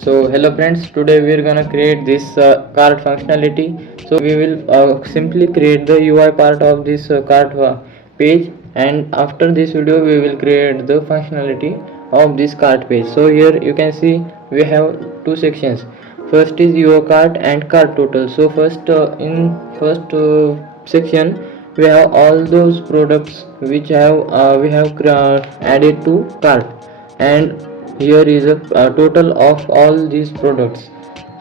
So hello friends, today we are gonna create this cart functionality. So we will simply create the UI part of this cart page, and after this video we will create the functionality of this cart page. So here you can see we have two sections. First is your cart and cart total. So first section we have all those products which we have added to cart, and here is a total of all these products.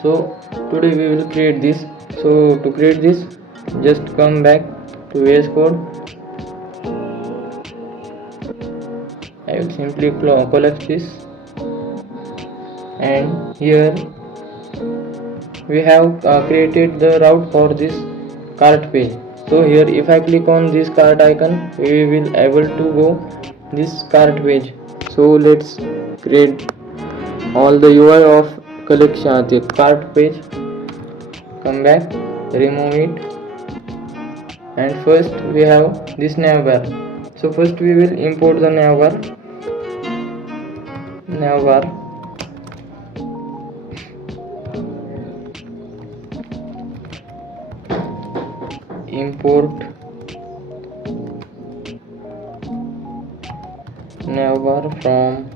So today we will create this. So to create this, just come back to VS Code. I will simply collapse this, and here we have created the route for this cart page. So here if I click on this cart icon, we will able to go this cart page. So let's create all the UI of collection the cart page. Come back, remove it, and first we have this navbar. So first we will import the navbar. Import navbar from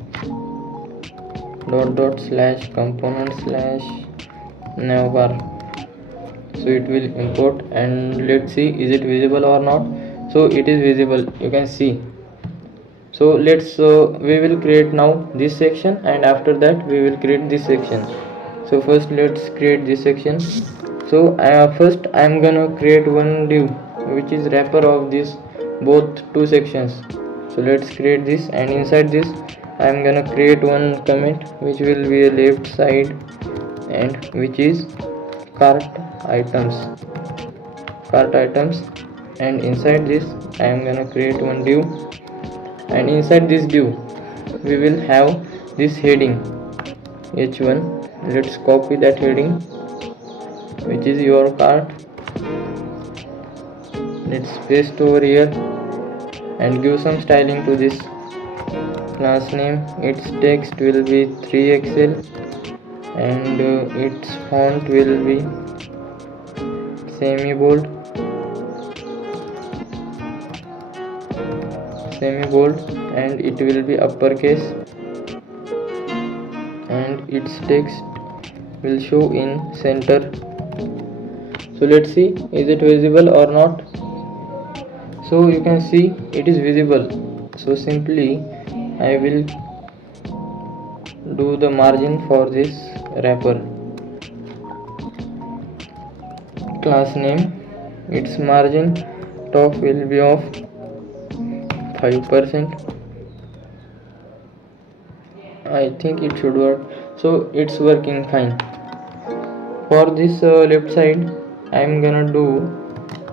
/component /navbar. So it will import, and let's see is it visible or not. So it is visible, you can see. So let's we will create now this section, and after that we will create this section. So first let's create this section. So first I am gonna create one div which is wrapper of this both two sections. So let's create this, and inside this I am gonna create one comment which will be a left side, and which is cart items. And inside this I am gonna create one div, and inside this div we will have this heading h1. Let's copy that heading which is your cart. Let's paste over here and give some styling to this class name. Its text will be 3XL, and its font will be semi bold, and it will be uppercase, and its text will show in center. So let's see is it visible or not. So you can see it is visible. So simply I will do the margin for this wrapper. Class name, its margin top will be of 5%. I think it should work. So it's working fine. For this left side I am gonna do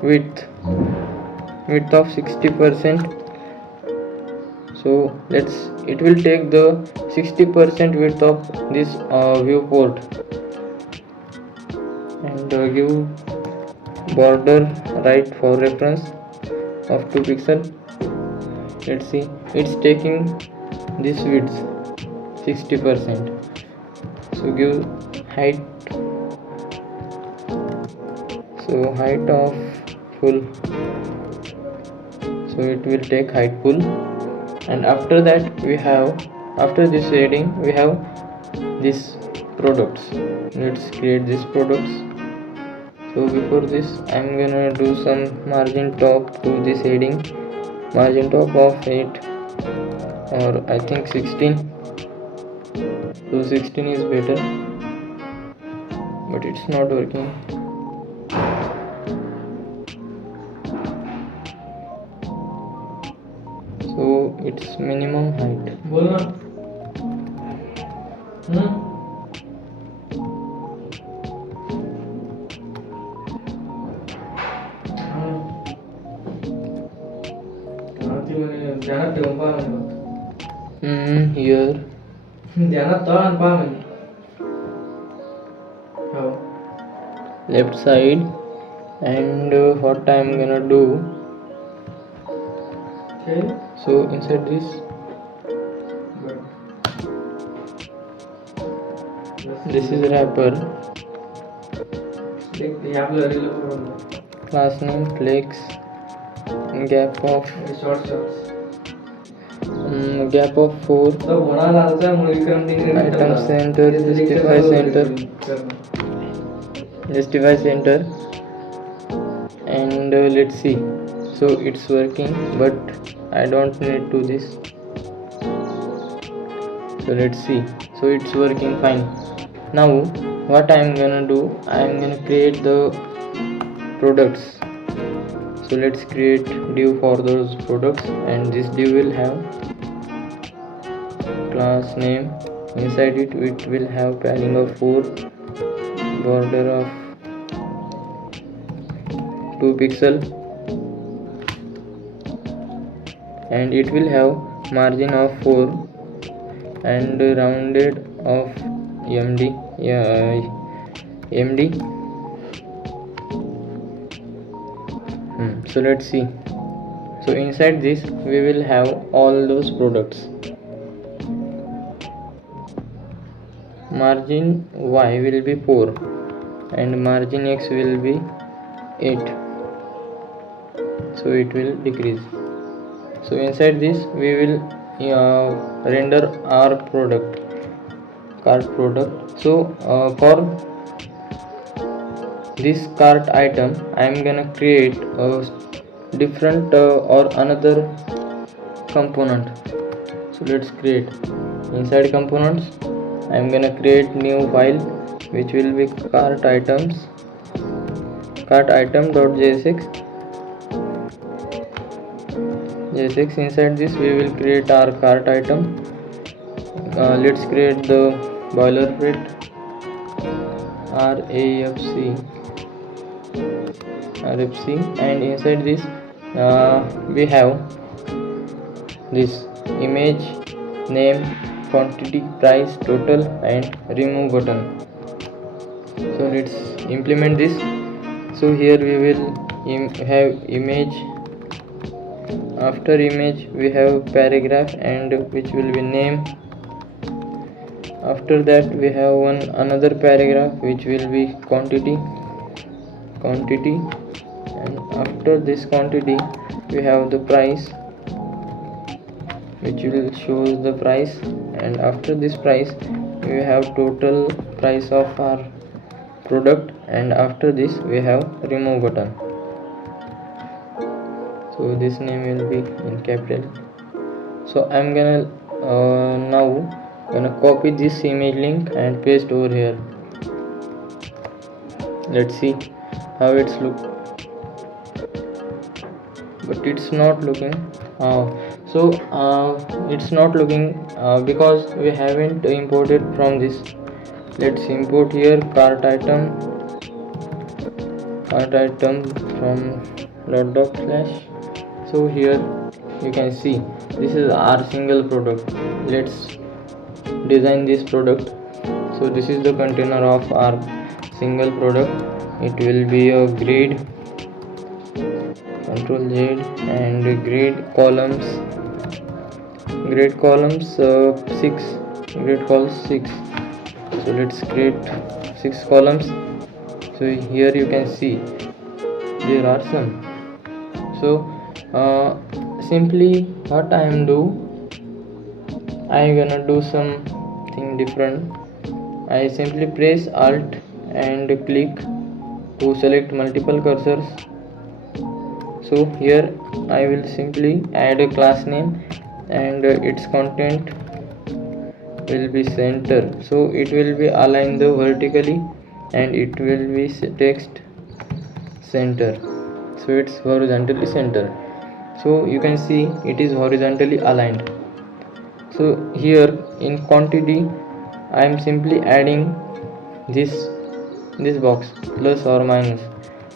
width of 60%. So it will take the 60% width of this viewport, and give border right for reference of 2 pixel. Let's see, it's taking this width 60%. So give height, so height of full, so it will take height full. And after that we have, after this heading we have this products. Let's create these products. So before this I'm gonna do some margin top to this heading. Margin top of 8, or I think 16. So 16 is better, but it's not working. So it's minimum height. Here left side, and what I am gonna do. So inside this This is wrapper. Class name flex. Gap of 4. Item center. Justify center. And let's see. So it's working, but I don't need to this. So let's see. So it's working fine. Now what I'm gonna do, I'm gonna create the products. So let's create div for those products, and this div will have class name. Inside it will have padding of 4, border of 2 pixel, and it will have margin of 4 and rounded of MD. So let's see. So inside this we will have all those products. Margin Y will be 4 and margin X will be 8. So it will decrease. So inside this we will render our cart product. So for this cart item I am gonna create a different or another component. So let's create. Inside components I am gonna create new file which will be cart item.jsx. Inside this we will create our cart item. Let's create the boilerplate RFC, and inside this we have this image, name, quantity, price, total, and remove button. So let's implement this. So here we will have image. After image we have paragraph, and which will be name. After that we have another paragraph which will be quantity, and after this quantity we have the price which will show the price, and after this price we have total price of our product, and after this we have remove button. So this name will be in capital. So I'm gonna now copy this image link and paste over here. Let's see how it's look, but it's not looking. It's not looking because we haven't imported from this. Let's import here cart item from dot slash. So here you can see this is our single product. Let's design this product. So this is the container of our single product. It will be a grid, Ctrl Z, and grid columns 6. So let's create 6 columns. So here you can see there are some. So simply what I am gonna do something different. I simply press Alt and click to select multiple cursors. So here I will simply add a class name, and its content will be center. So it will be aligned vertically, and it will be text center. So it's horizontally center. So you can see it is horizontally aligned. So here in quantity I am simply adding this box plus or minus.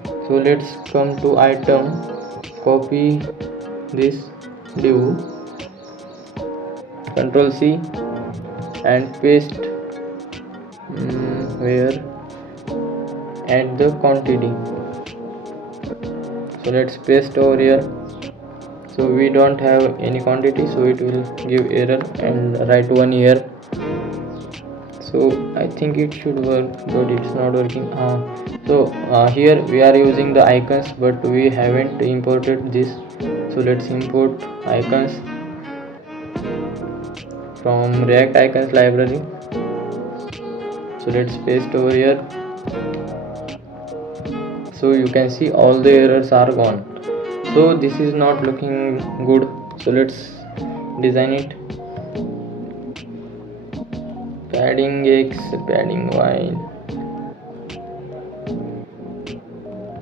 So let's come to item, copy this div, Ctrl C, and paste where at the quantity. So let's paste over here. So we don't have any quantity, so it will give error and write 1 here. So I think it should work, but it's not working. Here we are using the icons, but we haven't imported this. So let's import icons from React icons library. So let's paste over here. So you can see all the errors are gone. So this is not looking good. So let's design it. Padding X, padding Y.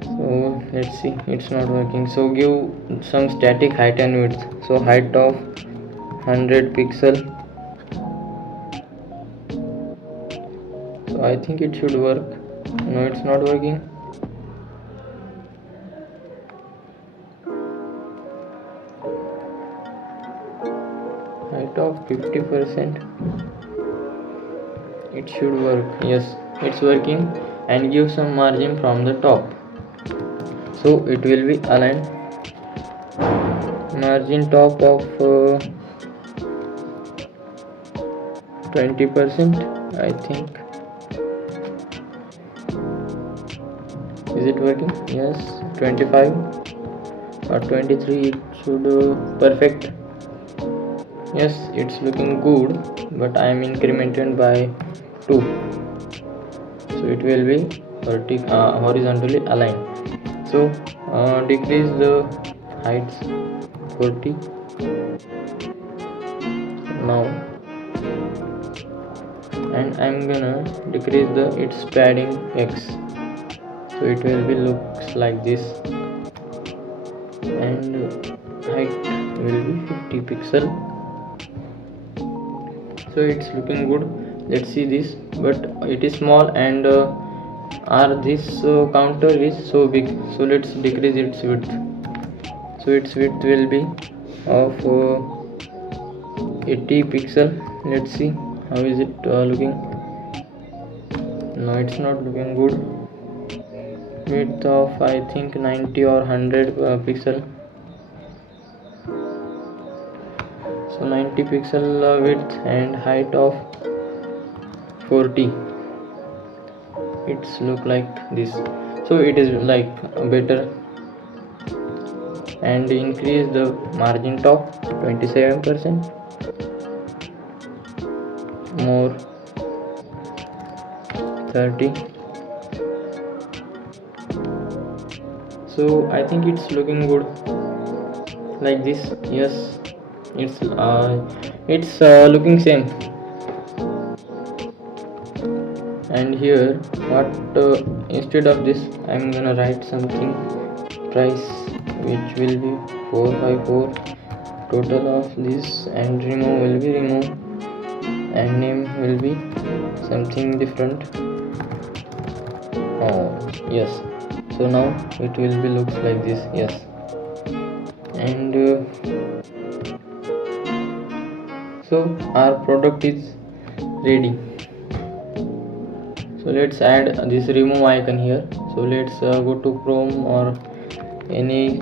So let's see, it's not working. So give some static height and width. So height of 100 pixel. So I think it should work. No, it's not working. Height of 50%. It should work. Yes, it's working. And give some margin from the top. So it will be aligned. Margin top of 20%, I think. Is it working? Yes, 25 or 23. It should perfect. Yes, it's looking good, but I am incremented by 2. So it will be horizontally aligned. So decrease the heights 40 now, and I'm gonna decrease its padding X. So it will be looks like this, and height will be 50 pixel. So it's looking good. Let's see this, but it is small, and this counter is so big. So let's decrease its width. So its width will be of 80 pixel. Let's see how is it looking. No, it's not looking good. Width of I think 90 or 100 pixel. So 90 pixel width and height of 40. It's look like this. So it is like better. And increase the margin top 27%. More 30. So I think it's looking good like this. Yes, it's looking same. And here what instead of this I'm gonna write something price, which will be 454. Total of this, and remove will be remove, and name will be something different. Oh yes, so now it will be looks like this. Yes, and so our product is ready. So let's add this remove icon here. So let's go to Chrome or any,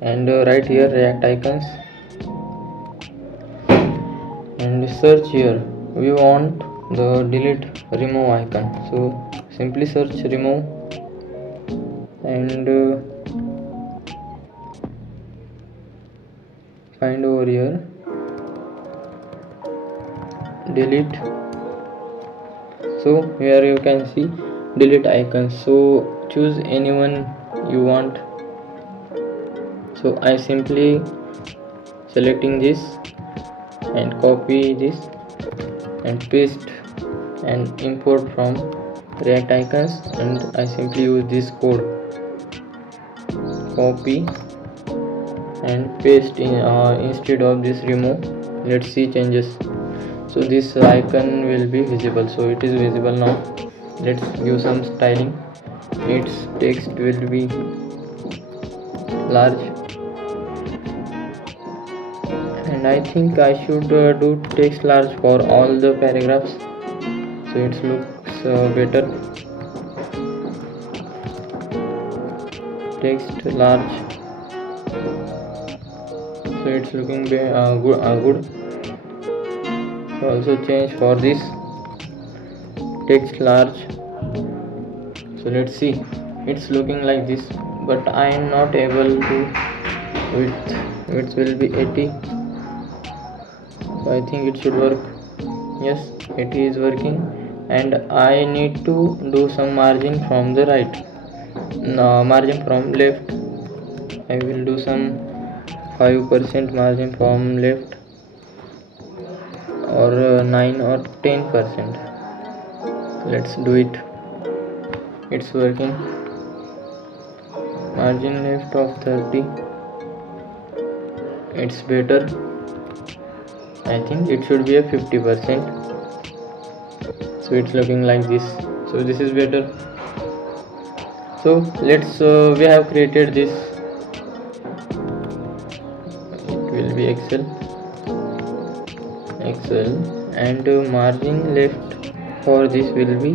and right here React icons, and search here. We want the delete remove icon. So simply search remove, and find over here delete. So here you can see delete icons. So choose anyone you want. So I simply selecting this and copy this and paste and import from React icons, and I simply use this code, copy and paste in instead of this remove. Let's see changes. So this icon will be visible. So it is visible now. Let's give some styling. Its text will be large, and I think I should do text large for all the paragraphs. So it looks better. Text large. So it's looking good. So also change for this. text large. So let's see, it's looking like this, but I am not able to. Width will be 80, so I think it should work. Yes, it is working, and I need to do some margin from the right, no, margin from left. I will do some 5% margin from left, or 9 or 10%. Let's do it. It's working. Margin left of 30. It's better. I think it should be a 50%. So it's looking like this. So this is better. So let's we have created this. It will be Excel, and margin left for this will be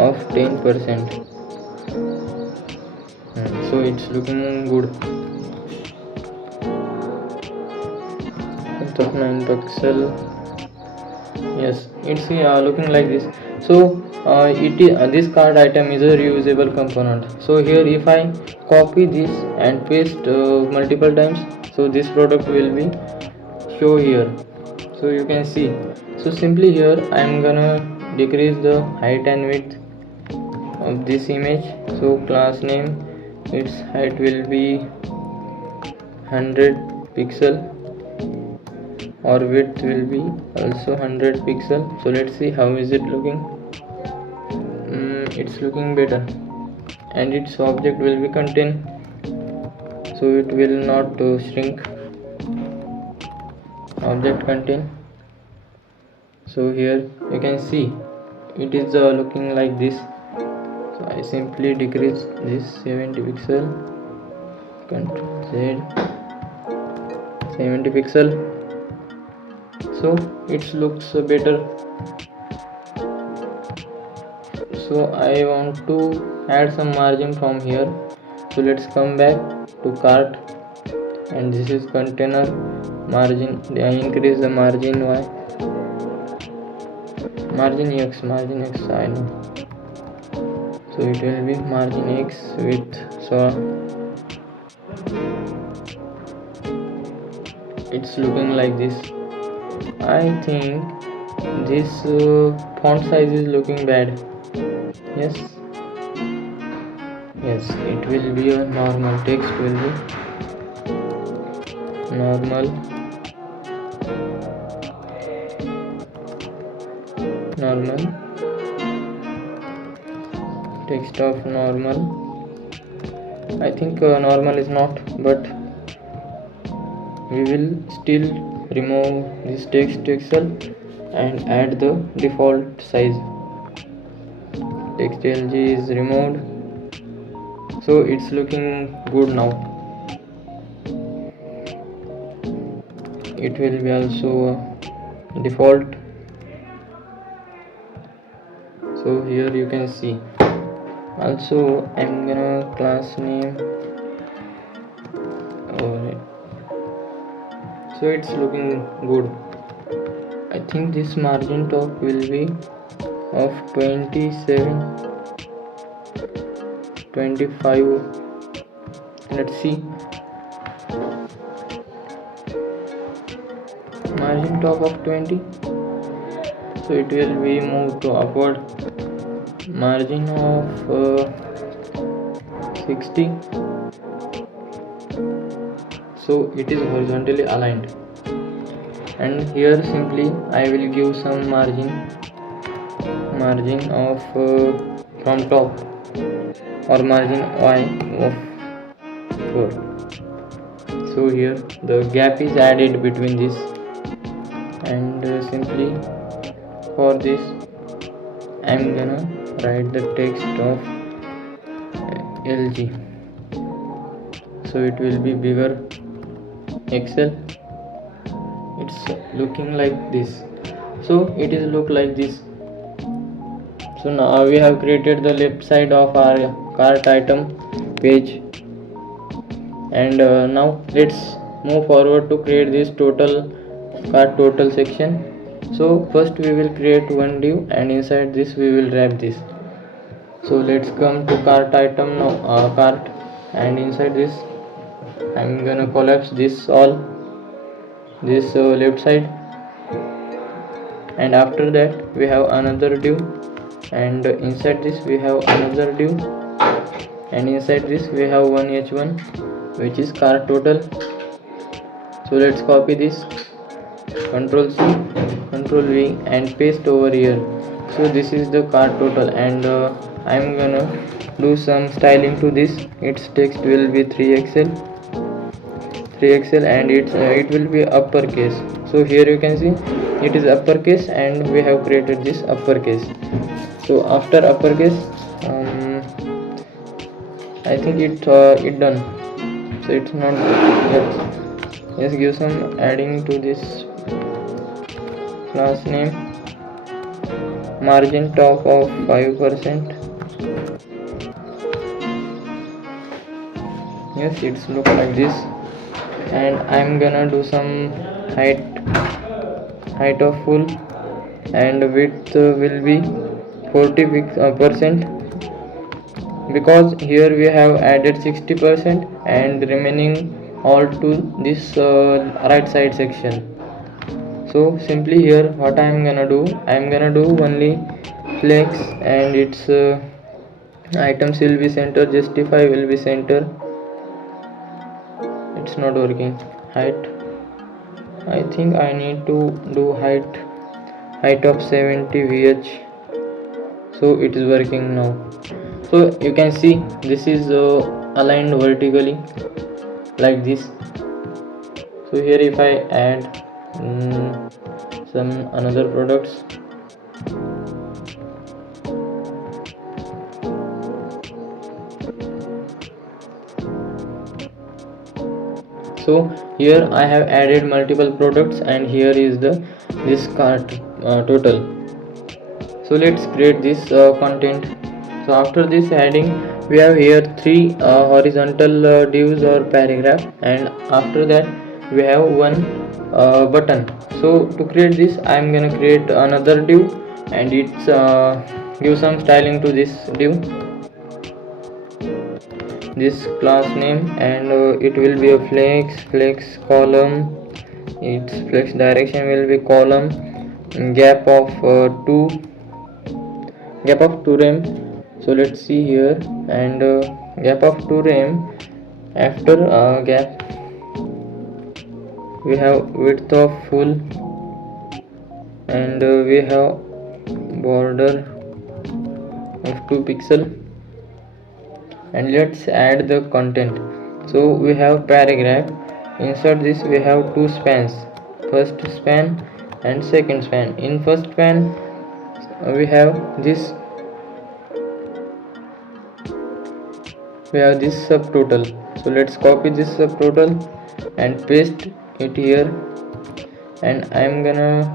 of 10%. So it's looking good. Width of 9 pixel. Yes, it's looking like this. So this card item is a reusable component. So here if I copy this and paste multiple times, so this product will be show here. So you can see. So simply here I am gonna decrease the height and width of this image. So class name, its height will be 100 pixel, or width will be also 100 pixel. So let's see how is it looking. It's looking better, and its object will be contain, so it will not shrink. Object contain. So here you can see it is looking like this. So I simply decrease this 70 pixel, Ctrl Z, 70 pixel. So it looks better. So I want to add some margin from here. So let's come back to cart, and this is container margin. I increase the margin Y, margin X, I know. So it will be margin X with, so it's looking like this. I think this font size is looking bad. Yes, it will be a normal. Text will be normal, text of normal. I think normal is not, but we will still remove this text itself and add the default size. Text LG is removed, so it's looking good now. It will be also default. So here you can see. Also I'm gonna class name. So it's looking good. I think this margin top will be of 27, 25. Let's see. Margin top of 20. So it will be moved to upward. Margin of 60. So it is horizontally aligned, and here simply I will give some margin of from top, or margin Y of 4. So here the gap is added between this, and simply for this I'm gonna write the text of LG. So it will be bigger. Excel, it's looking like this. So it is look like this. So now we have created the left side of our cart item page, and now let's move forward to create this total cart total section. So first we will create one div, and inside this we will wrap this. So let's come to cart item now, cart, and inside this I'm gonna collapse this all, this left side, and after that we have another div, and inside this we have another div, and inside this we have one h1 which is cart total. So let's copy this, Ctrl C, Ctrl V, and paste over here. So this is the cart total, and I'm gonna do some styling to this. Its text will be 3xl, and it will be uppercase. So here you can see it is uppercase, and we have created this uppercase. So after uppercase, I think it done. So it's not yet. Let's give some adding to this class name, margin top of 5%. Yes, it's look like this, and I'm gonna do some height of full, and width will be 40%, because here we have added 60% and remaining all to this right side section. So simply here what I'm gonna do only flex, and its items will be center, justify will be center. It's not working. Height, I think I need to do height of 70 vh. So it is working now. So you can see this is aligned vertically like this. So here if I add some another products, so here I have added multiple products, and here is this cart total. So let's create this content. So after this heading we have here three horizontal divs or paragraph, and after that we have one button. So to create this I am gonna create another div, and it's give some styling to this div, this class name, and it will be a flex column. Its flex direction will be column, gap of 2 rem. So let's see here, and gap of 2 rem. After gap we have width of full, and we have border of 2 pixel, and let's add the content. So we have paragraph. Inside this we have two spans, first span and second span. In first span we have this subtotal. So let's copy this subtotal and paste it here, and I'm gonna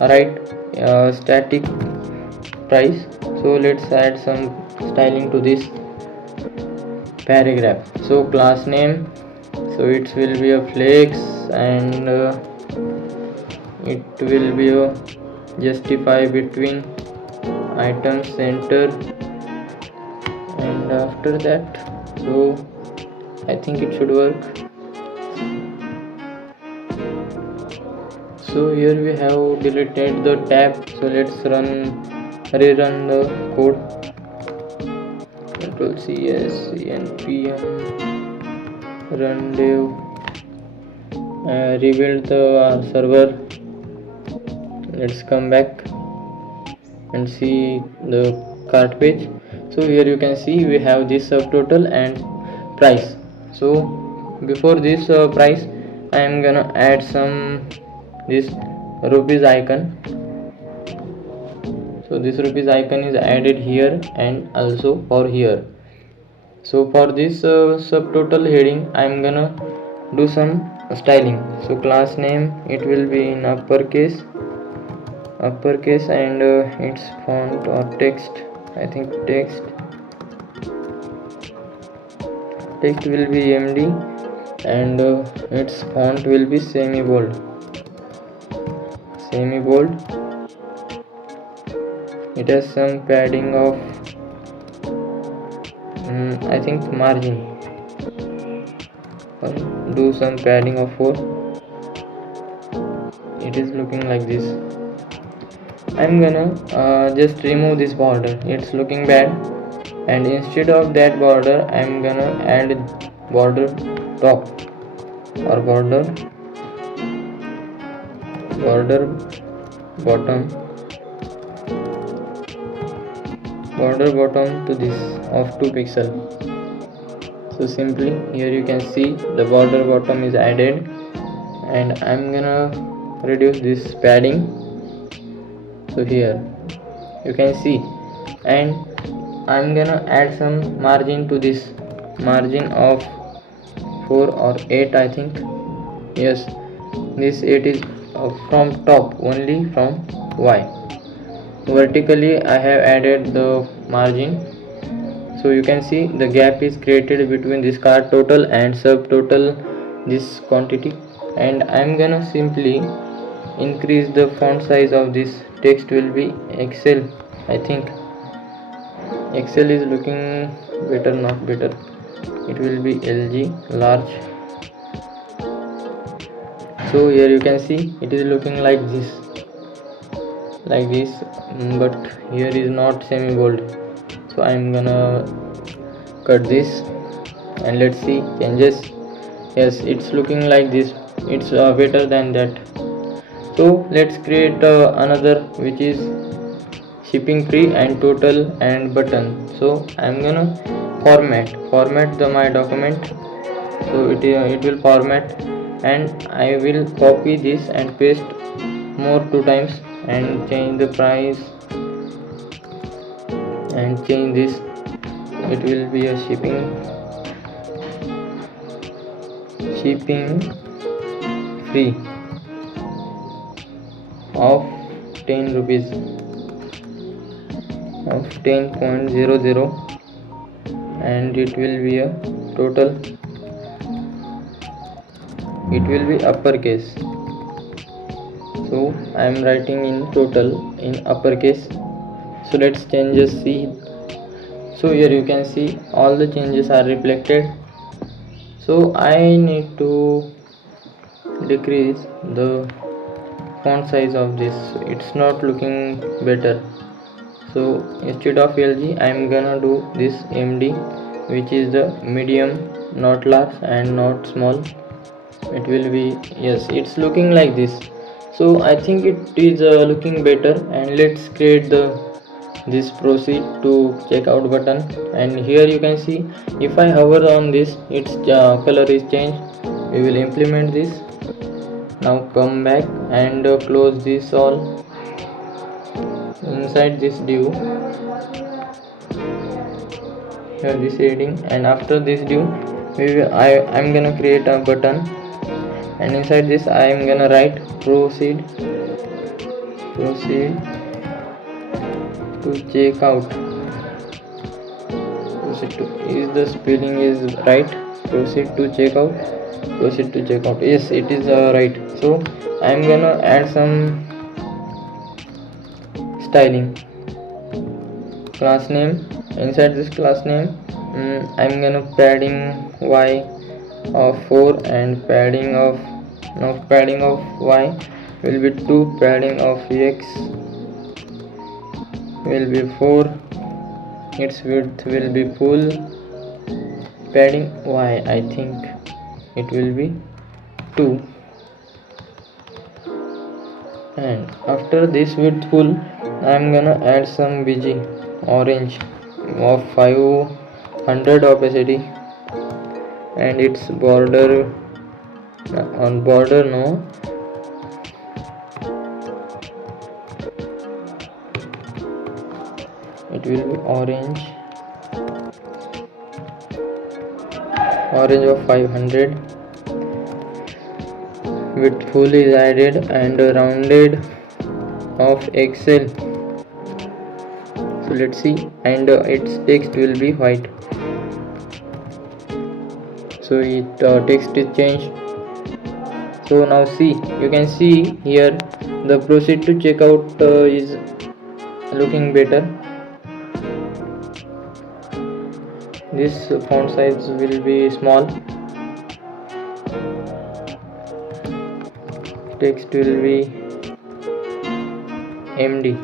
write static price. So let's add some styling to this paragraph. So class name, so it will be a flex, and it will be a justify between item center, and after that, so I think it should work. So here we have deleted the tab. So let's rerun the code. Ctrl C, S, npm run dev, rebuild the server. Let's come back and see the cart page. So here you can see we have this subtotal and price. So before this price I am gonna add some this rupees icon. So this rupees icon is added here and also for here. So for this subtotal heading I am gonna do some styling. So class name, it will be in uppercase, and its font or text, I think text will be MD, and its font will be semi bold. semi bold. It has some padding of I think margin, or do some padding of 4. It is looking like this. I'm gonna just remove this border, it's looking bad, and instead of that border I'm gonna add border top or border bottom to this of 2 pixel. So simply here you can see the border bottom is added, and I'm gonna reduce this padding. So here you can see, and I'm gonna add some margin to this, margin of 4 or 8 I think. Yes, this 8 is from top, only from Y. Vertically I have added the margin, so you can see the gap is created between this cart total and subtotal, this quantity. And I'm gonna simply increase the font size of this text, will be XL. I think XL is looking better, not better, it will be LG, large. So here you can see it is looking like this, but here is not semi bold. So I'm gonna cut this and let's see changes. Yes, it's looking like this, it's better than that. So let's create another, which is shipping free and total and button. So I'm gonna format my document. So it will format, and I will copy this and paste more 2 times and change the price and change this. It will be a shipping free of 10 rupees, of 10.00, and it will be a total, it will be uppercase. So I am writing in total in uppercase. So let's changes see. So here you can see all the changes are reflected. So I need to decrease the font size of this, it's not looking better. So instead of LG I am gonna do this MD, which is the medium, not large and not small. It will be, yes, it's looking like this. So I think it is looking better, and let's create this proceed to checkout button. And here you can see if I hover on this, its color is changed. We will implement this. Now come back and close this all inside this div, here this heading, and after this div I'm gonna create a button, and inside this I am gonna write proceed to checkout. Is the spelling is right? Proceed to checkout. Yes, it is right. So I am gonna add some styling. Class name, inside this class name I'm gonna padding Y of 4, and padding of Y will be 2, padding of X will be 4, its width will be full, padding Y I think it will be 2, and after this width full I'm gonna add some BG orange of 500 opacity, and its border on border no, it will be orange of 500, with full is added, and rounded of XL. So let's see, and its text will be white. So it text is changed. So now see, you can see here The proceed to checkout is looking better. This font size will be small. Text will be MD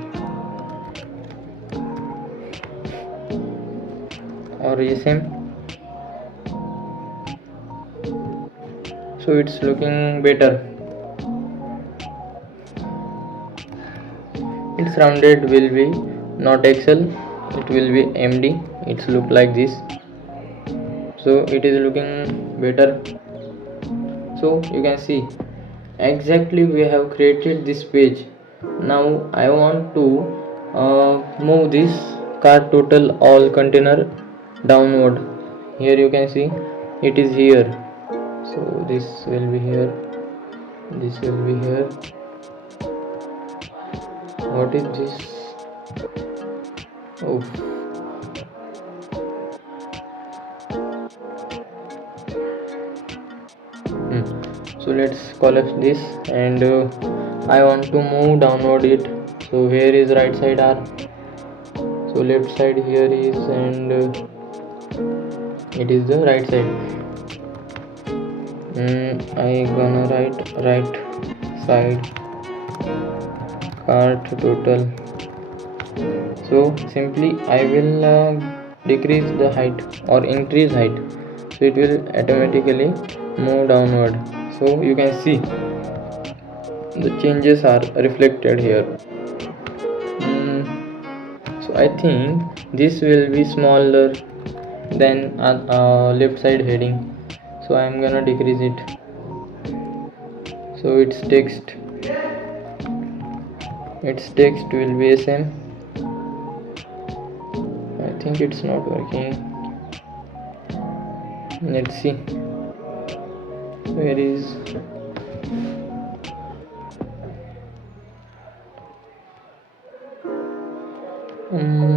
or SM. So it's looking better. Its rounded will be not XL, it will be MD. It's look like this. So it is looking better. So you can see exactly we have created this page. Now I want to move this cart total all container downward. Here you can see it is here. So this will be here, this will be here. What is this? Oh, so let's collapse this, and I want to move downward it. So here is right side R, so left side here is, and it is the right side. I gonna write right side cart total. So simply I will decrease the height or increase height, so it will automatically move downward. So you can see the changes are reflected here. So I think this will be smaller than left side heading, so I am gonna decrease it. So its text will be SM. I think it's not working. Let's see. Where is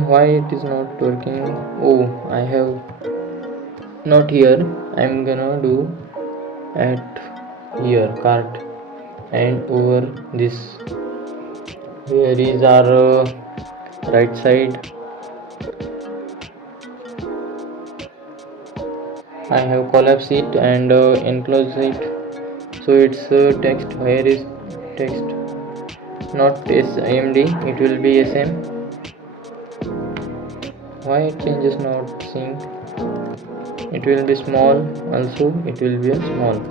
why it is not working? Oh, I have not here. I'm gonna do at here cart, and over this. Here is our right side. I have collapsed it and enclosed it. So it's text. Where is text? Not SMD, it will be SM. Why it changes not seeing? It will be small also, it will be a small.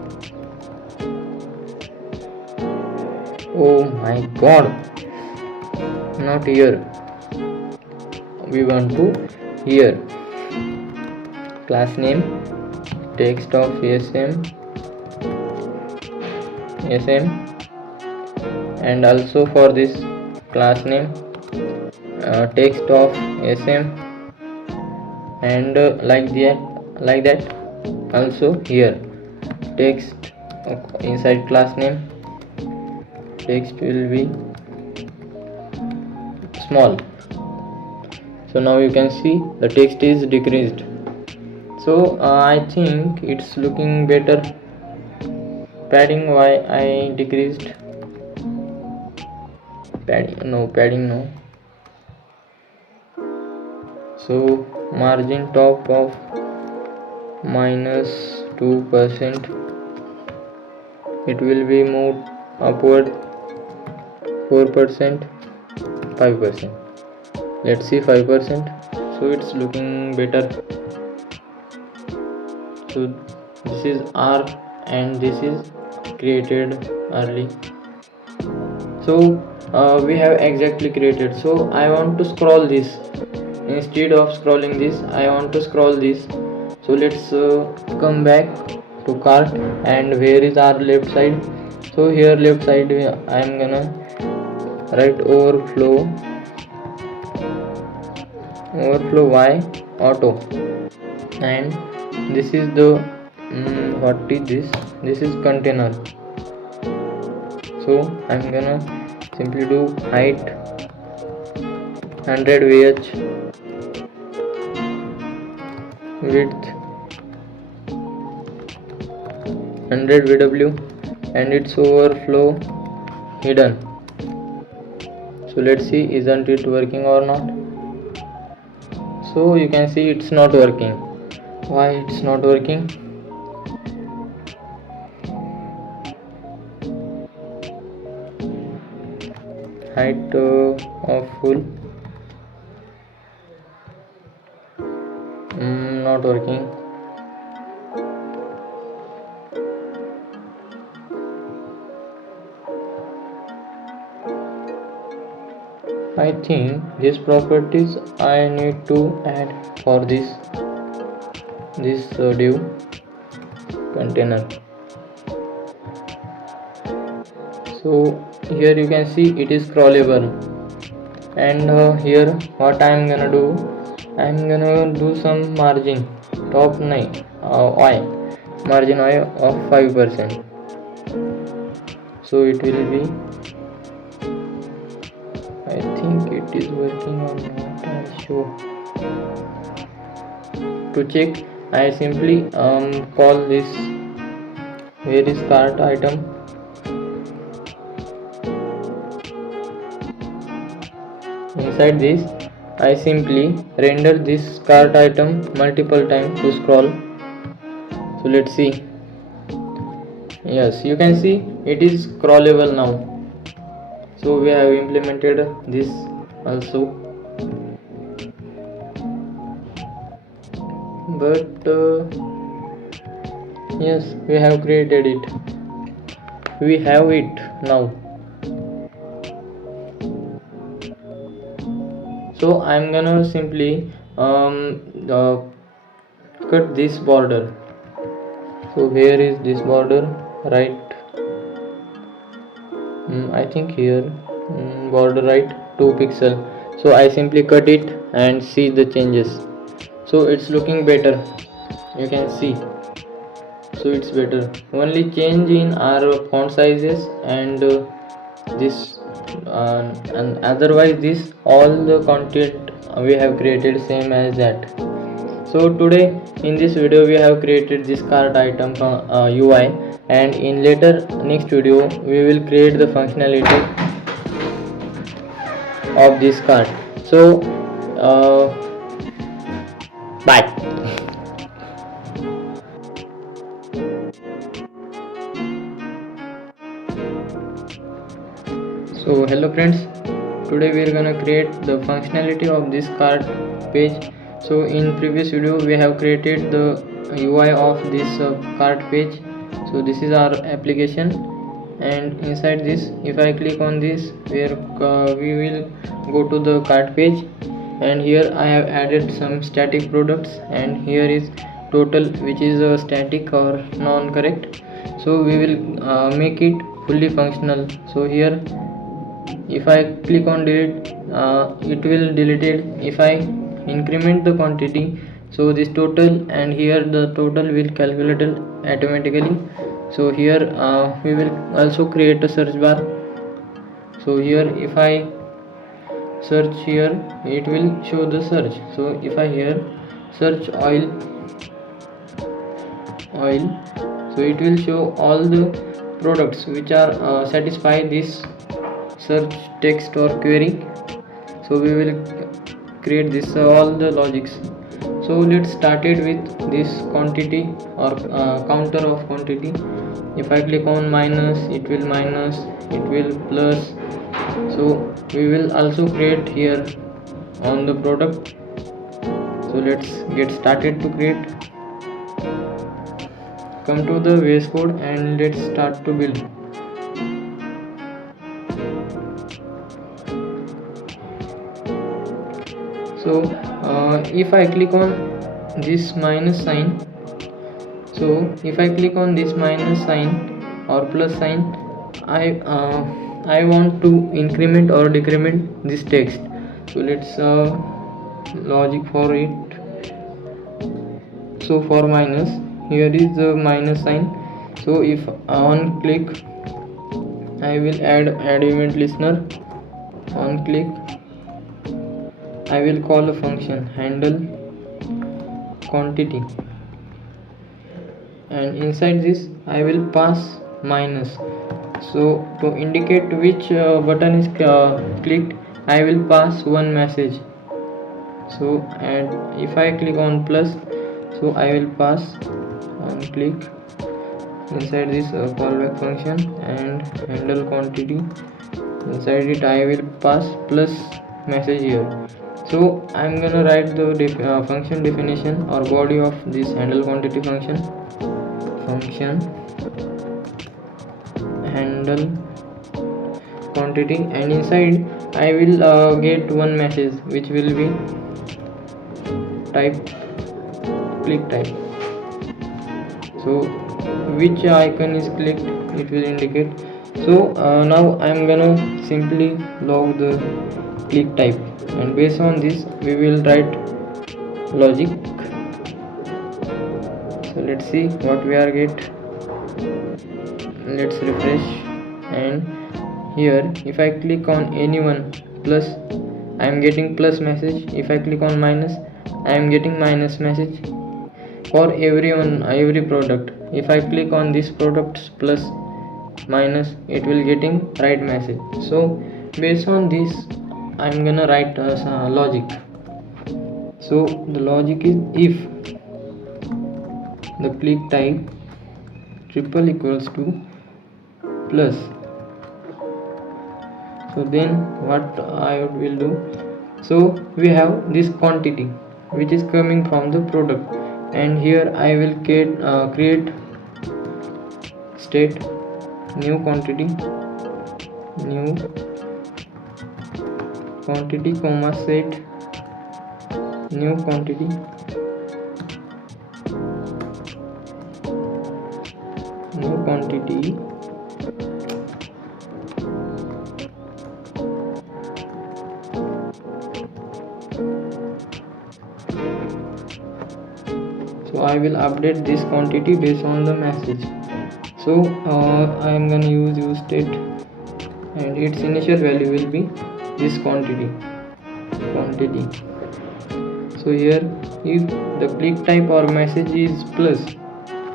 Oh my god, not here. We want to here. Class name, text of SM, and also for this class name, text of SM, and like that also here text inside class name, text will be small. So now you can see the text is decreased. So I think it's looking better. Padding, why I decreased? Padding no. So margin top of -2%, it will be moved upward 4%, 5%. Let's see 5%. So it's looking better. So this is R and this is created early. So we have exactly created. So I want to scroll this. Instead of scrolling this, I want to scroll this. So let's come back to cart, and where is our left side? So here left side I am gonna write overflow y auto, and this is the what is this is container. So I'm gonna simply do height 100 vh, width 100 vw, and its overflow hidden. So let's see, isn't it working or not? So you can see it's not working. Why it's not working? Height of full, not working. I think these properties I need to add for this div container. So here you can see it is scrollable, and here what I am gonna do, I am gonna do some margin top 9 y margin y of 5%. So it will be, I think it is working or not. I'll show. To check, I simply call this, where is cart item. Inside this, I simply render this cart item multiple times to scroll. So let's see. Yes, you can see it is scrollable now. So we have implemented this also, but yes, we have created it. We have it now. So I'm gonna simply cut this border. So where is this border? Right, I think here, border right 2 pixel. So I simply cut it and see the changes. So it's looking better, you can see. So it's better. Only change in our font sizes and this and otherwise this all the content we have created same as that. So today in this video we have created this cart item UI, and in later next video we will create the functionality of this cart. So bye. So hello friends, today we are gonna create the functionality of this cart page. So in previous video we have created the UI of this cart page. So this is our application, and inside this, if I click on this, where we will go to the cart page, and here I have added some static products, and here is total, which is static or non-correct. So we will make it fully functional. So here if I click on delete, it will delete it. If I increment the quantity, so this total, and here the total will calculate it automatically. So here we will also create a search bar. So here if I search here, it will show the search. So if I here search oil, so it will show all the products which are satisfy this search text or query. So we will create this all the logics. So let's start it with this quantity or counter of quantity. If I click on minus, it will minus, it will plus. So we will also create here on the product. So let's get started to create. Come to the VS Code and let's start to build. So if I click on this minus sign, so if I click on this minus sign or plus sign, I want to increment or decrement this text. So let's logic for it. So for minus, here is the minus sign. So if on click, I will add event listener. On click, I will call a function handle quantity, and inside this I will pass minus. So to indicate which button is clicked, I will pass one message. So and if I click on plus, so I will pass on click inside this callback function and handle quantity. Inside it I will pass plus message here. So I'm gonna write the function definition or body of this handle quantity function. Function handle quantity, and inside I will get one message which will be type click type. So which icon is clicked, it will indicate. So now I'm gonna simply log the click type, and based on this we will write logic. So let's see what we are get. Let's refresh, and here if I click on anyone plus, I am getting plus message. If I click on minus, I am getting minus message. For every product, if I click on this products plus minus, it will getting right message. So based on this I'm gonna write logic. So the logic is, if the click type triple equals to plus, so then what I will do, so we have this quantity which is coming from the product, and here I will create state new quantity comma set new quantity so I will update this quantity based on the message. So I am gonna use state, and its initial value will be this quantity. So here if the click type or message is plus,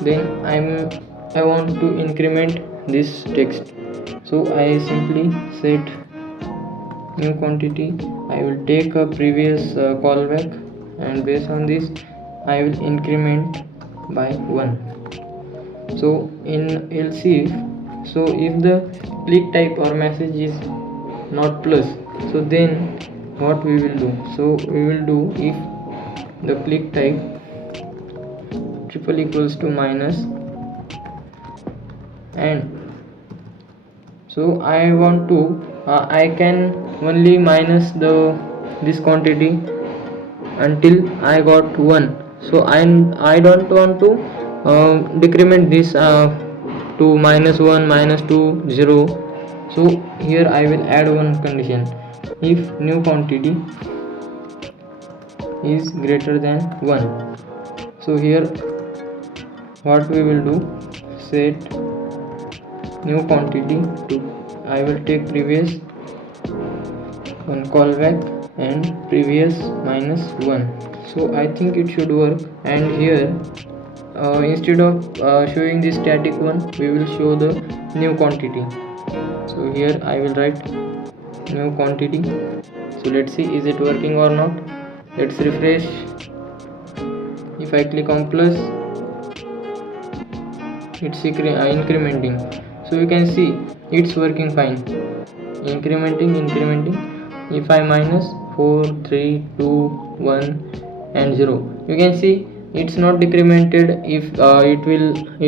then I want to increment this text. So I simply set new quantity. I will take a previous callback, and based on this I will increment by 1. So in else if, so if the click type or message is not plus, so then what we will do, so we will do if the click type triple equals to minus, and so I want to I can only minus this quantity until I got 1. So I don't want to decrement this to -1, -2, 0. So here I will add one condition: if new quantity is greater than 1. So here what we will do, set new quantity to, I will take previous one callback and previous -1. So I think it should work, and here instead of showing the static one, we will show the new quantity. So here I will write new quantity. So let's see, is it working or not. Let's refresh. If I click on plus, it's incrementing. So you can see it's working fine, incrementing. If I minus 4, 3, 2, 1 and 0, you can see it's not decremented. If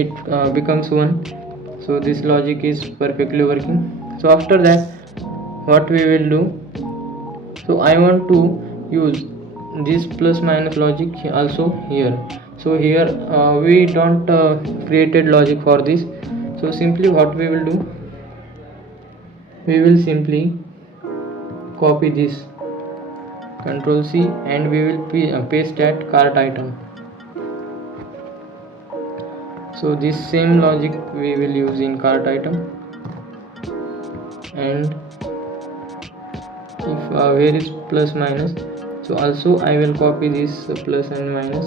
it becomes 1. So this logic is perfectly working. So after that what we will do, so I want to use this plus minus logic also here. So here we don't created logic for this. So simply what we will do, we will simply copy this, Ctrl C, and we will paste at cart item. So this same logic we will use in cart item, and if where is plus minus, so also I will copy this plus and minus.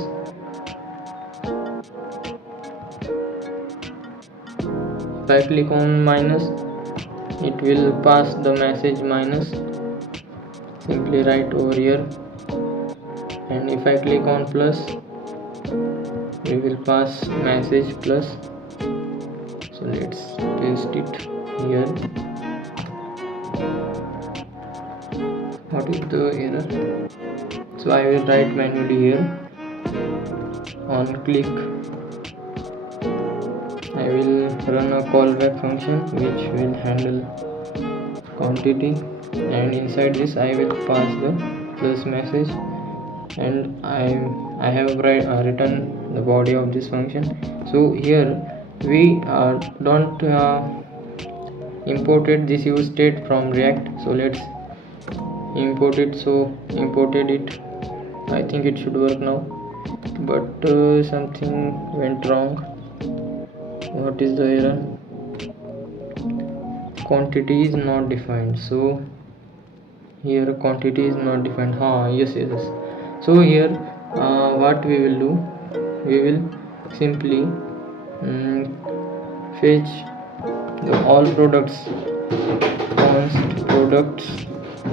If I click on minus, it will pass the message minus. simply write over here, and if I click on plus, we will pass message plus. So let's paste it here. What is the error? So I will write manually here. On click, I will run a callback function which will handle quantity, and inside this I will pass the plus message, and I have written the body of this function. So here we don't imported this use state from React, so let's import it. So imported it, I think it should work now, but something went wrong. What is the error? Quantity is not defined. So here quantity is not defined. Yes. So here what we will do, we will simply fetch all products, const products.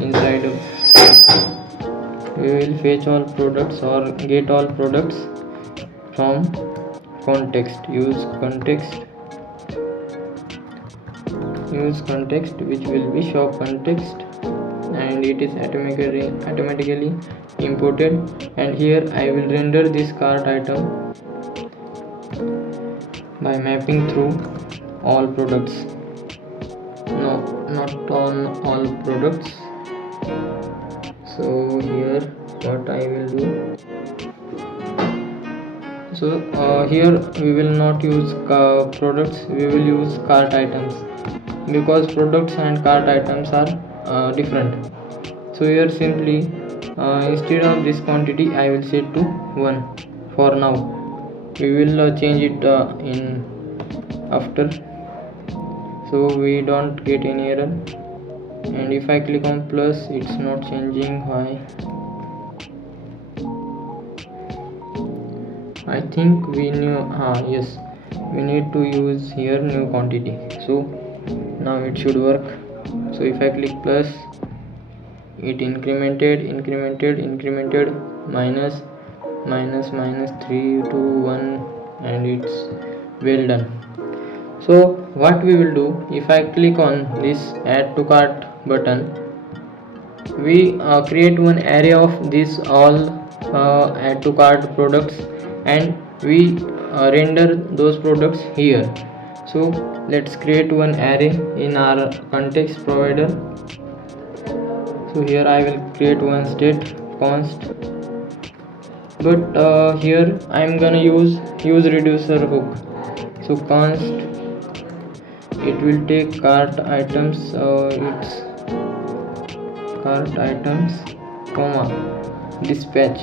Inside we will fetch all products or get all products from context. Use context which will be shop context, and it is automatically imported. And here I will render this cart item by mapping through all products. No, not on all products. So here what I will do, so here we will not use products, we will use cart items, because products and cart items are different. So here simply instead of this quantity I will set to 1 for now. We will change it in after, so we don't get any error. And if I click on plus, it's not changing. Why? I think we yes, we need to use here new quantity. So now it should work. So if I click plus, it incremented minus 3 to 1, and it's well done. So what we will do, if I click on this add to cart button, we create one array of these all add to cart products, and we render those products here. So let's create one array in our context provider. So here I will create one state const, but here I am gonna use reducer hook. So const, it will take cart items, it's cart items, comma dispatch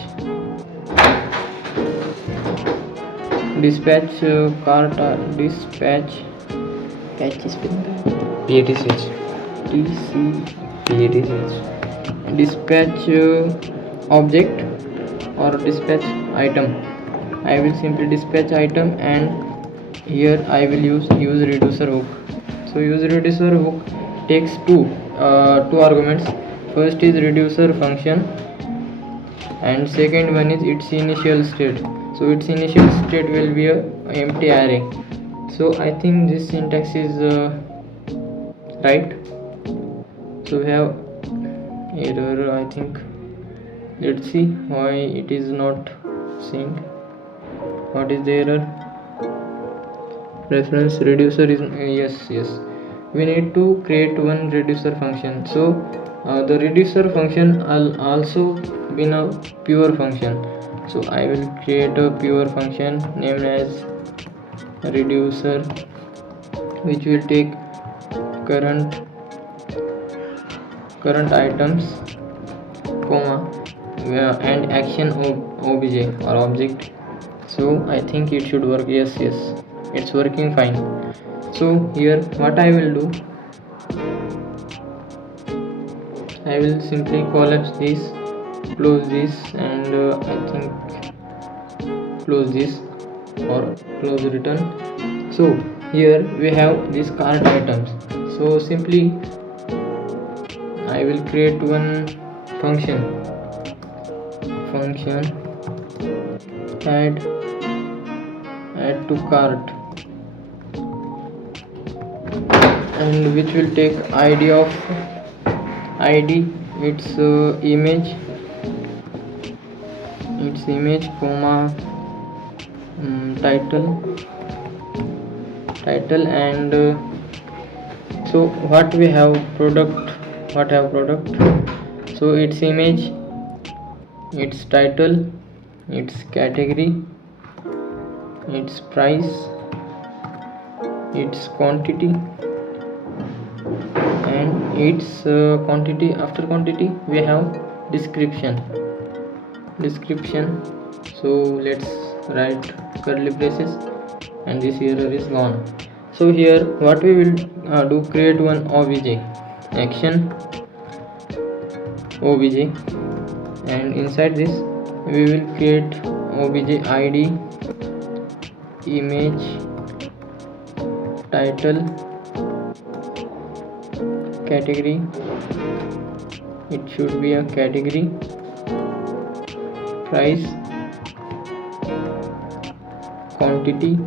cart dispatch patch is dispatch object or dispatch item. I will simply dispatch item, and here I will use reducer hook. So use reducer hook takes two arguments. First is reducer function, and second one is its initial state. So its initial state will be a empty array. So I think this syntax is right. So we have error, I think. Let's see why it is not seeing. What is the error? Reference reducer is yes. We need to create one reducer function. So the reducer function also been a pure function. So I will create a pure function named as reducer, which will take current items, comma, and action obj or object. So I think it should work. Yes, it's working fine. So here what I will do, I will simply collapse this, close this, and I think close this or close return. So here we have these cart items. So simply I will create one function add to cart, and which will take id its image comma title, and so what have product, so its image, its title, its category, its price, its quantity, and its quantity. After quantity we have description. So let's write curly braces, and this error is gone. So here what we will do, create one obj, action obj, and inside this we will create obj id, image, title, category, it should be a category, price, quantity.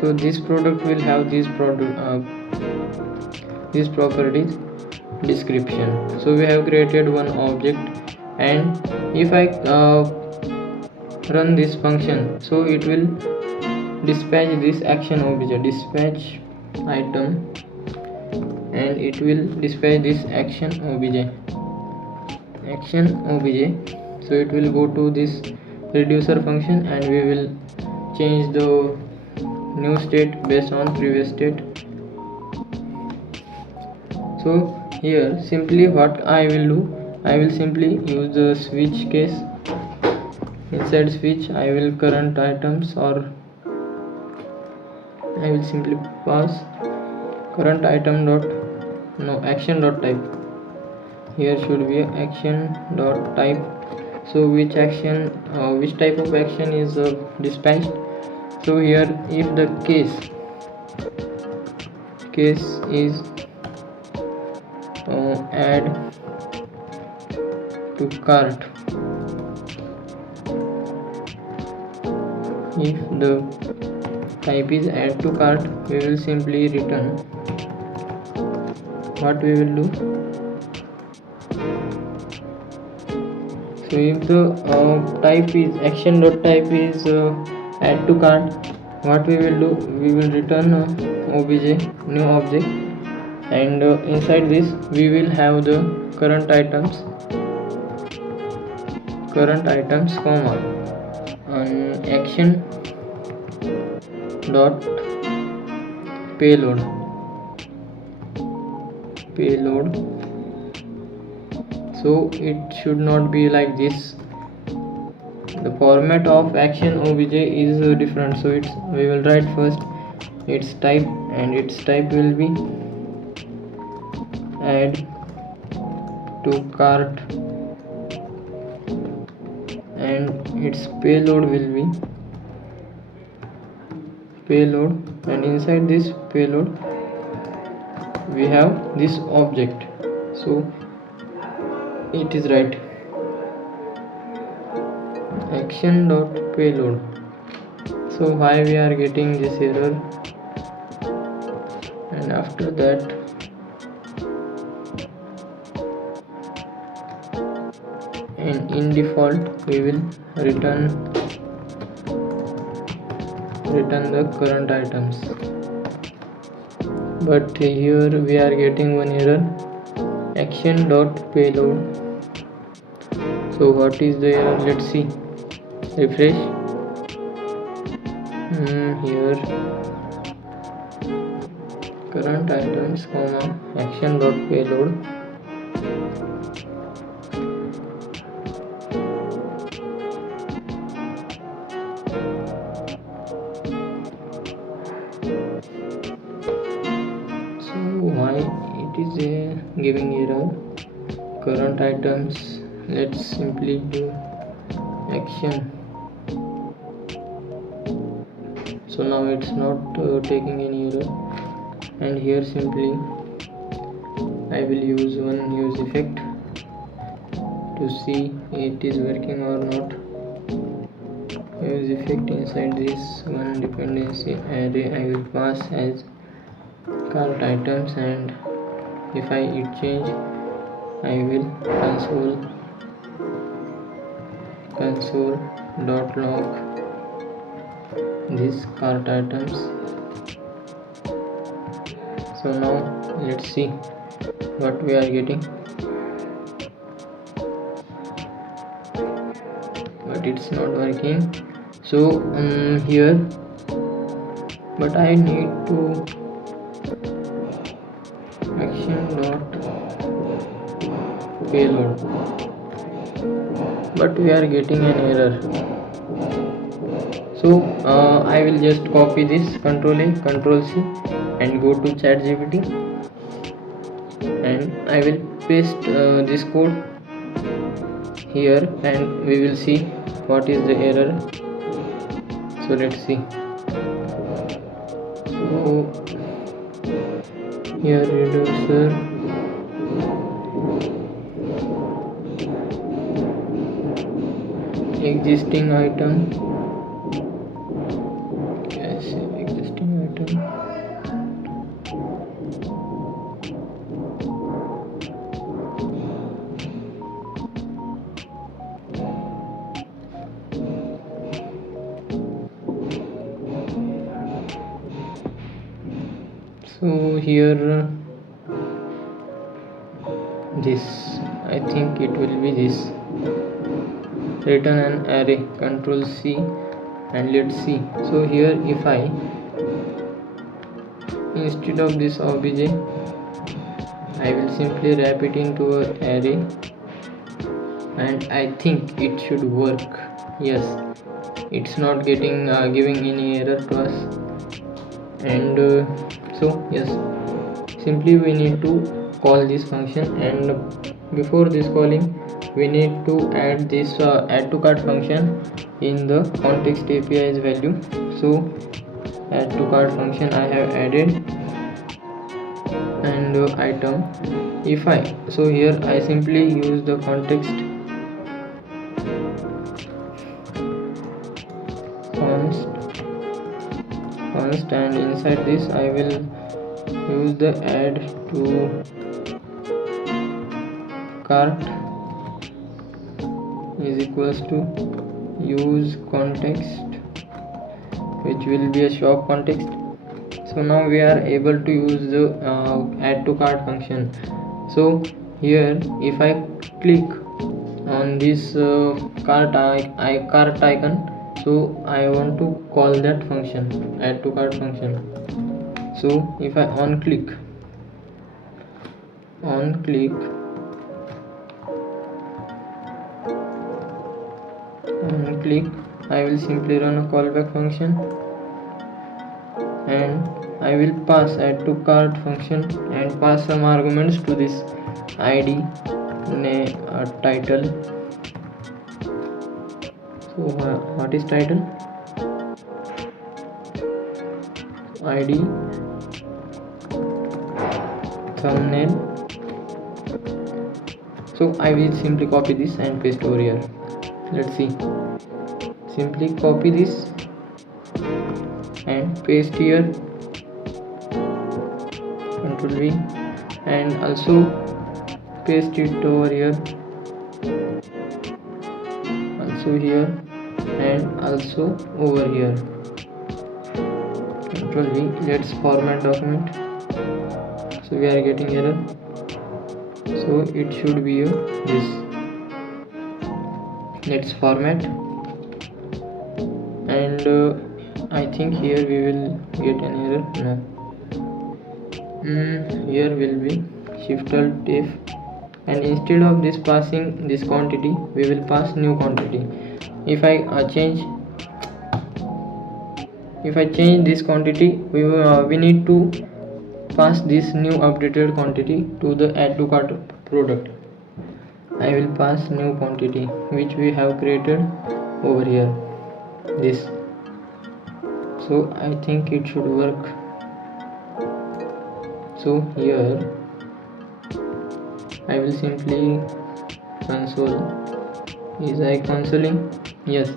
So this product will have these properties, description. So we have created one object, and if I run this function, so it will dispatch this action obj, dispatch item, and it will dispatch this action obj. So it will go to this reducer function, and we will change the new state based on previous state. So here simply what I will do, I will simply use the switch case. Inside switch I will current items, or I will simply pass current item action dot type. Here should be action dot type. So which type of action is dispatched. So here if the case is add to cart, if the type is add to cart, we will simply return what we will do. So if the type is action dot type is add to cart, what we will do, we will return obj, new object, and inside this we will have the current items comma and action dot payload. So it should not be like this. The format of action obj is different. So we will write first its type, and its type will be add to cart, and its payload will be payload, and inside this payload we have this object. So it is right, action dot payload. So why we are getting this error? And after that and in default we will return the current items. But here we are getting one error, action dot payload. So what is the error? Let's see. Refresh. Here current items comma action dot payload. So why it is giving error? Current items, let's simply do action. So now it's not taking any error, and here simply I will use one use effect, to see it is working or not. Use effect inside this one dependency array. I will pass as cart items, and if I hit change, I will console.log these cart items. So now let's see what we are getting, but it's not working. So here, but I need to action.payload, but we are getting an error. So I will just copy this, Ctrl A, Ctrl C, and go to ChatGPT, and I will paste this code here, and we will see what is the error. So let's see. So here reducer existing item, yes, existing item, so here this, I think it will be this, return an array, Ctrl C, and let's see. So here if I, instead of this obj, I will simply wrap it into an array, and I think it should work. Yes, it's not getting giving any error to us. And so yes, simply we need to call this function, and before this calling we need to add this add to cart function in the context API's value. So add to cart function I have added, and item, if I, so here I simply use the const, and inside this I will use the add to cart is equals to use context, which will be a shop context. So now we are able to use the add to cart function. So here if I click on this cart icon, so I want to call that function, add to cart function. So if I on click, I will simply run a callback function, and I will pass add to cart function and pass some arguments to this id, name, title. So what is title? id, thumbnail. So I will simply copy this and paste over here. Let's see. Simply copy this and paste here, Ctrl V, and also paste it over here, also here, and also over here, Ctrl V. Let's format document. So we are getting error, so it should be this. Let's format, and I think here we will get an error. No, here will be shift alt F, and instead of this passing this quantity, we will pass new quantity. If I change this quantity, we need to pass this new updated quantity to the add to cart product. I will pass new quantity which we have created over here, this. So I think it should work. So here I will simply console. Is I consoling? Yes,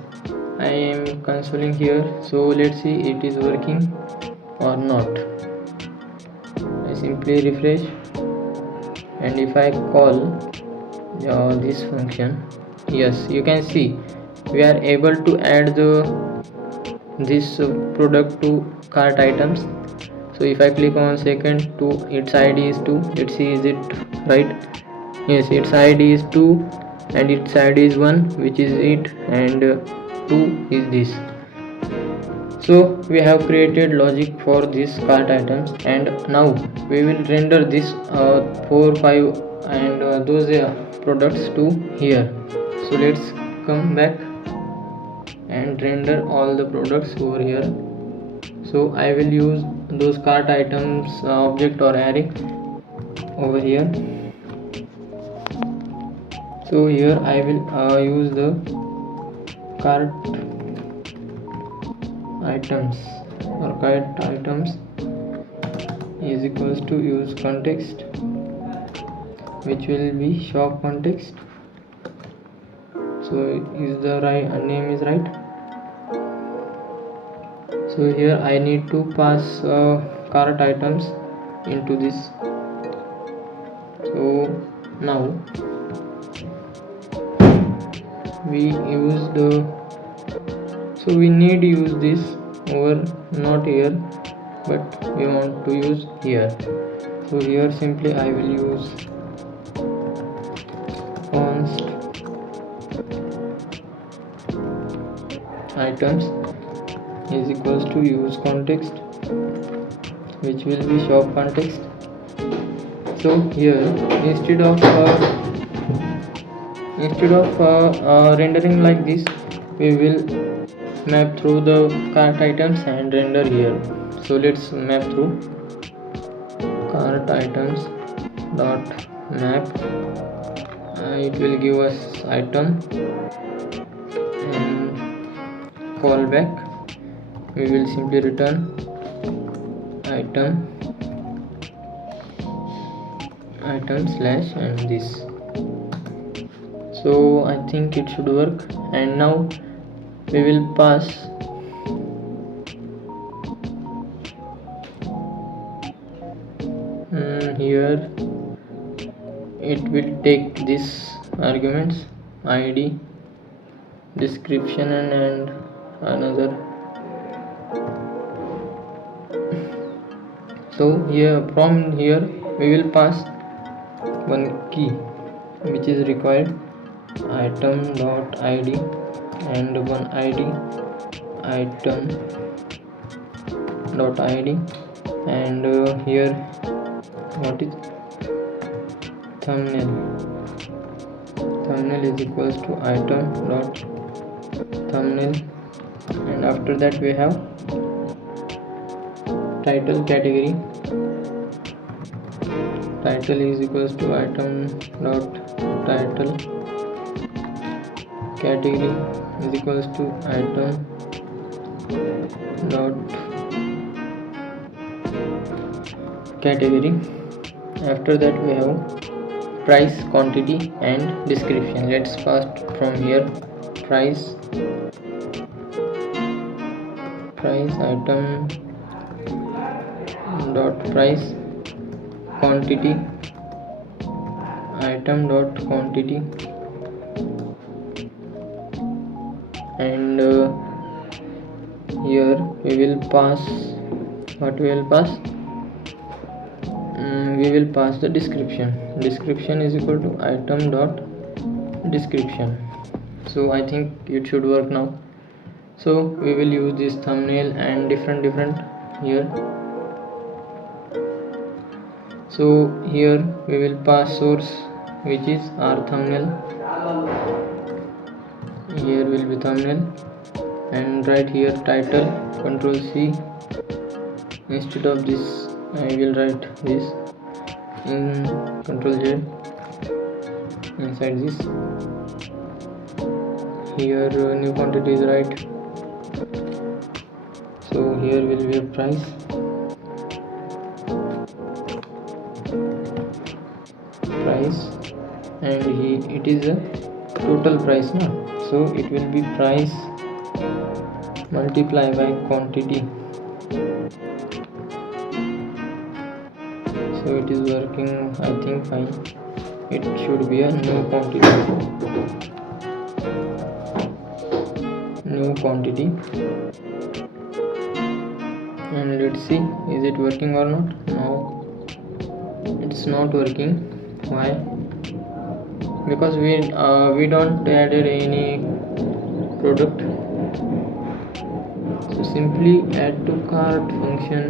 I am consoling here. So let's see it is working or not. I simply refresh, and if I call this function, yes, you can see we are able to add this product to cart items. So if I click on second, to its id is 2. Let's see, is it right? Yes, its id is 2 and its id is 1, which is it, and 2 is this. So we have created logic for these cart items, and now we will render this 4 5 and those products to here. So let's come back and render all the products over here. So I will use those cart items object or array over here. So here I will use the cart items, or cart items is equals to use context, which will be shop context. So is the right name is right? So here I need to pass cart items into this. So now we use so we need to use this over, not here, but we want to use here. So here simply I will use const items is equals to use context, which will be shop context. So here instead of rendering like this, we will map through the cart items and render here. So let's map through cart items dot map. It will give us item, and callback we will simply return item slash and this. So I think it should work, and now we will pass here. It will take this arguments id, description, and another. So here from here we will pass one key which is required, item dot id, and one id item dot id, and here what is thumbnail is equals to item dot thumbnail, and after that we have title category. Title is equals to item dot title, category is equals to item dot category. After that we have price, quantity, and description. Let's first from here price item dot price, quantity item dot quantity, and here we will pass what we will pass. We will pass the description. Description is equal to item dot description. So I think it should work now. So we will use this thumbnail and different here. So here we will pass source, which is our thumbnail. Here will be thumbnail, and right here title, Control C. Instead of this I will write this in Control Z inside this. Here new quantity is right. So here will be a price, and it is a total price now, so it will be price multiply by quantity. So it is working, I think fine. It should be a new quantity, and let's see is it working or not. No, it's not working. Why? Because we don't added any product. So simply add to cart function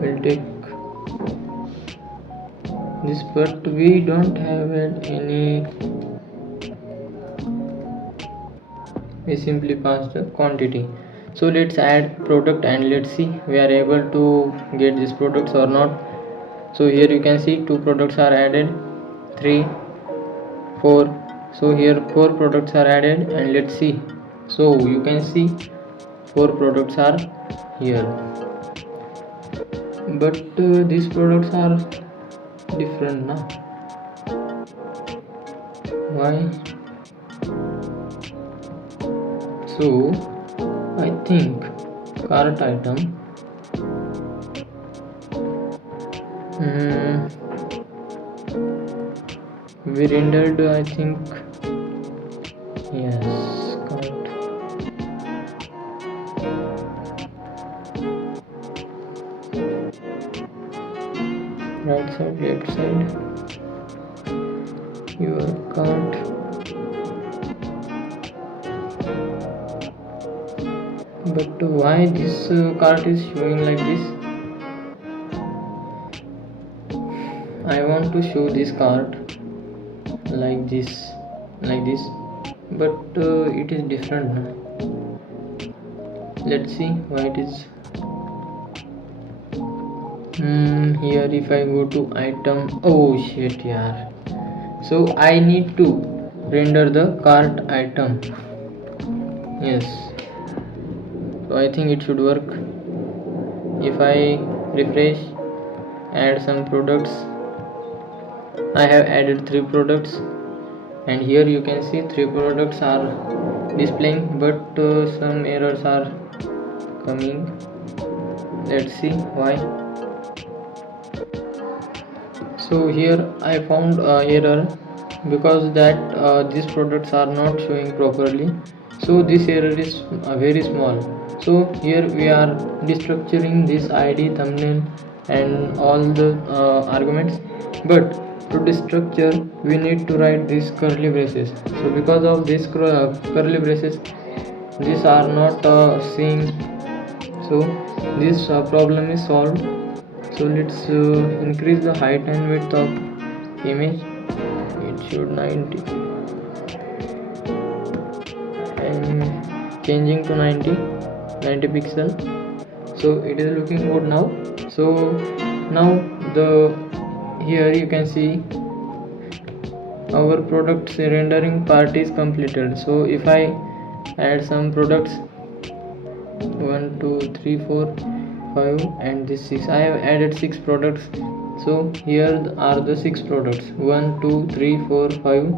will take this, but we don't have any. We simply pass the quantity. So let's add product and let's see we are able to get these products or not. So here you can see 2 products are added, 3, 4. So here 4 products are added, and let's see. So you can see 4 products are here, but these products are different now. Why? So I think cart item we rendered, I think, yes, cart. Right side, left side, your cart. But why this cart is showing like this? I want to show this cart like this, but it is different now. Let's see why it is. Here if I go to item, oh shit, yeah. So I need to render the cart item. Yes. So I think it should work. If I refresh, add some products, I have added 3 products, and here you can see 3 products are displaying, but some errors are coming. Let's see why. So here I found error because that these products are not showing properly. So this error is very small. So here we are destructuring this ID, thumbnail, and all the arguments, but to destructure we need to write these curly braces. So because of this curly braces, these are not seeing. So this problem is solved. So let's increase the height and width of image. It should 90. I'm changing to 90 pixel. So it is looking good now. So now here you can see our products rendering part is completed. So if I add some products, 1 2 3 4 5 and this 6, I have added 6 products. So here are the 6 products, 1 2 3 4 5,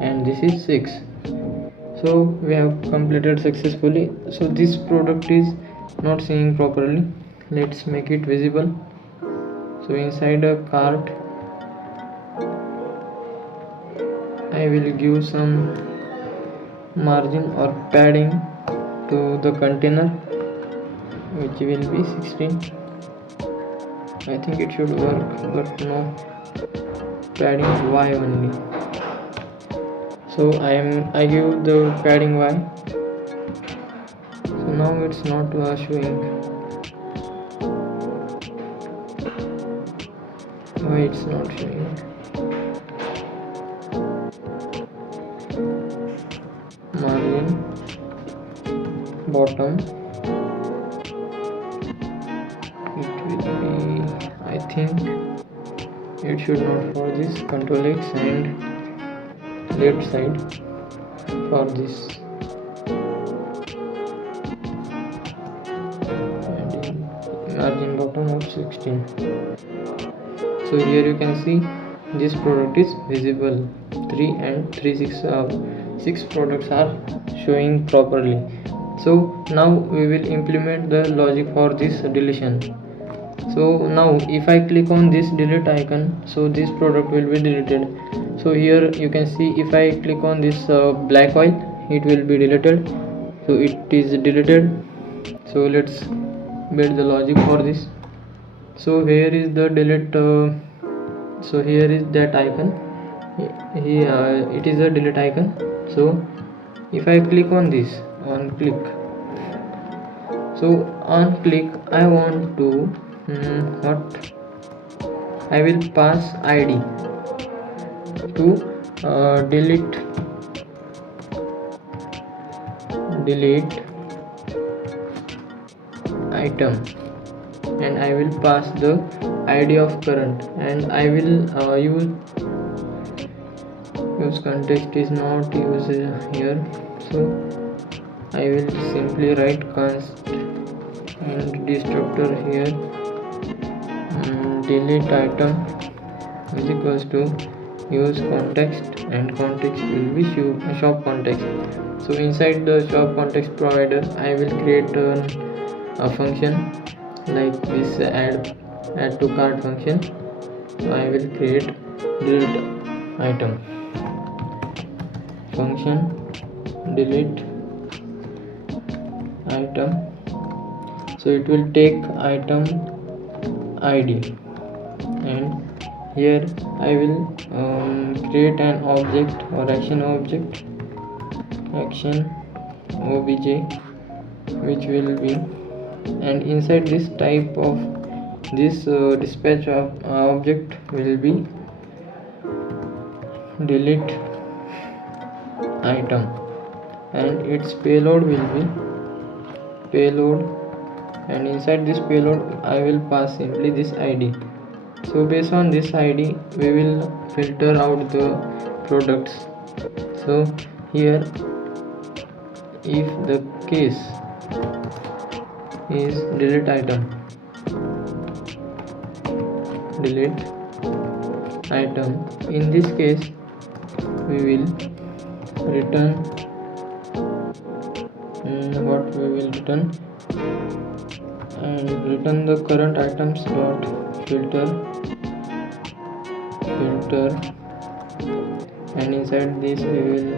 and this is 6. So we have completed successfully. So this product is not seeing properly. Let's make it visible. So inside a cart I will give some margin or padding to the container, which will be 16. I think it should work, but no, padding Y only. So I give the padding Y. So now it's not showing. Why it's not showing? Margin bottom, it will be, I think it should not for this, Control X, and left side for this, and margin bottom of 16. So here you can see this product is visible. 3 and 3 6 products are showing properly. So now we will implement the logic for this deletion. So now if I click on this delete icon, so this product will be deleted. So here you can see, if I click on this black oil, it will be deleted. So it is deleted. So let's build the logic for this. So here is the delete, so here is that icon. Here it is a delete icon. So if I click on this, on click, so on click I want to what I will pass id to delete item, and I will pass the id of current, and I will use context is not used here. So I will simply write const and destructor here, delete item is equals to use context, and context will be shop context. So inside the shop context provider I will create a function like this add to cart function. So I will create delete item function delete item. So it will take item id, and here I will create an object or action object, action obj, which will be, and inside this type of this dispatch of object will be delete item, and its payload will be payload, and inside this payload I will pass simply this id. So based on this id we will filter out the products. So here if the case is delete item, in this case we will return what we will return, and return the current items dot filter, and inside this we will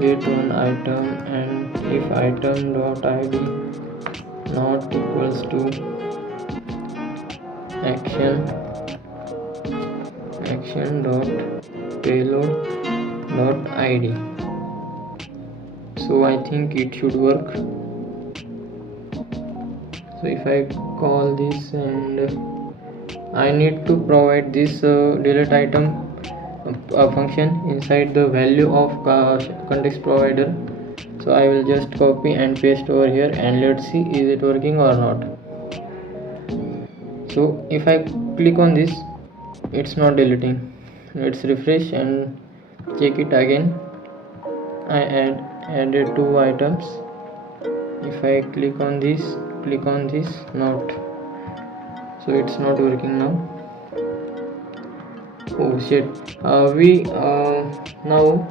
get one item, and if item dot id not equals to action dot payload dot id. So I think it should work. So if I call this, and I need to provide this delete item function inside the value of context provider. So I will just copy and paste over here, and let's see is it working or not. So if I click on this, it's not deleting. Let's refresh and check it again. I added 2 items. If I click on this, not, so it's not working now. Oh shit. We now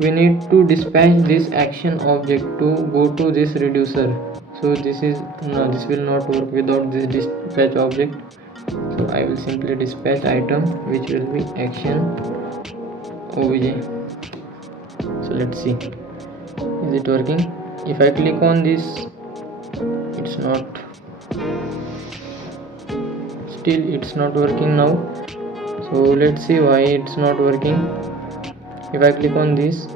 we need to dispatch this action object to go to this reducer. So this will not work without this dispatch object. So I will simply dispatch item, which will be action obj. So let's see, is it working? If I click on this, it's not, still it's not working now. So let's see why it's not working. If I click on this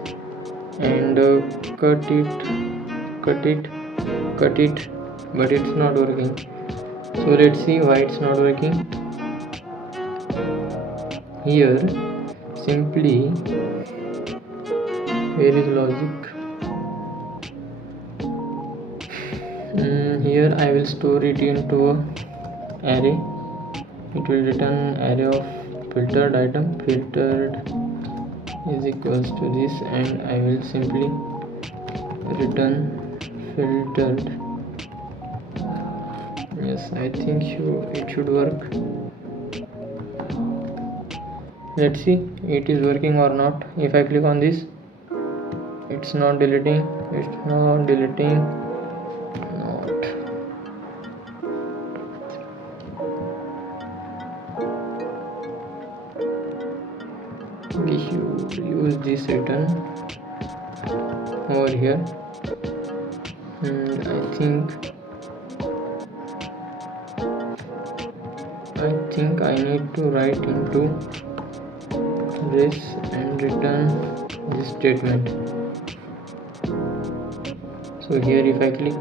and cut it, but it's not working. So let's see why it's not working. Here simply, where is logic? Here I will store it into a array. It will return array of filtered item. Filtered is equals to this, and I will simply return filtered. Yes, I think it should work. let's see it is working or not. If I click on this, it's not deleting, not we should use this return over here. I think I need to write into this and return this statement. So here if I click,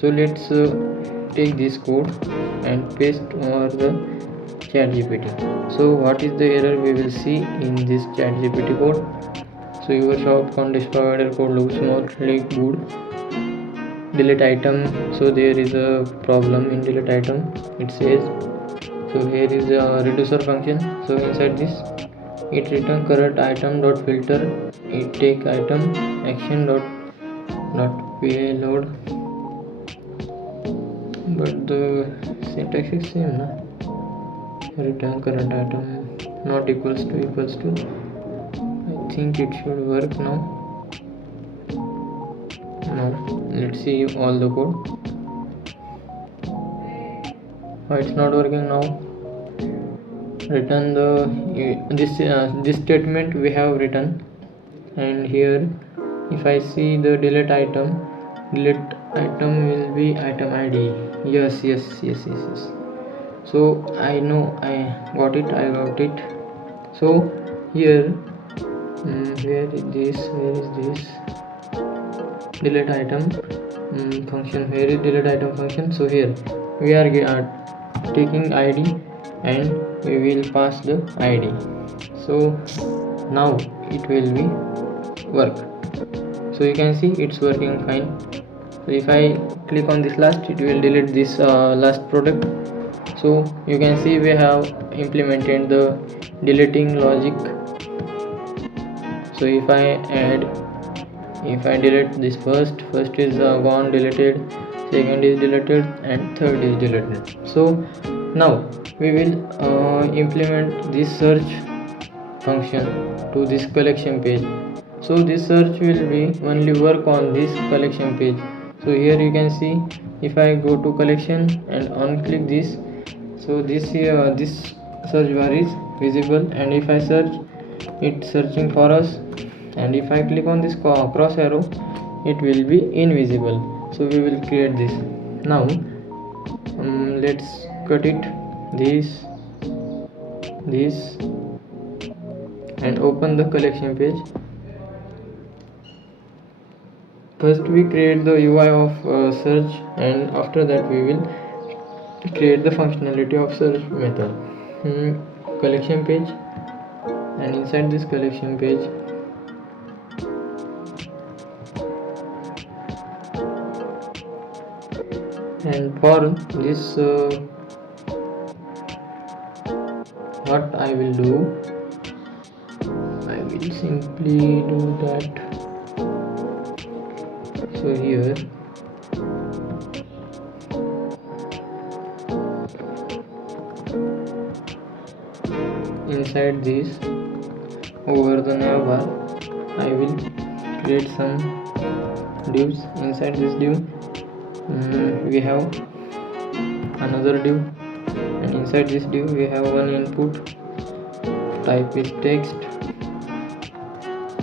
so let's take this code and paste over the ChatGPT. So what is the error we will see in this ChatGPT code? So your shop context provider code looks mostly good. Delete item, so there is a problem in delete item, it says. So here is a reducer function. So inside this it return current item dot filter, it take item action dot payload, but the syntax is same na. Return current item not equals to. I think it should work now. Let's see all the code. It's not working now. Return the this statement we have written, and here if I see the delete item will be item ID. Yes. So I know I got it. So here where is this delete item function? Where is delete item function? So here we are taking ID and we will pass the ID. So now it will be work. So you can see it's working fine. So if I click on this last, it will delete this last product. So you can see we have implemented the deleting logic. So if I delete this first is gone, deleted, second is deleted, and third is deleted. So now we will implement this search function to this collection page. So this search will be only work on this collection page. So here you can see if I go to collection and unclick this, so this search bar is visible, and if I search, it's searching for us, and if I click on this cross arrow, it will be invisible. So we will create this now. Let's cut it this and open the collection page. First we create the UI of search, and after that we will create the functionality of search method. Collection page, and inside this collection page and for this what I will do, I will simply do that. So here inside this over the navbar I will create some divs. Inside this div we have another div, and inside this div we have one input, type is text.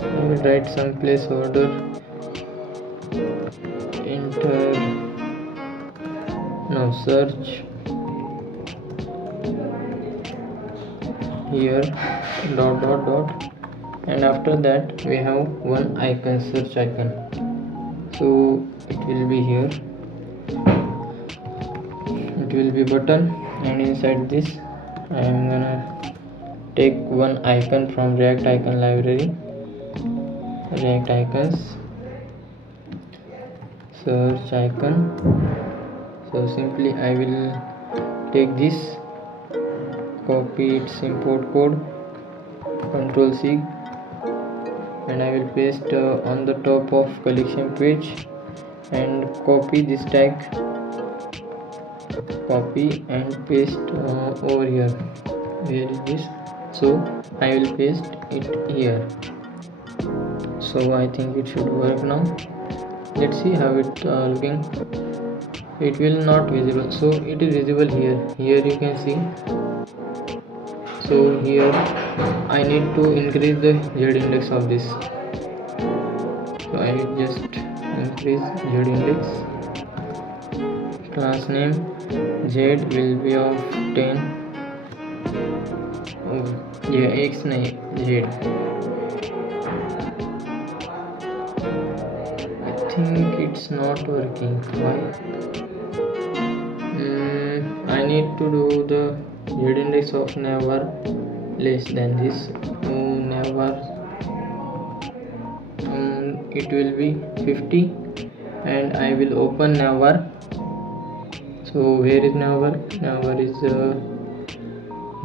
I will write some placeholder, enter, now search, here dot, and after that we have one icon, search icon. So it will be here, it will be button, and inside this I am gonna take one icon from React icon library, React icons, search icon. So simply I will take this, copy its import code, Ctrl+C, and I will paste on the top of collection page, and copy this tag, copy and paste over here. Where is this? so I will paste it here. So I think it should work now. Let's see how it looking. It will not visible, so it is visible here you can see. So here I need to increase the z index of this, so I will just increase z index. Class name z will be of 10. Oh yeah, x nahi z. I think it's not working. Why? I need to do the z index of never less than this. Never it will be 50, and I will open never. So where is never? Never is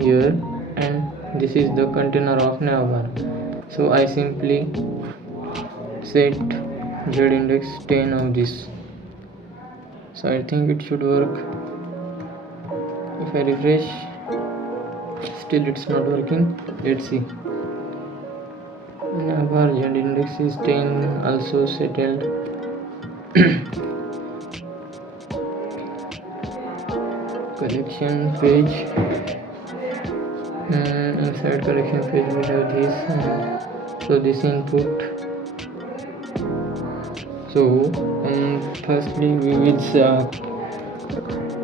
here, and this is the container of never. So I simply set z index 10 of this. So I think it should work. If I refresh, still it's not working. Let's see. Never z index is 10, also settled. Collection page. Inside collection page we have this. So this input. So firstly we will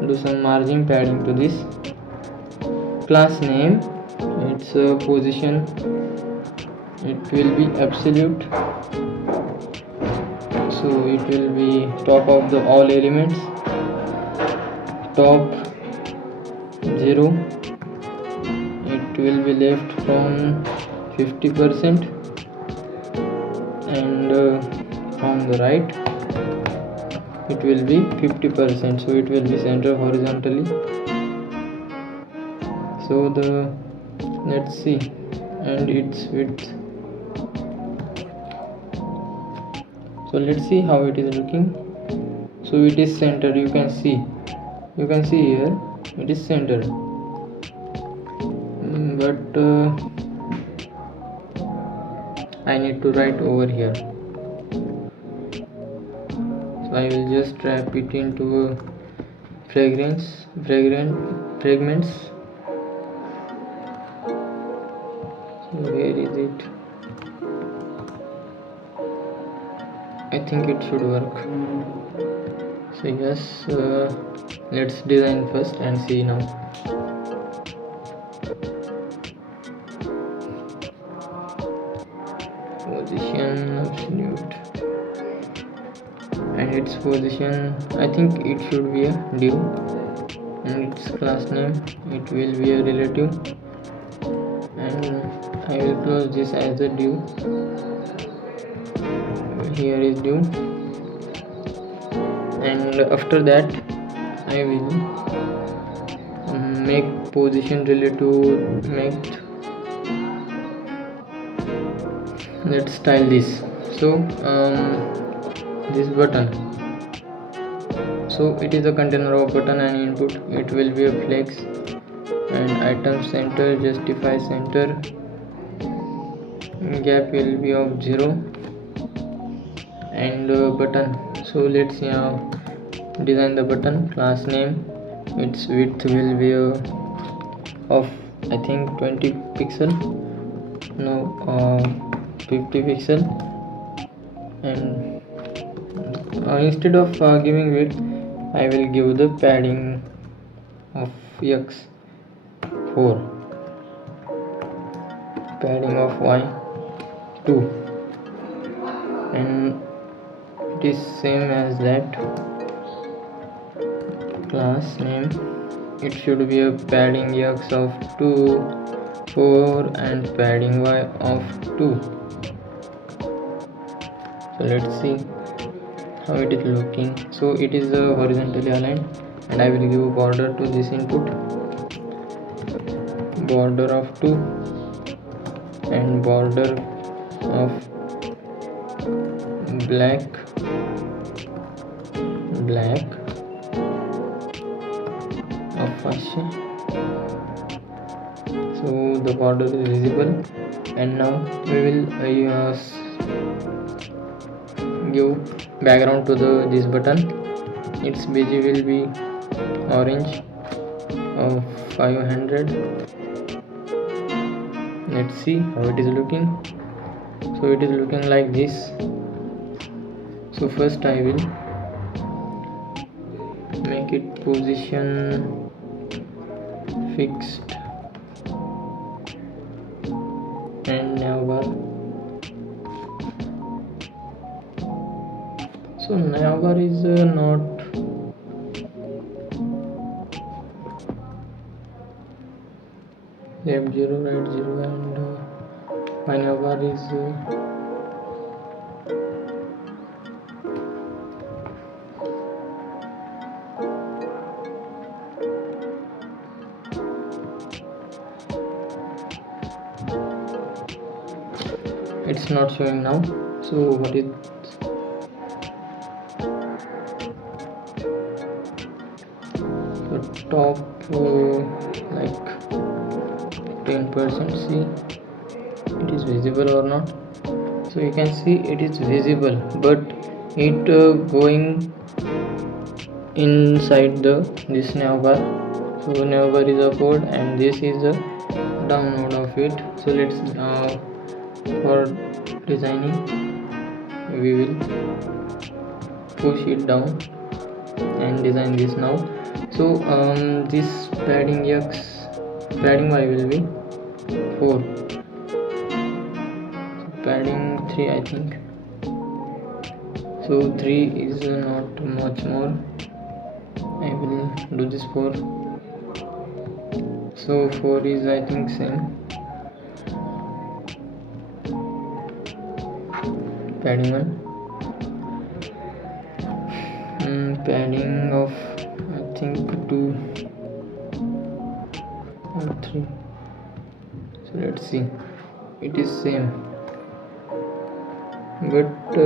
do some margin padding to this. Class name, its position, it will be absolute, so it will be top of the all elements. Top 0, it will be left from 50%, and from the right it will be 50%, so it will be centered horizontally. So let's see, and its width. So let's see how it is looking. So it is centered, you can see here it is centered, but I need to write over here. So I will just wrap it into fragments. So where is it? I think it should work. So yes, let's design first and see now. Position absolute, and its position, I think it should be a div, and its class name, it will be a relative, and I will close this as a div. Here is div, and after that I will make position relative make. Let's style this. So this button, so it is a container of button and input. It will be a flex, and item center, justify center, gap will be of 0, and button. So let's design the button. Class name, its width will be of I think 20 pixel, no 50 pixel, and instead of giving width I will give the padding of x4, padding of y2, and it is same as that. Class name, it should be a padding x of 2, 4, and padding y of 2. So let's see how it is looking. So it is horizontally aligned, and I will give a border to this input, border of 2, and border of black of fascia. so the border is visible. And now we will give background to this button. Its bg will be orange of 500. Let's see how it is looking. So it is looking like this. So first I will make it position fixed and navbar. So navbar is not left 0 right 0 and my navbar is it's not showing now. So what is the top like 10%? See it is visible or not. So you can see it is visible, but it going inside this navbar. So navbar is upward and this is the download of it. So let's for designing we will push it down and design this now. So this padding y will be 4, padding 3 I think. So 3 is not much more. I will do this 4. So 4 is I think same. Padding 1, padding of I think 2 or 3. So let's see, it is same, but so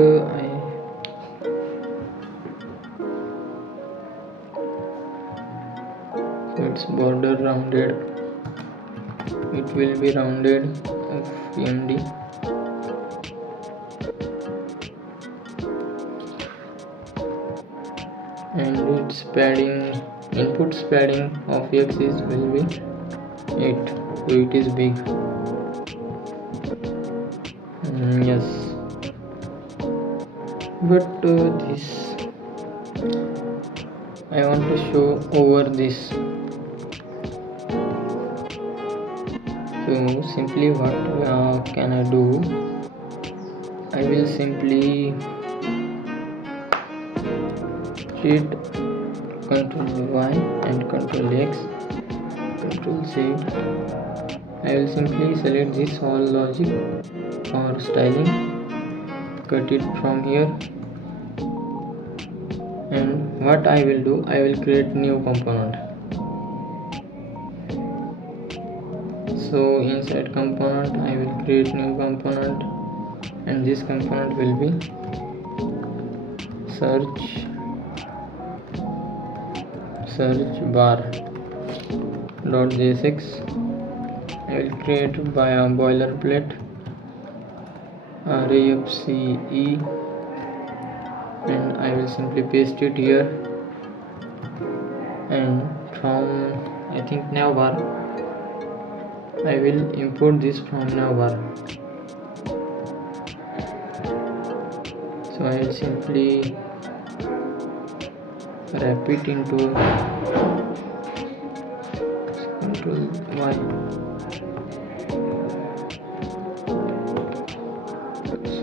its border rounded, it will be rounded of md. And its padding, inputs padding of x is will be 8, so it is big. Yes, but this I want to show over this. So simply what can I do? I will simply hit Ctrl Y and Ctrl X, Ctrl Z. I will simply select this all logic or styling, cut it from here, and what I will do, I will create new component. So inside component I will create new component, and this component will be search bar .jsx. I will create by a boilerplate refce, and I will simply paste it here, and from I think navbar I will import this from navbar. So I will simply wrap it into Ctrl Y.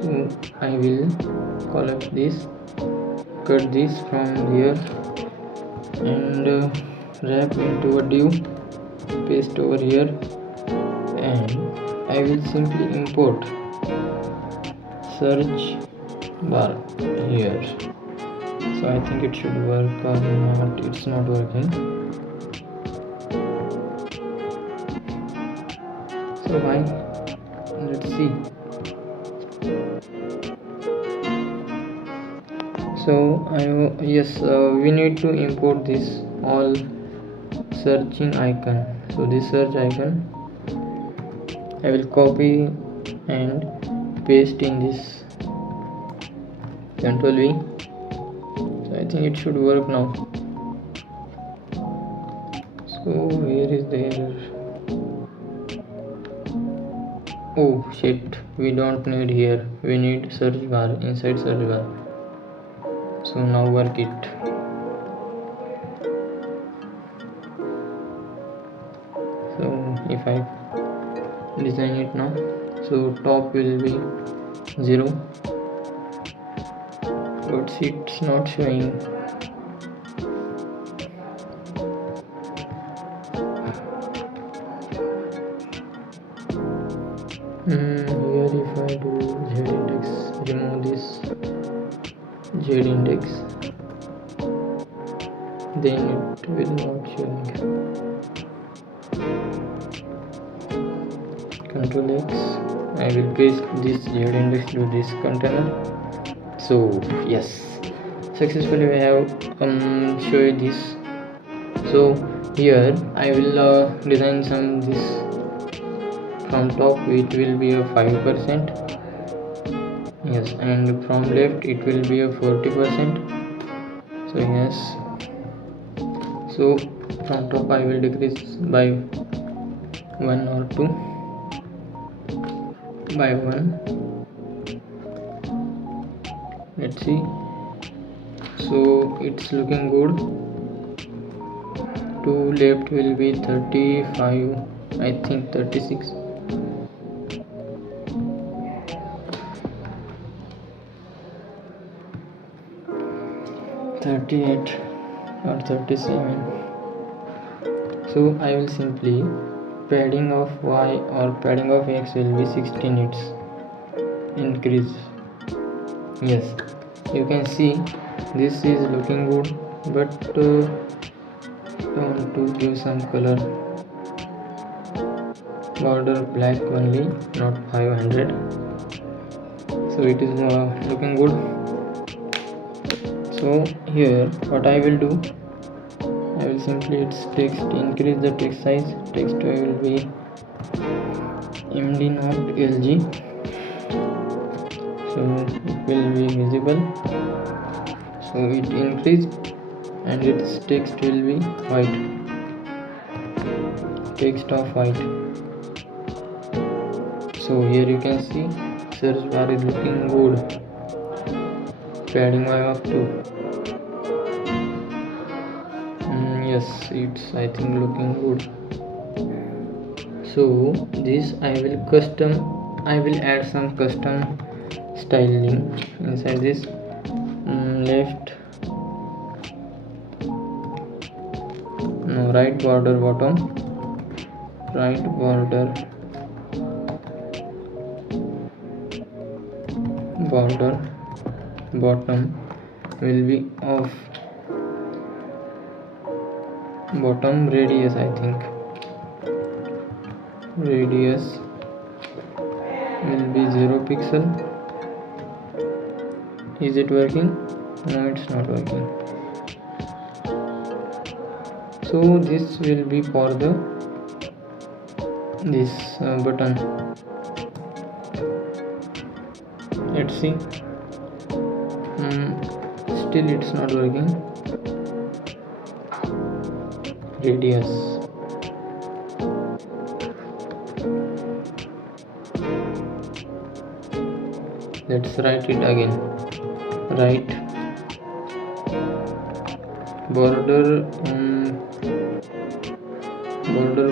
So I will collapse this, cut this from here, and wrap into a div, paste over here, and I will simply import search bar here. So I think it should work or not. It's not working. So why? Let's see. So we need to import this all searching icon. So this search icon I will copy and paste in this Ctrl V. So I think it should work now. So where is the error? Oh shit, we don't need here, we need search bar, inside search bar. So now work it. So if I design it now, so top will be 0, but it's not showing. Here if I do z index, remove this z index, then it will not showing. Ctrl X, I will paste this z index to this container. So yes, successfully we have showed this. So here I will design some this. From top it will be a 5%, yes, and from left it will be a 40%. So yes, so from top I will decrease by 1 or 2, by 1. Let's see. So it's looking good. To left will be 35, I think 36. 38 or 37. So I will simply padding of y or padding of x will be 16 nits increase. Yes, you can see this is looking good, but I want to give some color. Border black only, not 500. So it is looking good. So here what I will do, I will simply its text, increase the text size. Text will be md not lg, so it will be visible. So it increased and its text will be white, text of white. So here you can see search bar is looking good. Padding y of 2. Yes, it's I think looking good. So this I will add some custom styling inside this. Left, no, right border bottom, right border bottom will be of bottom radius, I think radius will be 0 pixel. Is it working? No, it's not working. So this will be for the this button. Let's see. Still it's not working. Radius, let's write it again. Right border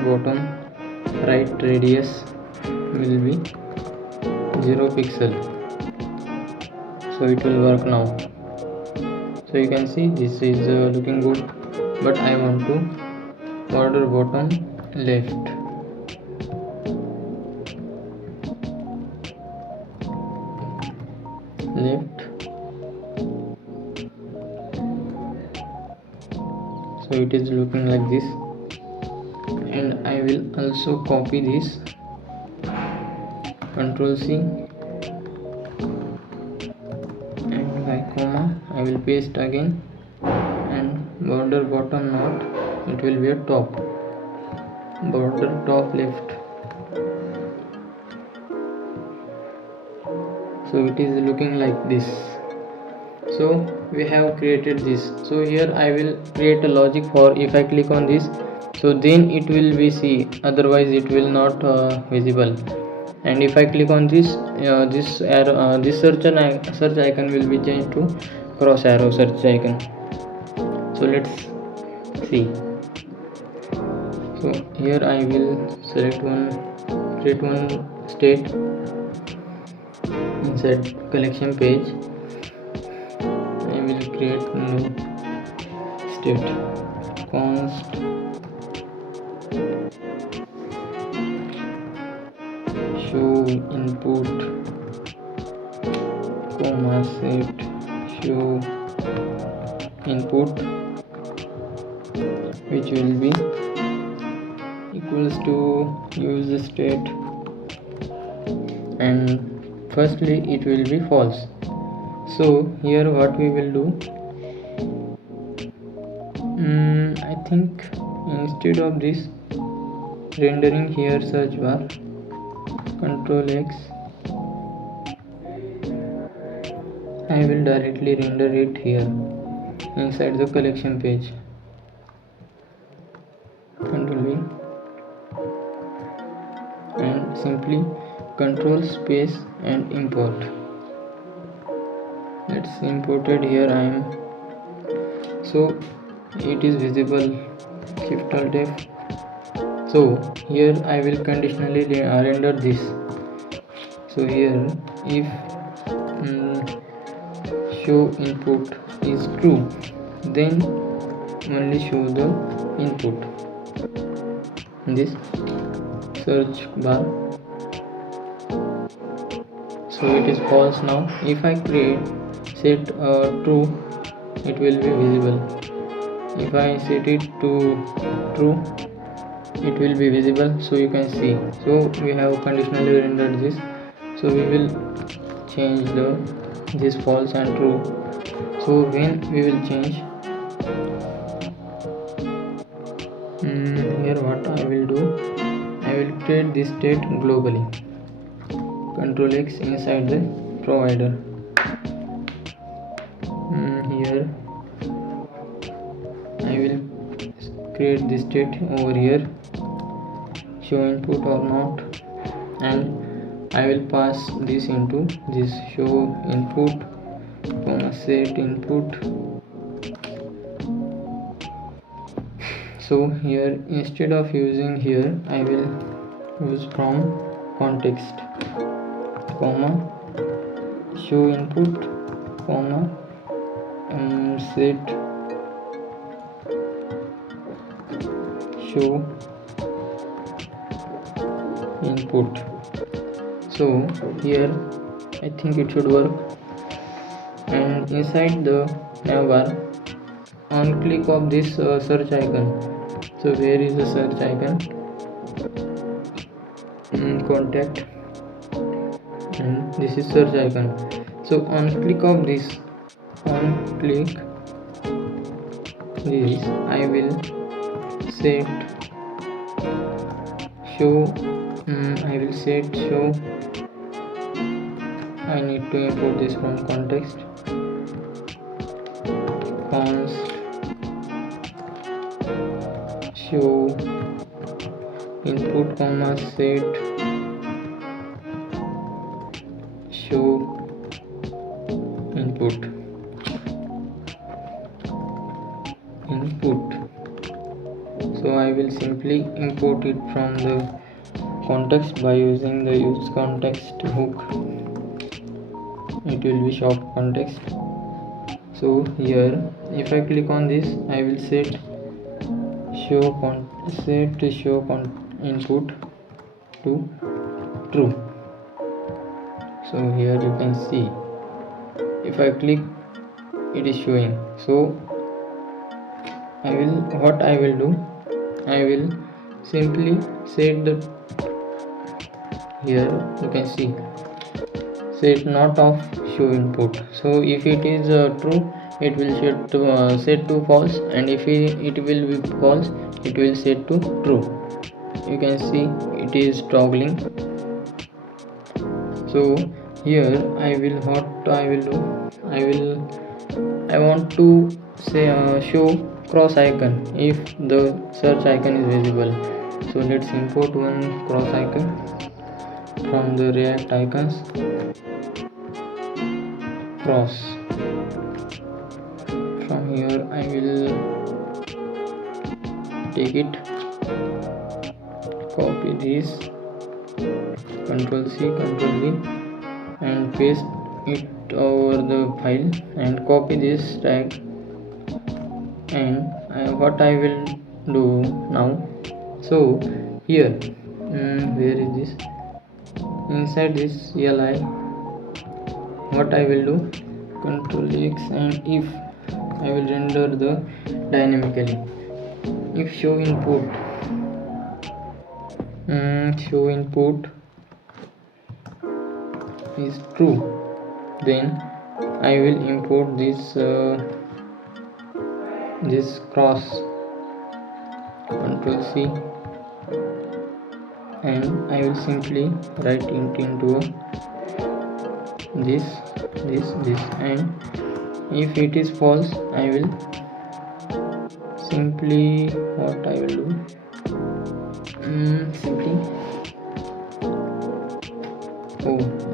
bottom right radius will be 0 pixel. So it will work now. So you can see this is looking good, but I want to border bottom left. So it is looking like this, and I will also copy this. Ctrl C and by comma I will paste again, and border bottom not, it will be a top, border top left. So it is looking like this. So we have created this. So here I will create a logic for if I click on this, so then it will be see, otherwise it will not visible. And if I click on this, this arrow, this search icon will be changed to cross arrow search icon. So let's see. So here I will create one state inside collection page. I will create new state const show input comma set show input, which will be equals to use state, and firstly it will be false. So here what we will do, I think instead of this rendering here search bar, Control X, I will directly render it here inside the collection page. Control V and simply control space and import. Let's import it here. I am, so it is visible. Shift Alt F. So here I will conditionally render this. So here if show input is true, then only show the input in this search bar. So it is false now. If I set true, it will be visible. If I set it to true, it will be visible. So you can see. So we have conditionally rendered this. So we will change this false and true. So when we will change, here what I will do, I will create this state globally. Control X inside the provider. Here I will create this state over here, show input or not, and I will pass this into this show input comma set input. So here instead of using here, I will use from context comma show input comma set show input. So here I think it should work, and inside the navbar, on click of this search icon. So where is the search icon? Contact, and this is search icon. So on click of this, I will set show. I will set show. I need to import this from context. Const show input comma set show input. So I will simply import it from the context by using the use context hook. It will be shop context. So here if I click on this, I will set show input to true. So here you can see, if I click, it is showing. So I will simply set the, here you can see, set not of show input. So if it is true, it will set to false, and if it will be false, it will set to true. You can see it is toggling. So Here what I will do, I want to say show cross icon if the search icon is visible. So let's import one cross icon from the React icons. Cross. From here I will take it, copy this, Ctrl C, Ctrl V, and paste it over the file and copy this tag. And what I will do now, so here where is this, inside this li, what I will do, Ctrl X, and if I will render the dynamically, if show input is true, then I will import this cross, Ctrl C, and I will simply write it into this, and if it is false, I will simply what I will do, simply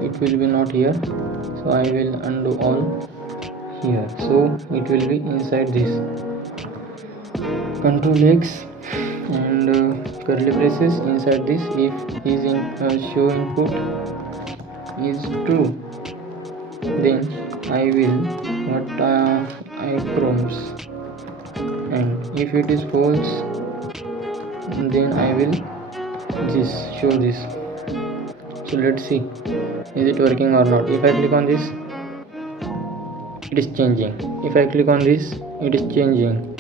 it will be not here, so I will undo all here, so it will be inside this, Ctrl X, and curly braces inside this, if is show input is true, then I will icons, and if it is false, then I will show this. So let's see, is it working or not. If I click on this, it is changing. If I click on this, it is changing.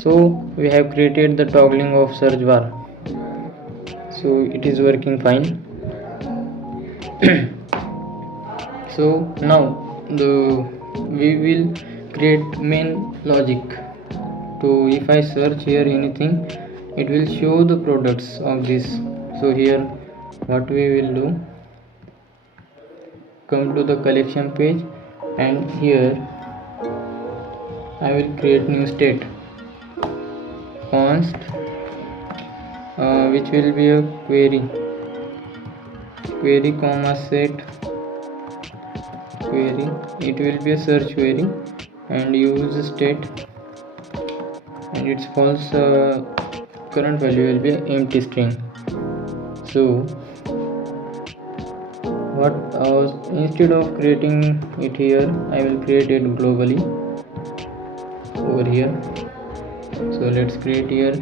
So we have created the toggling of search bar, so it is working fine. So now we will create main logic. So if I search here anything, it will show the products of this. So here what we will do, come to the collection page, and here I will create new state, const, which will be a query comma set query, it will be a search query, and use state, and its false current value will be an empty string. So what instead of creating it here, I will create it globally over here. So let's create here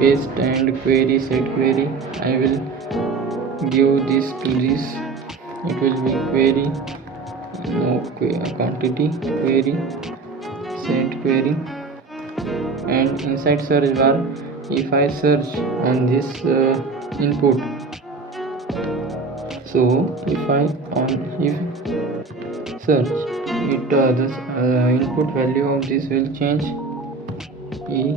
paste and query set query. I will give this to this, it will be query quantity query set query, and inside search bar, if I search on this input, so if search it, the input value of this will change e,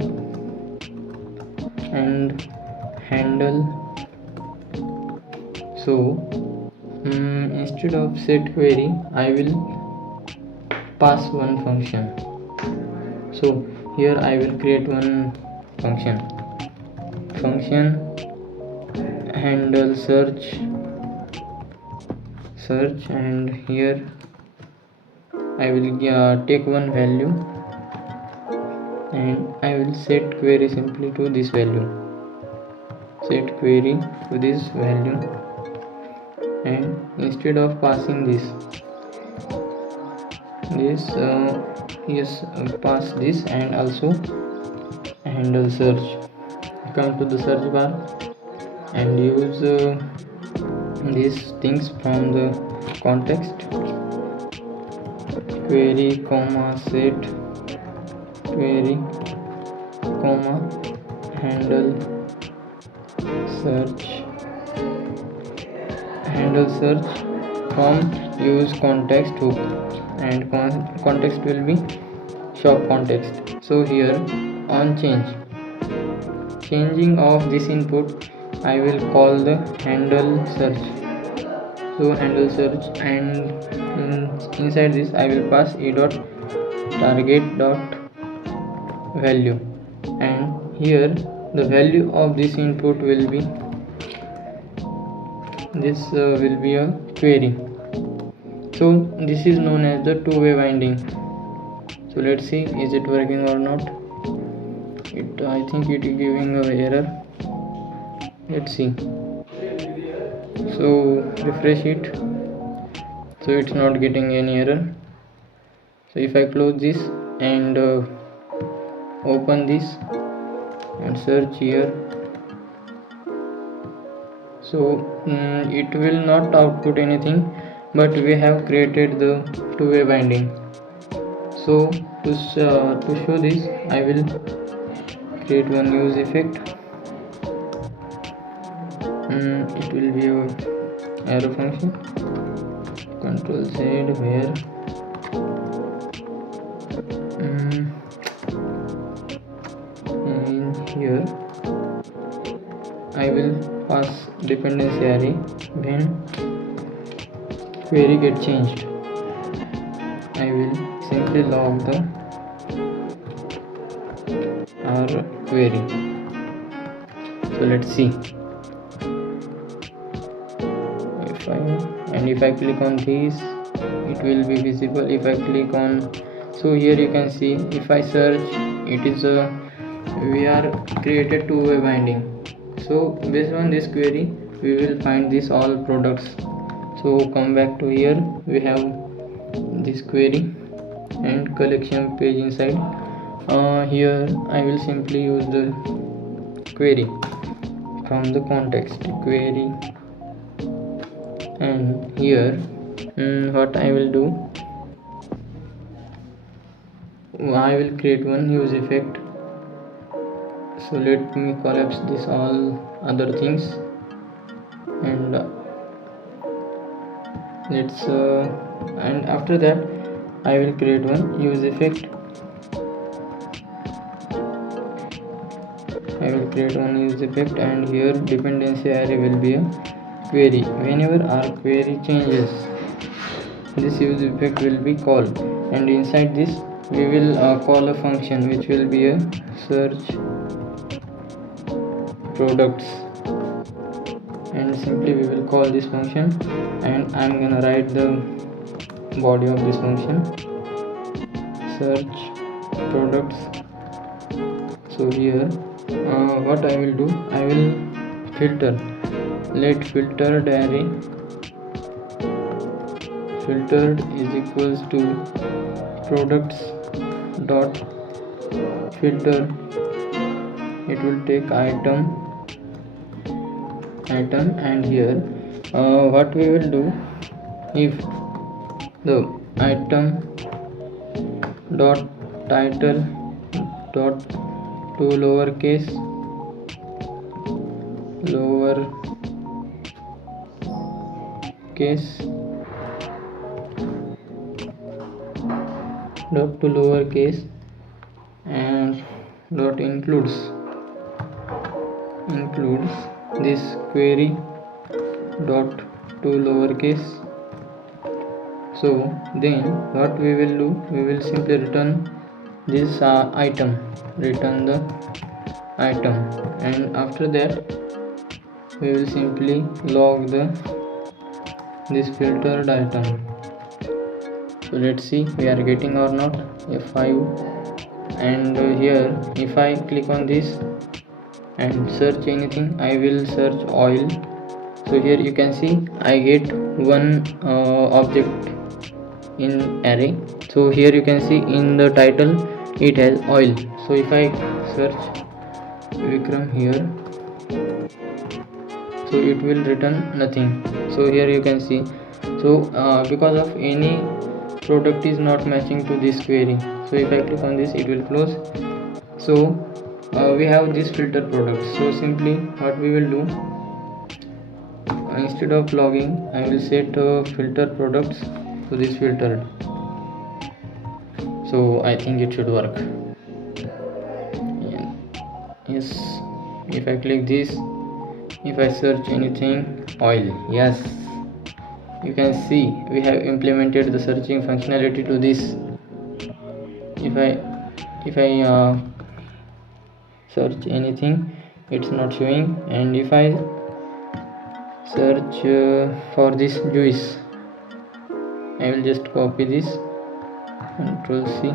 and handle. So instead of set query, I will pass one function. So here I will create one function handle search, and here I will take one value, and I will set query simply to this value, set query to this value, and instead of passing this pass this, and also handle search. Come to the search bar and use these things from the context, query comma set query comma handle search from use context hook, and context will be shop context. So here on changing of this input, I will call the handle search. so handle search, and inside this I will pass e dot target dot value, and here the value of this input will be a query. So this is known as the two-way binding. So let's see, is it working or not. I think it is giving an error. Let's see. So refresh it. So it's not getting any error. So if I close this and open this and search here, so it will not output anything, but we have created the two-way binding. So to show this, I will create one use effect. It will be a arrow function. Control Z, where in here I will pass dependency array when query get changed. I will simply log the our query. So let's see. If I click on this, it will be visible. If I click on, so here you can see, if I search, it is we are created two-way binding. So based on this query we will find this all products. So come back to here, we have this query and collection page inside. Here I will simply use the query from the context query, and here what I will do, I will create one use effect. So let me collapse this all other things, and let's and after that I will create one use effect. And here dependency array will be a query. Whenever our query changes, this use effect will be called, and inside this we will call a function which will be a search products, and simply we will call this function, and I'm gonna write the body of this function, search products. So here what I will do, I will filter, let filtered array filtered is equals to products dot filter. It will take item, and here what we will do, if the item dot title dot to lowercase dot to lowercase and dot includes this query dot to lowercase. So then what we will do, we will simply return this return the item, and after that we will simply log this filtered item. So let's see we are getting or not. F5, and here if I click on this and search anything, I will search oil. So here you can see I get one object in array. So here you can see in the title it has oil. So if I search Vikram here, so it will return nothing. So here you can see, so because of any product is not matching to this query. So if I click on this, it will close. So we have this filter product. So simply what we will do, instead of logging, I will set filter products to this filtered. So I think it should work. Yes, if I click this, if I search anything, oil, yes, you can see we have implemented the searching functionality to this. If I search anything, it's not showing. And if I search for this juice, I will just copy this, Control C,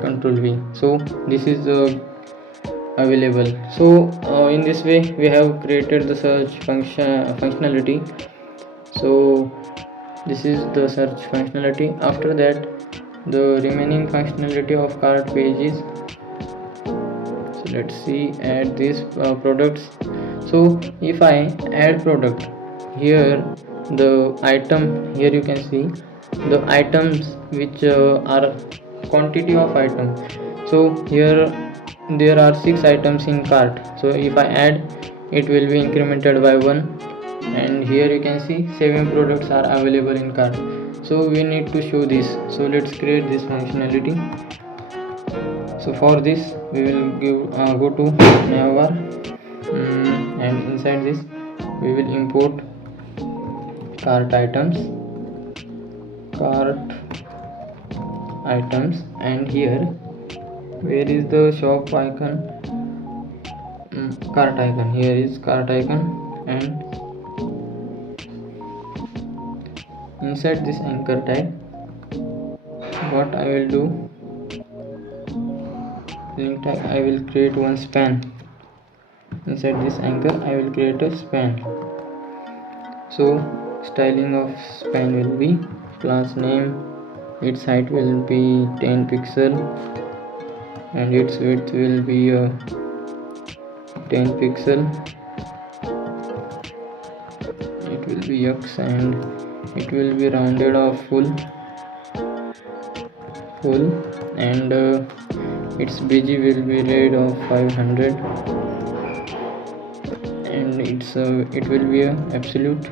Control V. So this is available. So in this way we have created the search functionality. So this is the search functionality. After that, the remaining functionality of cart page is, so let's see, add these products. So if I add product here, the item here, you can see the items which are quantity of item. So here there are 6 items in cart. So if I add, it will be incremented by 1. And here you can see 7 products are available in cart. So we need to show this. So let's create this functionality. So for this we will go to navbar, and inside this we will import cart items, and here where is the shop icon, cart icon, here is cart icon. And inside this anchor tag, what I will do, link tag, I will create one span. Inside this anchor I will create a span. So styling of span will be class name, its height will be 10 pixel, and its width will be 10 pixel. It will be x, and it will be rounded off full, and its bg will be rate of 500, and it will be a absolute,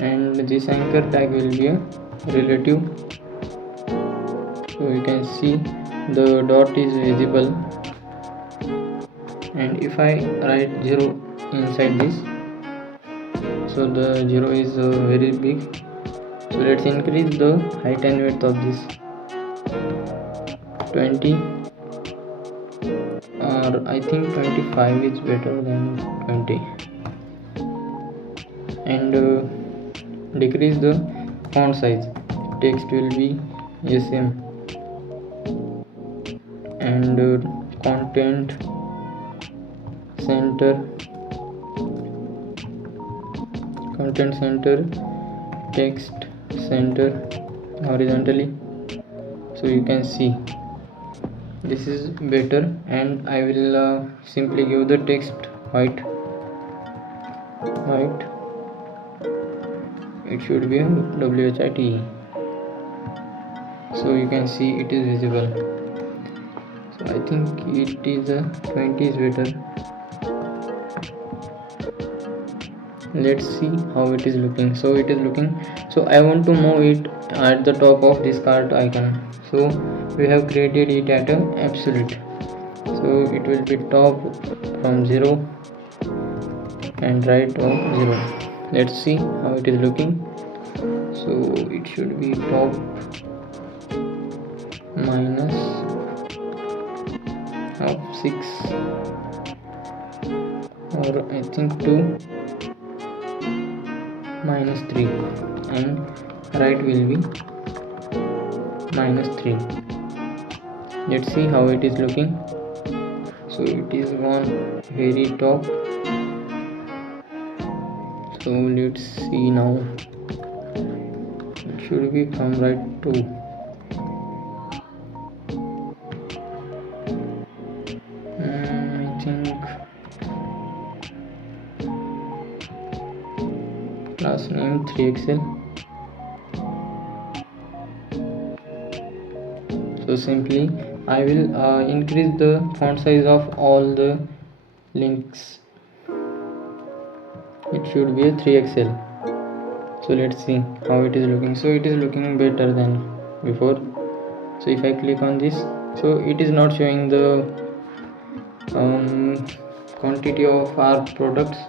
and this anchor tag will be a relative. So you can see the dot is visible, and if I write 0 inside this, so the 0 is very big. So let's increase the height and width of this 20, or I think 25 is better than 20, and decrease the font size. Text will be same, and content center text center horizontally. So you can see this is better, and I will simply give the text white. It should be WHIT. So you can see it is visible. So I think it is 20 is better. Let's see how it is looking. So it is looking, so I want to move it at the top of this cart icon. So we have created it at a absolute, so it will be top from 0 and right of 0. Let's see how it is looking. So it should be top minus of 6, or I think 2 minus 3, and right will be minus 3. Let's see how it is looking. So it is gone very top. So let's see now. It should be from right to I think class name 3xl. So simply I will increase the font size of all the links. It should be a 3xl. So let's see how it is looking. So it is looking better than before. So if I click on this, so it is not showing the quantity of our products.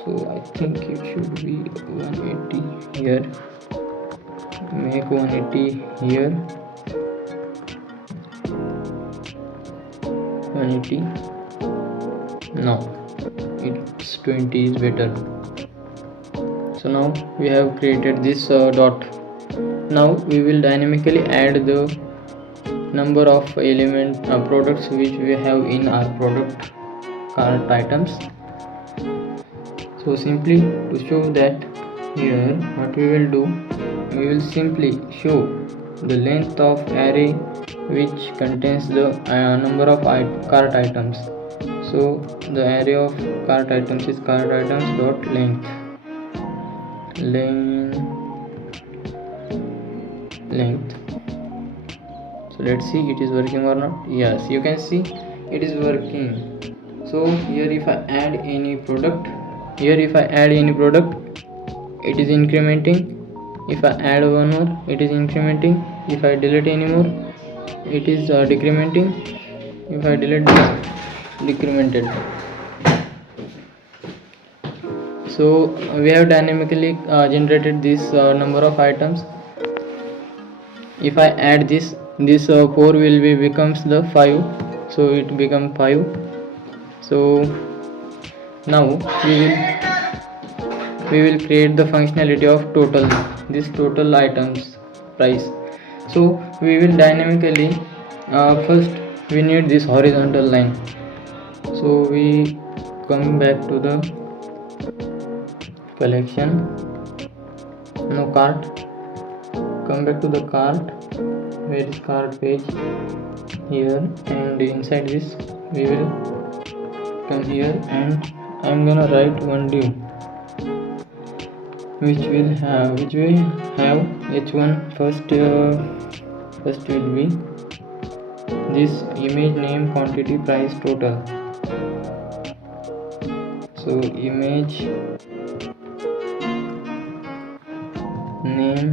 So I think it should be 180 here. Make 180 here. 180. No, it's 20 is better. So now we have created this dot. Now we will dynamically add the number of products which we have in our product cart items. So simply to show that, here what we will do, we will simply show the length of array which contains the number of cart items. So the array of cart items is cart items dot length. So let's see it is working or not. Yes, you can see it is working. So here if I add any product, it is incrementing. If I add one more, it is incrementing. If I delete any more, it is decrementing. If I delete this, decremented. So we have dynamically generated this number of items. If I add this 4 will be becomes the 5, so it become 5. So now we will create the functionality of total, this total items price. So we will dynamically first we need this horizontal line. So we come back to the collection, no cart, come back to the cart. Where is cart page? Here, and inside this we will come here, and I'm gonna write one div which we have h1. First will be this image name quantity price total. So image name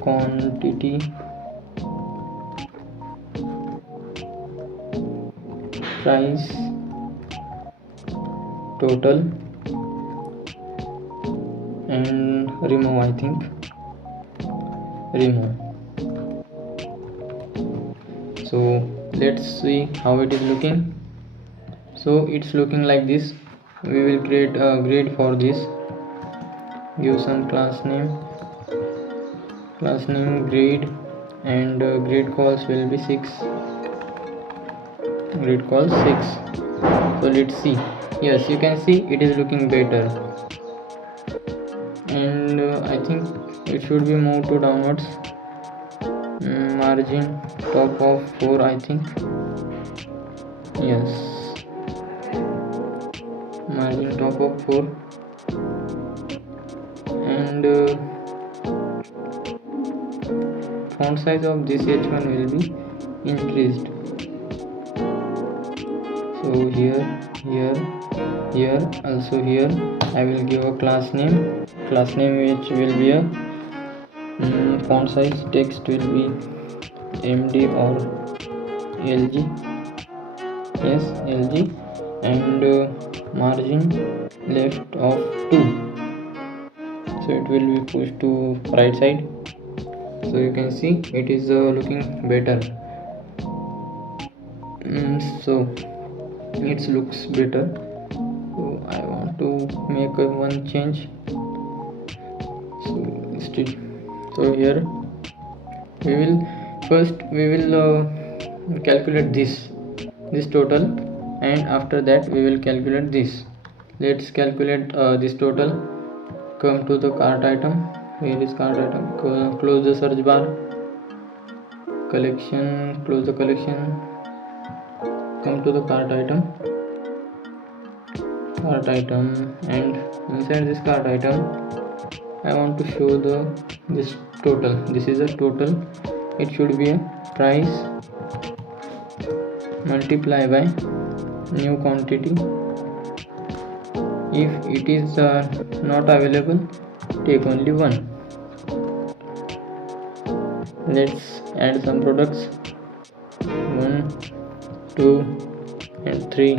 quantity price total, and remove, I think remove. So let's see how it is looking. So it's looking like this. We will create a grid for this. Give some class name grid, and grid calls will be 6. Grid calls 6. So let's see. Yes, you can see it is looking better, and I think it should be moved to downwards. Margin top of 4, I think. Yes, margin top of 4, and font size of this h1 will be increased. So here, also here I will give a class name which will be a font size. Text will be MD or LG. Yes, LG, and margin left of 2, so it will be pushed to right side. So you can see it is looking better. So it looks better. So I want to make one change. So here we will calculate this total, and after that we will calculate this. Let's calculate this total. Come to the cart item. Here is cart item. Close the search bar. Collection, close the collection. Come to the cart item, and inside this cart item I want to show this total. This is a total. It should be a price multiply by new quantity. If it is not available, take only one. Let's add some products. 1, 2 and 3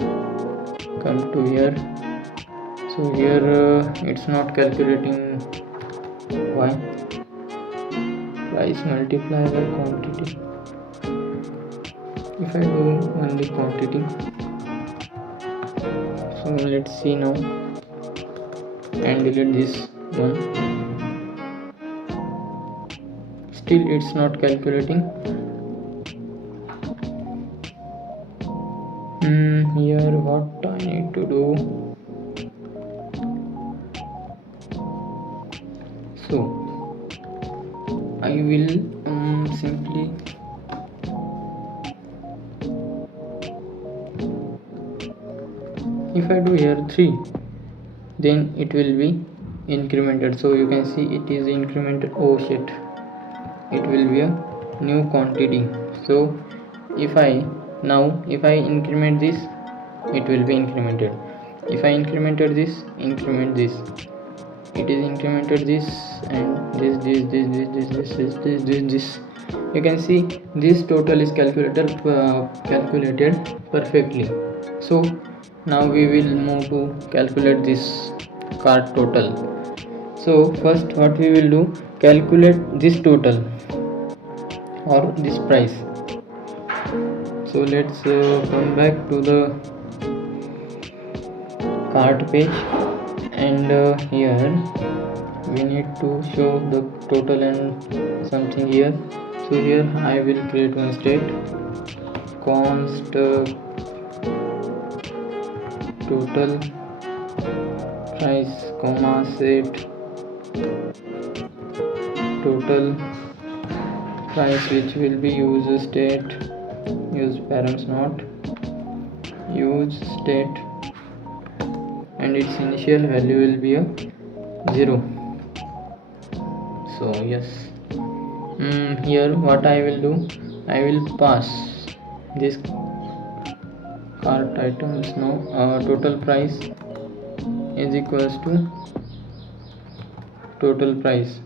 come to here. So here it's not calculating. Why? Price multiply by quantity. If I do only quantity, so let's see now and delete this one. Still it's not calculating. Here what I need to do. So I will simply if I do here 3, then it will be incremented. So you can see it is incremented. Oh shit, it will be a new quantity. So if I increment this, it will be incremented. If I incremented this, increment this, it is incremented this, and this. You can see this total is calculated perfectly. So now we will move to calculate this cart total. So first what we will do, calculate this total or this price. So let's come back to the cart page, and here we need to show the total and something here. So here I will create one state, const total price comma set total price, which will be use state, use params not use state, and its initial value will be a 0. So yes, here what I will do, I will pass this cart items now. Total price is equals to total price.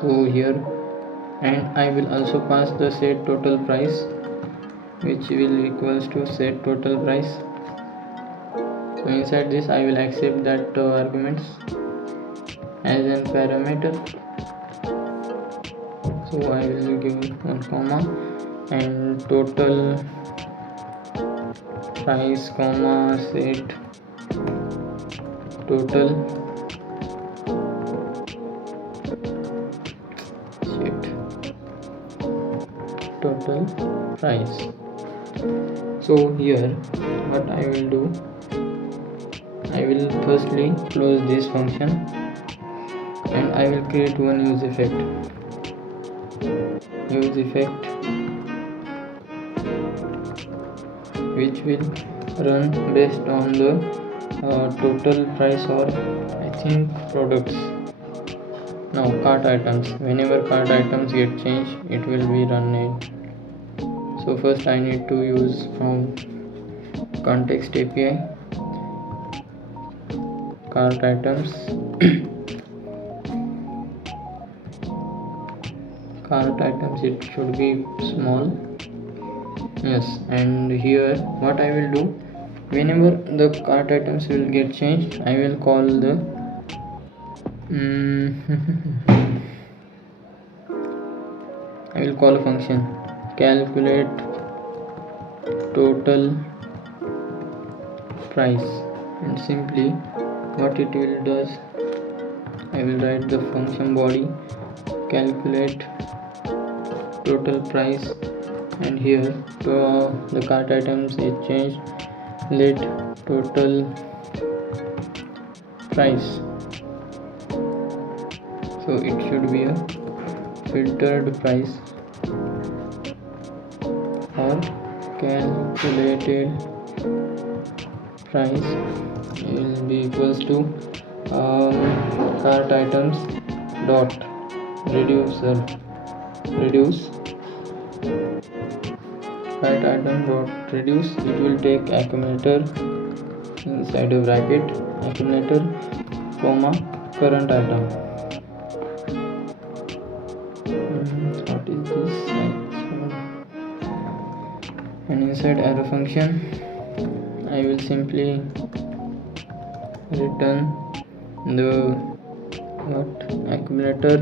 So here, and I will also pass the set total price, which will equals to set total price. So inside this I will accept that arguments as an parameter. So I will give one comma and total price comma set total price. So here what I will do, I will firstly close this function and I will create one use effect which will run based on the total price, or I think products. Now cart items, whenever cart items get changed, it will be running. So first I need to use from context API cart items cart items, it should be small. Yes, and here what I will do, whenever the cart items will get changed, I will call the I will call a function calculate total price, and simply what it will does, I will write the function body calculate total price, and here the cart items is changed, let total price. So it should be a filtered price or calculated price will be equals to cart items dot reduce cart item dot reduce. It will take accumulator inside a bracket, accumulator comma current item. What is this? And and inside arrow function I will simply return the accumulator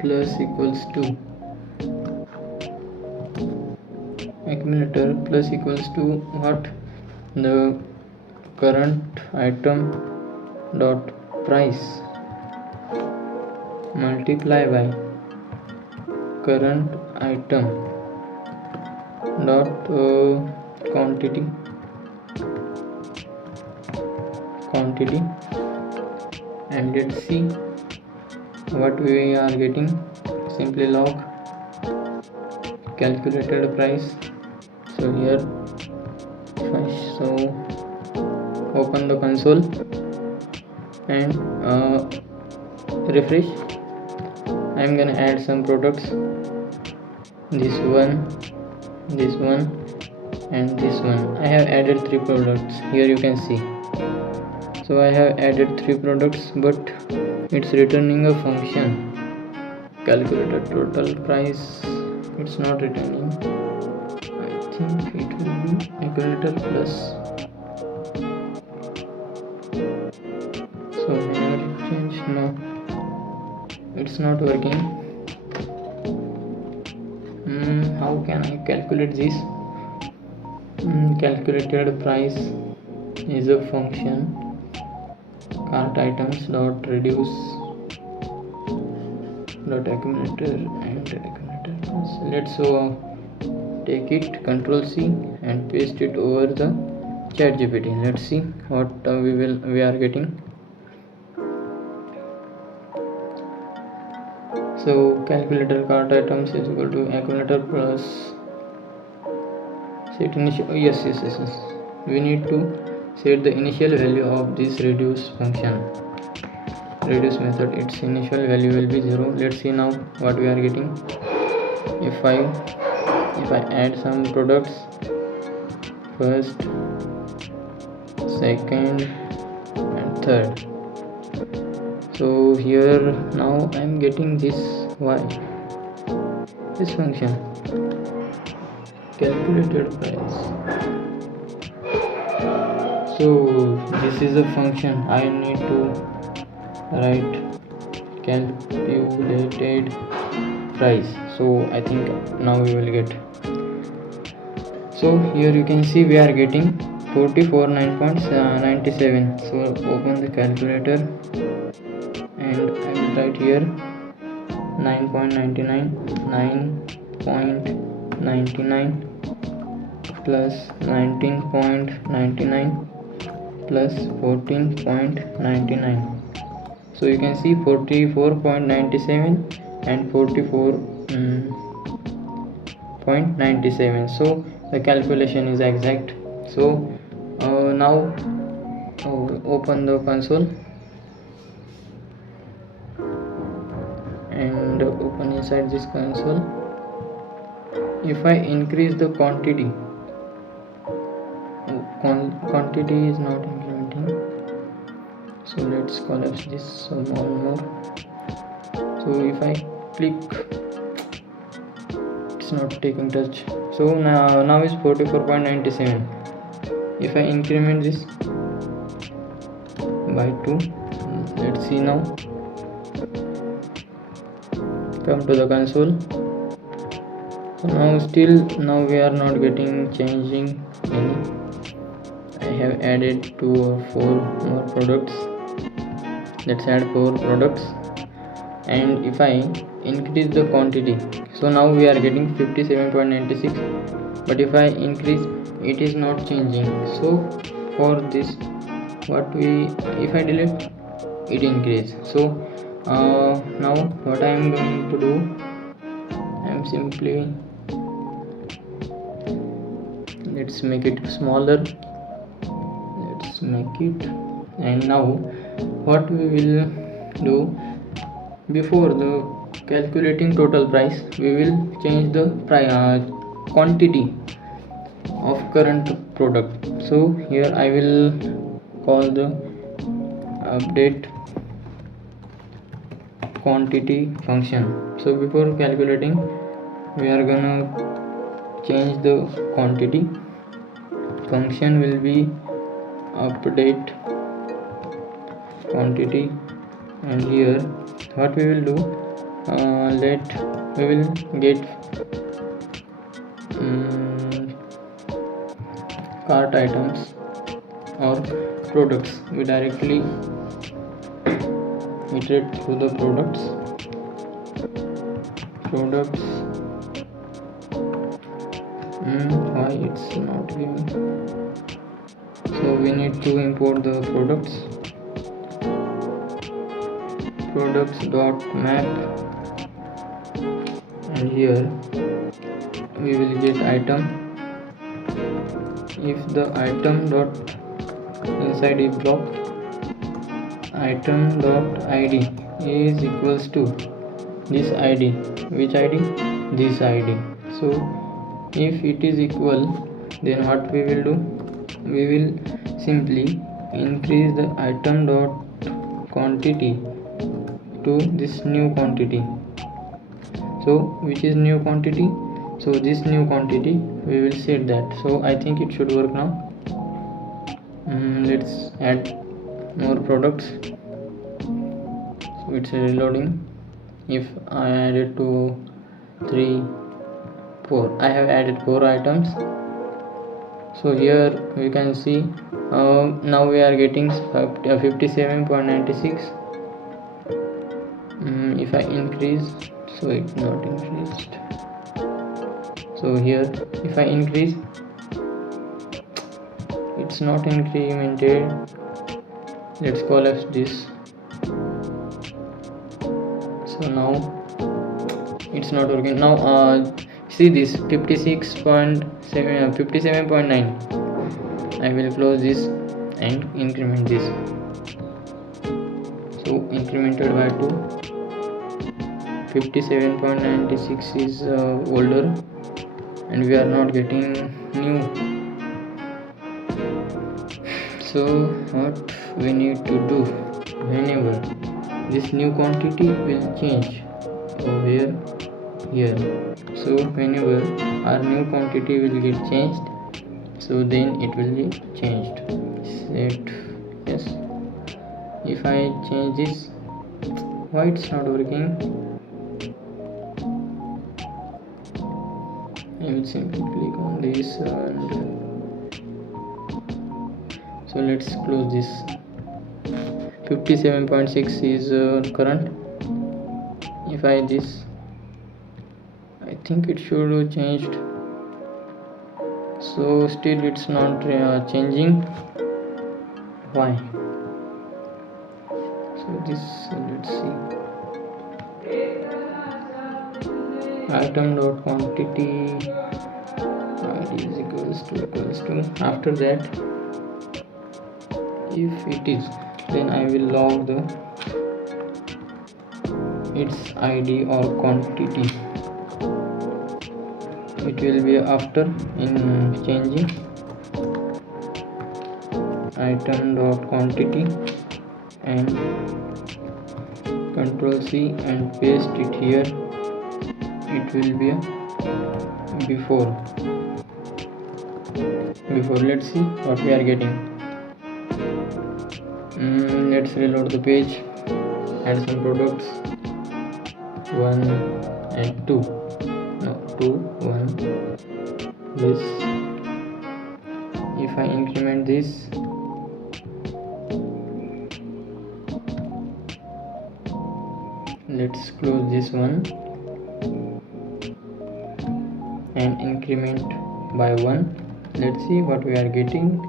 plus equals to what, the current item dot price multiply by current item dot quantity, and let's see what we are getting. Simply log calculated price. So here if I open the console and refresh, I'm gonna add some products, this one and this one. I have added 3 products. Here you can see. So I have added 3 products, but it's returning a function calculated total price. It's not returning. I think it will be calculator plus. So here change. No, it's not working. How can I calculate this? Calculated price is a function cart items dot reduce dot accumulator and accumulator plus. Let's take it, Control C, and paste it over the ChatGPT. Let's see what we are getting. So calculator cart items is equal to accumulator plus set initial. Yes. We need to set the initial value of this reduce function, reduce method. Its initial value will be 0. Let's see now what we are getting. If I add some products, first, second and third. So here now I'm getting this this function calculated price. So this is a function I need to write calculated price. So I think now we will get. So here you can see we are getting 44.9.97. So open the calculator and I will write here 9.99 plus 19.99 plus 14.99. So you can see 44.97 and 44.97. So the calculation is exact. So now open the console and open inside this console. If I increase the quantity is not implementing, so let's collapse this some more. So if I click, it's not taking touch. So now is 44.97. if I increment this by 2, let's see now. Come to the console. Now we are not getting changing any. I have added 2 or 4 more products. Let's add 4 products, and if I increase the quantity, so now we are getting 57.96, but if I increase, it is not changing. So for this, if I delete, it increase. So now what I am going to do, I am simply, let's make it smaller, let's make it. And now what we will do, before the calculating total price, we will change the quantity of current product. So here I will call the update quantity function. So before calculating, we are gonna change the quantity. Function will be update quantity, and here what we will do, we will get cart items or products. We directly iterate through the products. Why it's not giving? So we need to import the products dot map, and here we will get item. If the item dot inside if block item dot id is equals to this id. Which id? This id. So if it is equal, then what we will do, we will simply increase the item dot quantity to this new quantity. So which is new quantity? So this new quantity we will set that. So I think it should work now. Let's add more products. So it's reloading. If I added 2 3 4, I have added 4 items. So here we can see now we are getting 57.96. If I increase, so it's not increased. So here if I increase, it's not incremented. Let's collapse this. So now it's not working. Now see this 57.9. I will close this and increment this. So incremented by 2. 57.96 is older, and we are not getting new. So what we need to do, whenever this new quantity will change over here, so whenever our new quantity will get changed, so then it will be changed. Set yes. If I change this, why it's not working? I will simply click on this, and so let's close this. 57.6 is current. If I this, I think it should have changed. So still it's not changing. Why? So this, let's see, item dot quantity id is equals to after that, if it is, then I will log the its id or quantity. It will be after in changing item dot quantity, and Ctrl C and paste it here. It will be before. Let's see what we are getting. Let's reload the page, add some products, 1 and 2, no 2 1. This, if I increment this, let's close this one and increment by 1. Let's see what we are getting.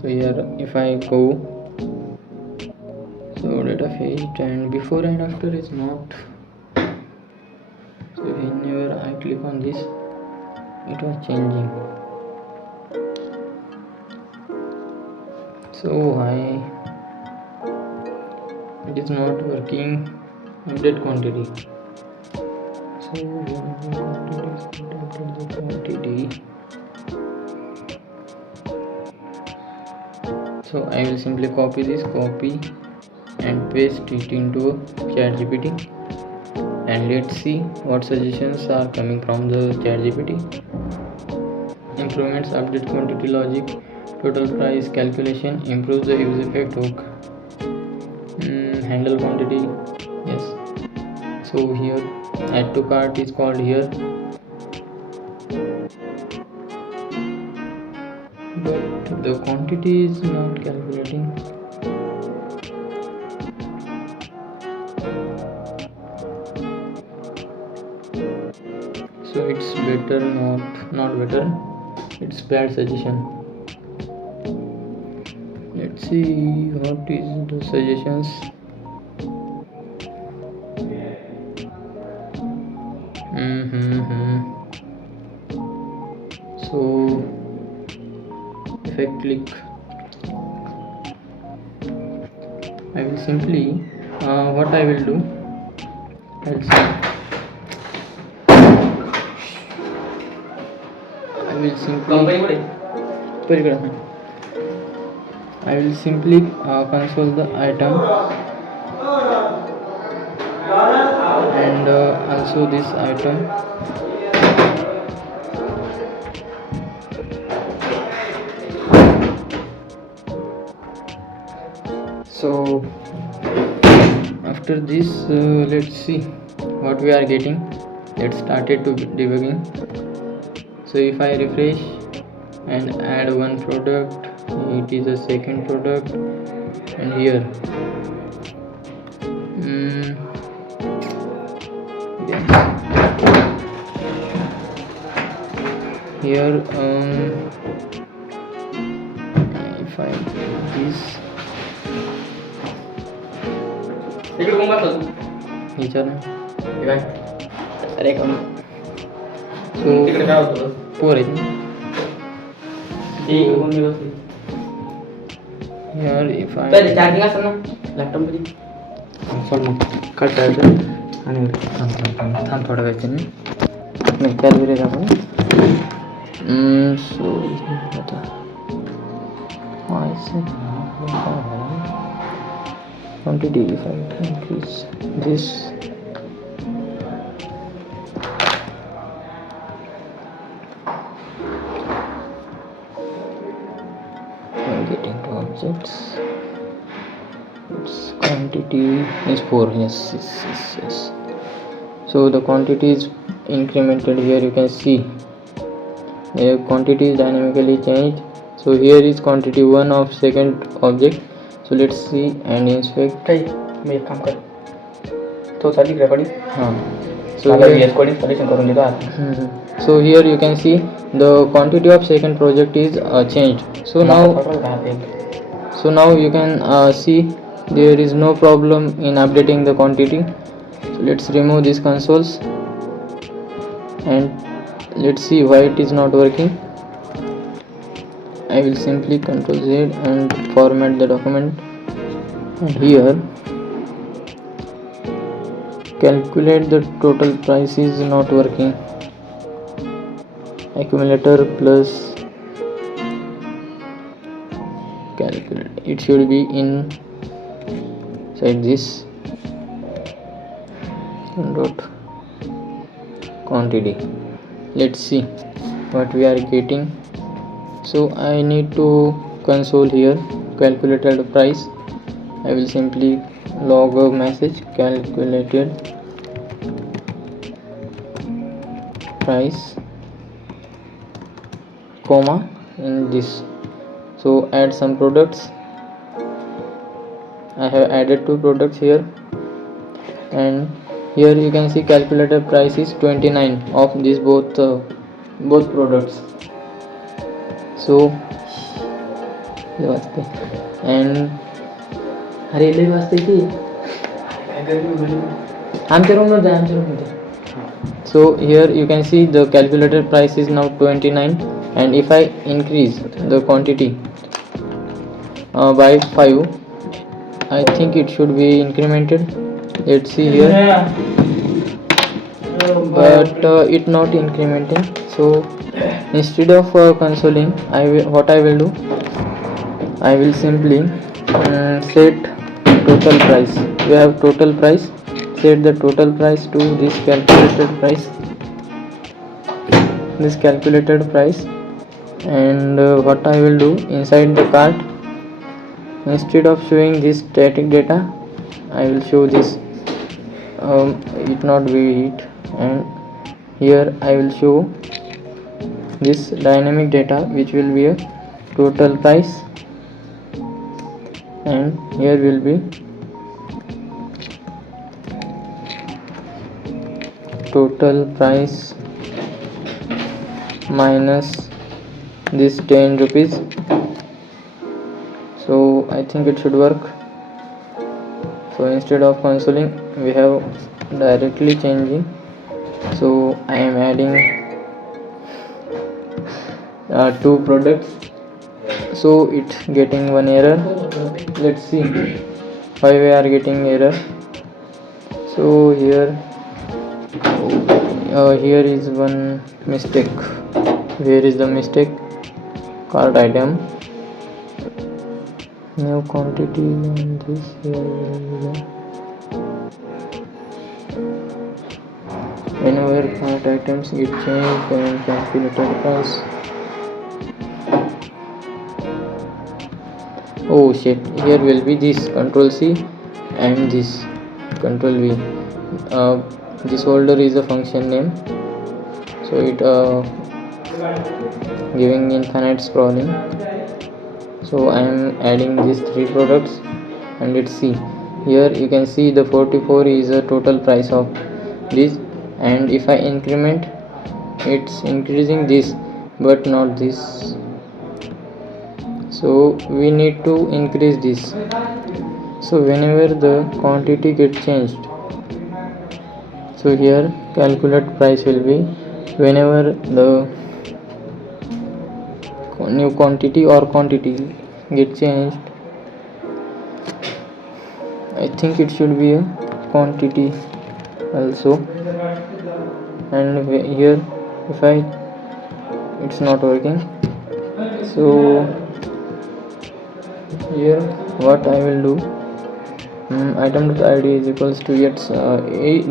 So here if I go, so data fetched, and before and after is not. So whenever I click on this, it was changing. So why it is not working? Update quantity. So quantity. So I will simply copy and paste it into ChatGPT, and let's see what suggestions are coming from the ChatGPT. Improvements: update quantity logic, total price calculation, improve the use effect hook, handle quantity, yes. So here add to cart is called here, but the quantity is not calculating. So it's better, not better, it's bad suggestion. Let's see what is the suggestions. So if I click, I will simply what I will do, I will simply console the item and also this item. So after this let's see what we are getting. Let's start it to debugging. So if I refresh and add one product, it is a second product, and here here if I do this, so 4 here if I थांब थोडा वेळ नाही calculate आपण so quantity if I increase this, I'm getting to objects. Its quantity is 4. Yes. So the quantity is incremented. Here you can see the quantity is dynamically changed. So here is quantity 1 of second object. So let's see and inspect. So here you can see the quantity of second project is changed. So now you can see there is no problem in updating the quantity. So let's remove these consoles and let's see why it is not working. I will simply Ctrl Z and format the document, and here calculate the total price is not working. Accumulator plus calculate, it should be inside this dot quantity. Let's see what we are getting. So I need to console here calculated price. I will simply log a message calculated price comma in this. So add some products. I have added 2 products here, and here you can see calculated price is 29 of these both products. So and so here you can see the calculated price is now 29, and if I increase the quantity by 5, I think it should be incremented. Let's see here, but it not incrementing. So instead of consoling, what I will do, I will simply set total price. We have total price. Set the total price to this calculated price. And what I will do inside the cart, instead of showing this static data, I will show this it not be it, and here I will show this dynamic data, which will be a total price, and here will be total price minus this 10 rupees. So I think it should work. So instead of consoling, we have directly changing. So I am adding 2 products, so it's getting one error. Let's see why we are getting error. So here is one mistake. Where is the mistake? Cart item, new quantity, and this here will be whenever cart items get changed and calculated price. Oh shit, here will be this Control C and this Control V. This folder is a function name, so it giving infinite scrolling. So I am adding these 3 products, and let's see. Here you can see the 44 is the total price of this, and if I increment, it's increasing this but not this. So we need to increase this. So whenever the quantity gets changed, so here calculate price will be whenever the new quantity or quantity get changed. I think it should be a quantity also, and here if it's not working. So here what I will do, item.id is equals to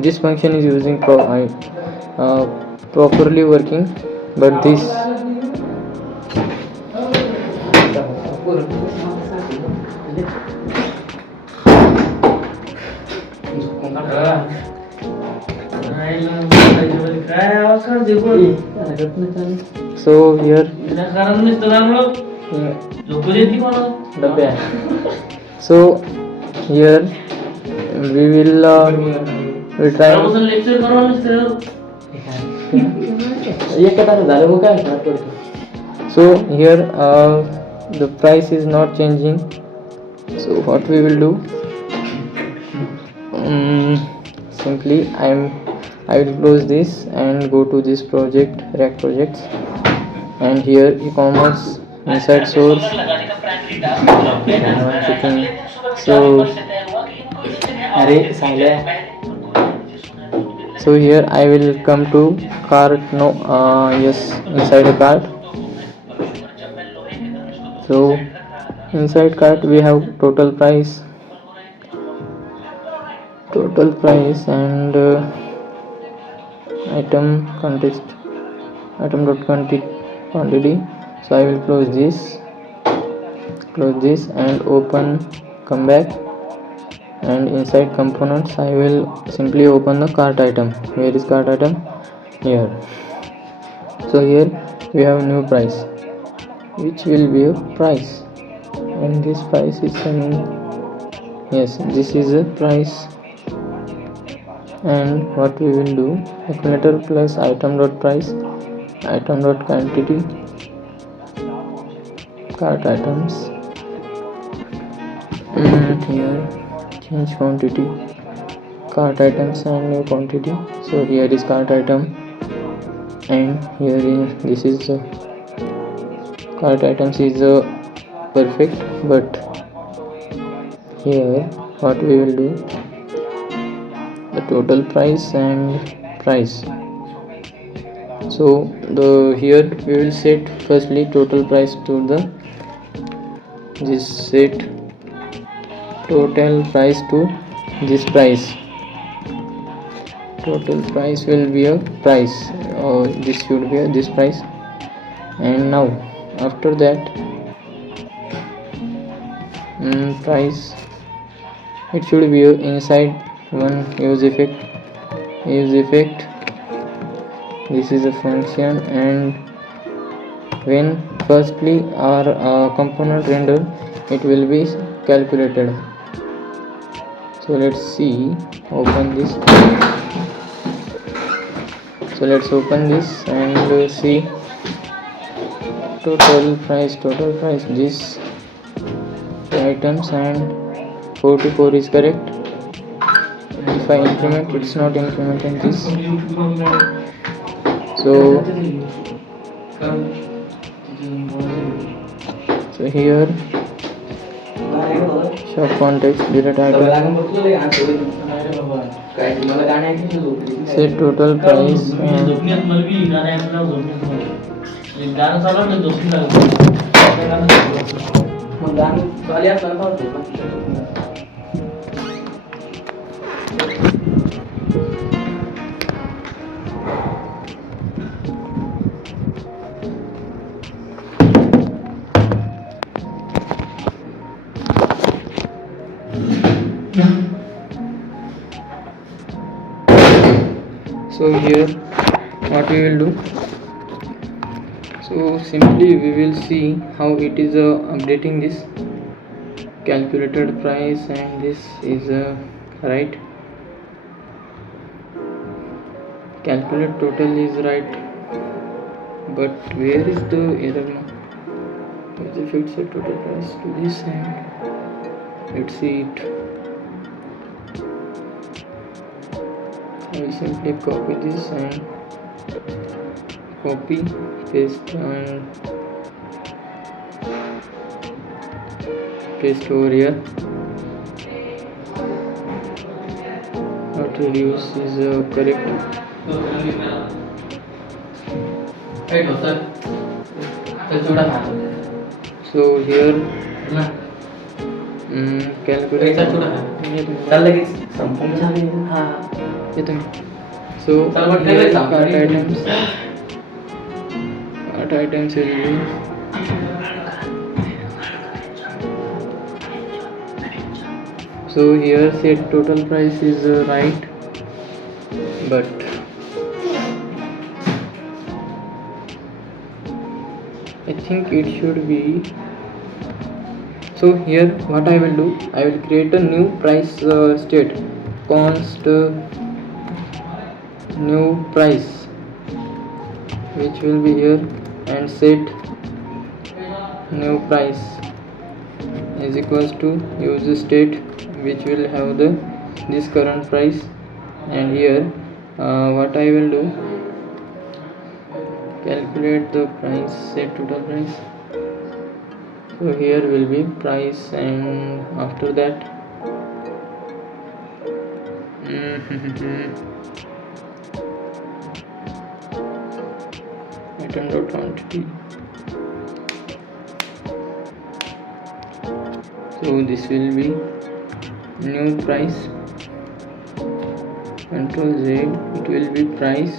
this function is using properly working, but this so here so here we will try. So here the price is not changing. So what we will do, simply I will close this and go to this project, React projects, and here e-commerce inside source. So here I will come to cart. Inside a cart. So inside cart we have total price and item.quantity. So I will close this and come back, and inside components I will simply open the cart item. Where is cart item? Here. So here we have new price, which will be a price, and this price is coming. Yes, this is a price. And what we will do, calculator plus item.price, item.quantity, cart items, and here change quantity, cart items and new quantity. So here is cart item, and this is cart items is perfect, but here what we will do, the total price and price. So here we will set firstly total price to the this set total price to this price. Total price will be a price, or this should be a this price. And now after that price, it should be inside one use effect. This is a function, and when firstly our component render, it will be calculated. So let's see, open this. So let's open this and see total price, this items, and 44 is correct. If I increment, it's not incrementing this. So here shop context, delete item, set total price, so here what we will do, so simply we will see how it is updating this calculated price, and this is right, calculate total is right, but where is the error now? If it set total price to this, and let's see it. I will simply copy this and copy, paste, and paste over here. Not reduce is correct. So here calculate. So here cart items will be so here set total price is right, but I think it should be. So here what I will do, I will create a new price state, const new price, which will be here, and set new price is equals to use state, which will have the this current price. And here what I will do, calculate the price, set total price. So here will be price, and after that item.quantity. So this will be new price, control Z, it will be price,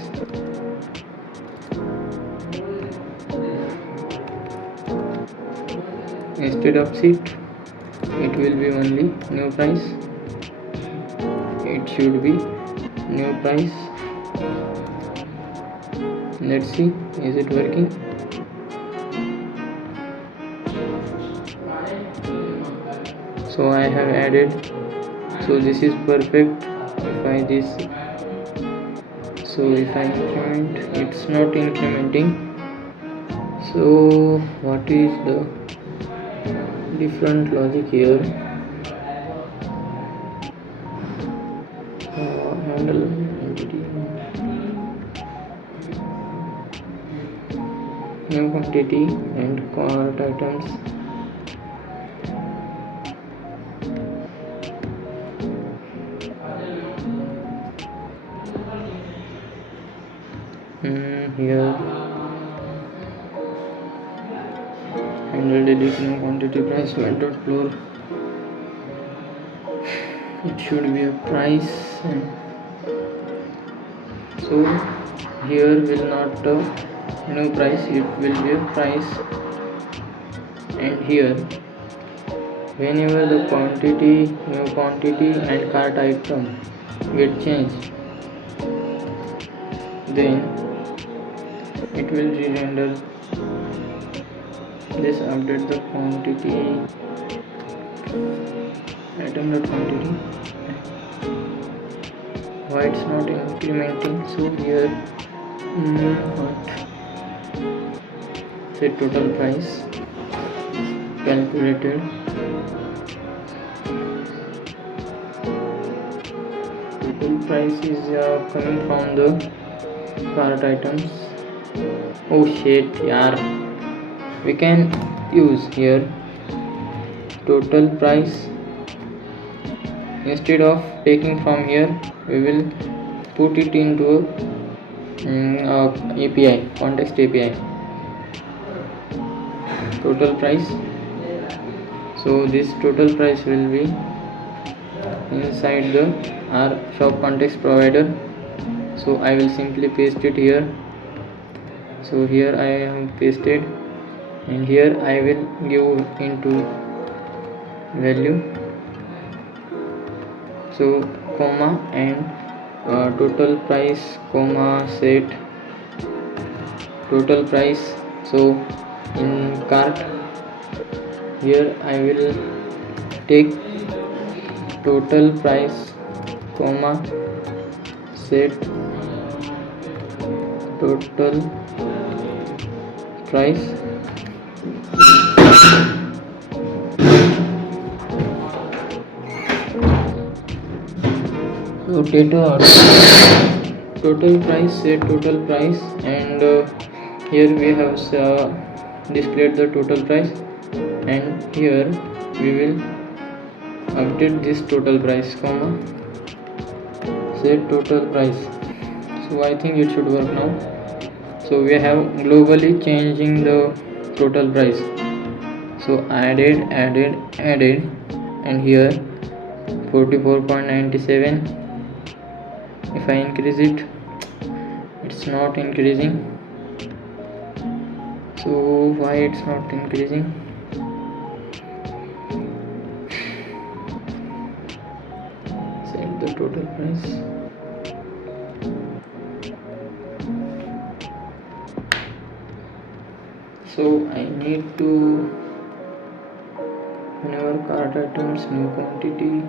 instead of seat it will be only new price, it should be new price. Let's see, is it working? So I have added, so this is perfect. If I this, so if I increment, it's not incrementing. So what is the different logic here? Handle entity, new quantity, and cart items. Here and delete new quantity price method floor. It should be a price, and so here will not new price, it will be a price. And here whenever the quantity, new quantity and cart item get changed, then it will re-render this. Update the quantity item dot quantity. Why it's not incrementing? So here what, set total price calculated. Total price is coming from the cart items. Oh shit, yaar. We can use here total price. Instead of taking from here, we will put it into API, context API. Total price. So this total price will be inside the our shop context provider. So I will simply paste it here. So here I have pasted, and here I will give into value, so comma, and total price comma set total price. So in cart, here I will take total price comma set total price. So total price, set total price, and here we have displayed the total price, and here we will update this total price comma set total price. So I think it should work now. So we have globally changing the total price. So added, and here 44.97. if I increase it, it's not increasing. So why it's not increasing? Set the total price. So I need to, whenever cart items, new quantity,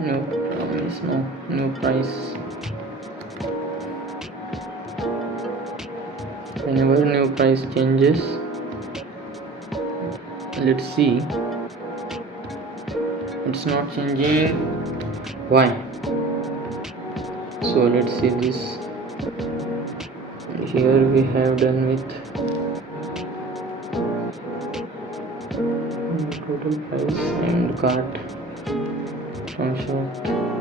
new promise, no, new price. Whenever new price changes, let's see, it's not changing. Why? So let's see this. And here we have done with total price and cart function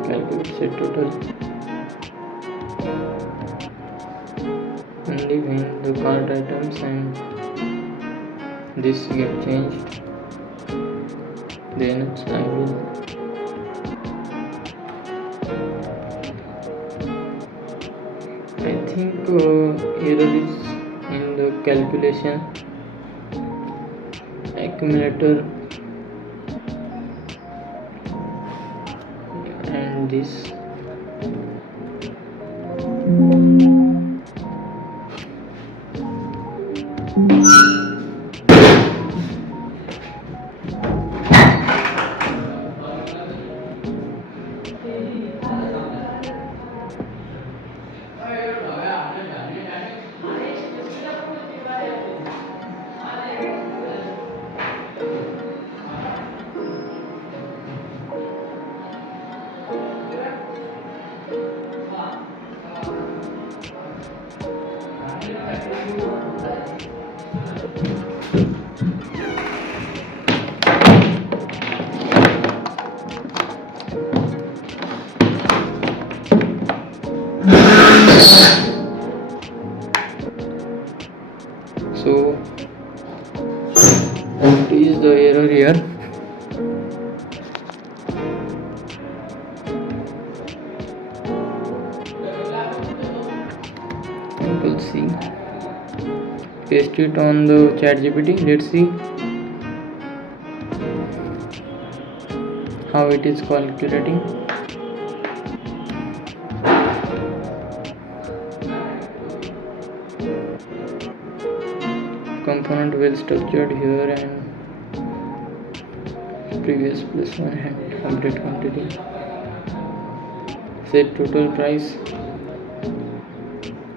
calculate set total. Only when the cart items and this get changed, then I will I think error is in the calculation accumulator, and this error here. Control C, paste it on the chat GPT. Let's see how it is calculating. Component well structured here, and previous plus one and update quantity. Set total price,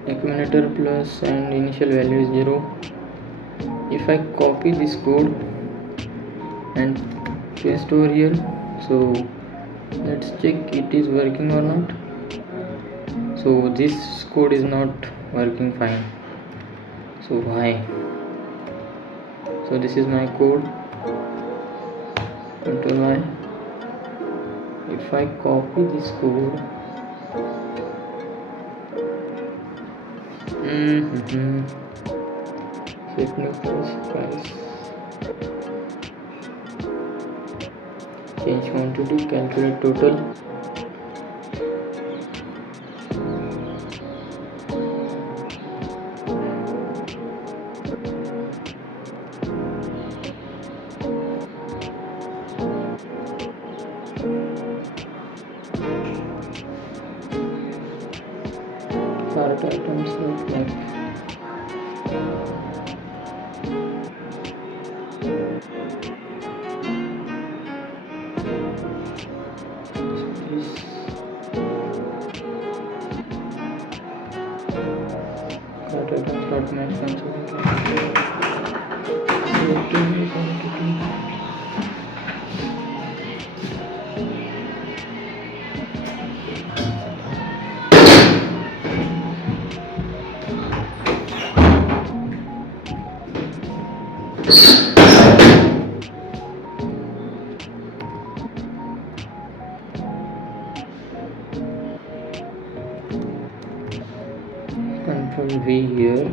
accumulator plus, and initial value is 0. If I copy this code and paste over here, so let's check it is working or not. So this code is not working fine. So why? So this is my code, Control Y. If I copy this code, set new price, change quantity, calculate total. Cart items look like this. Cart items not match console quantity. Control V here.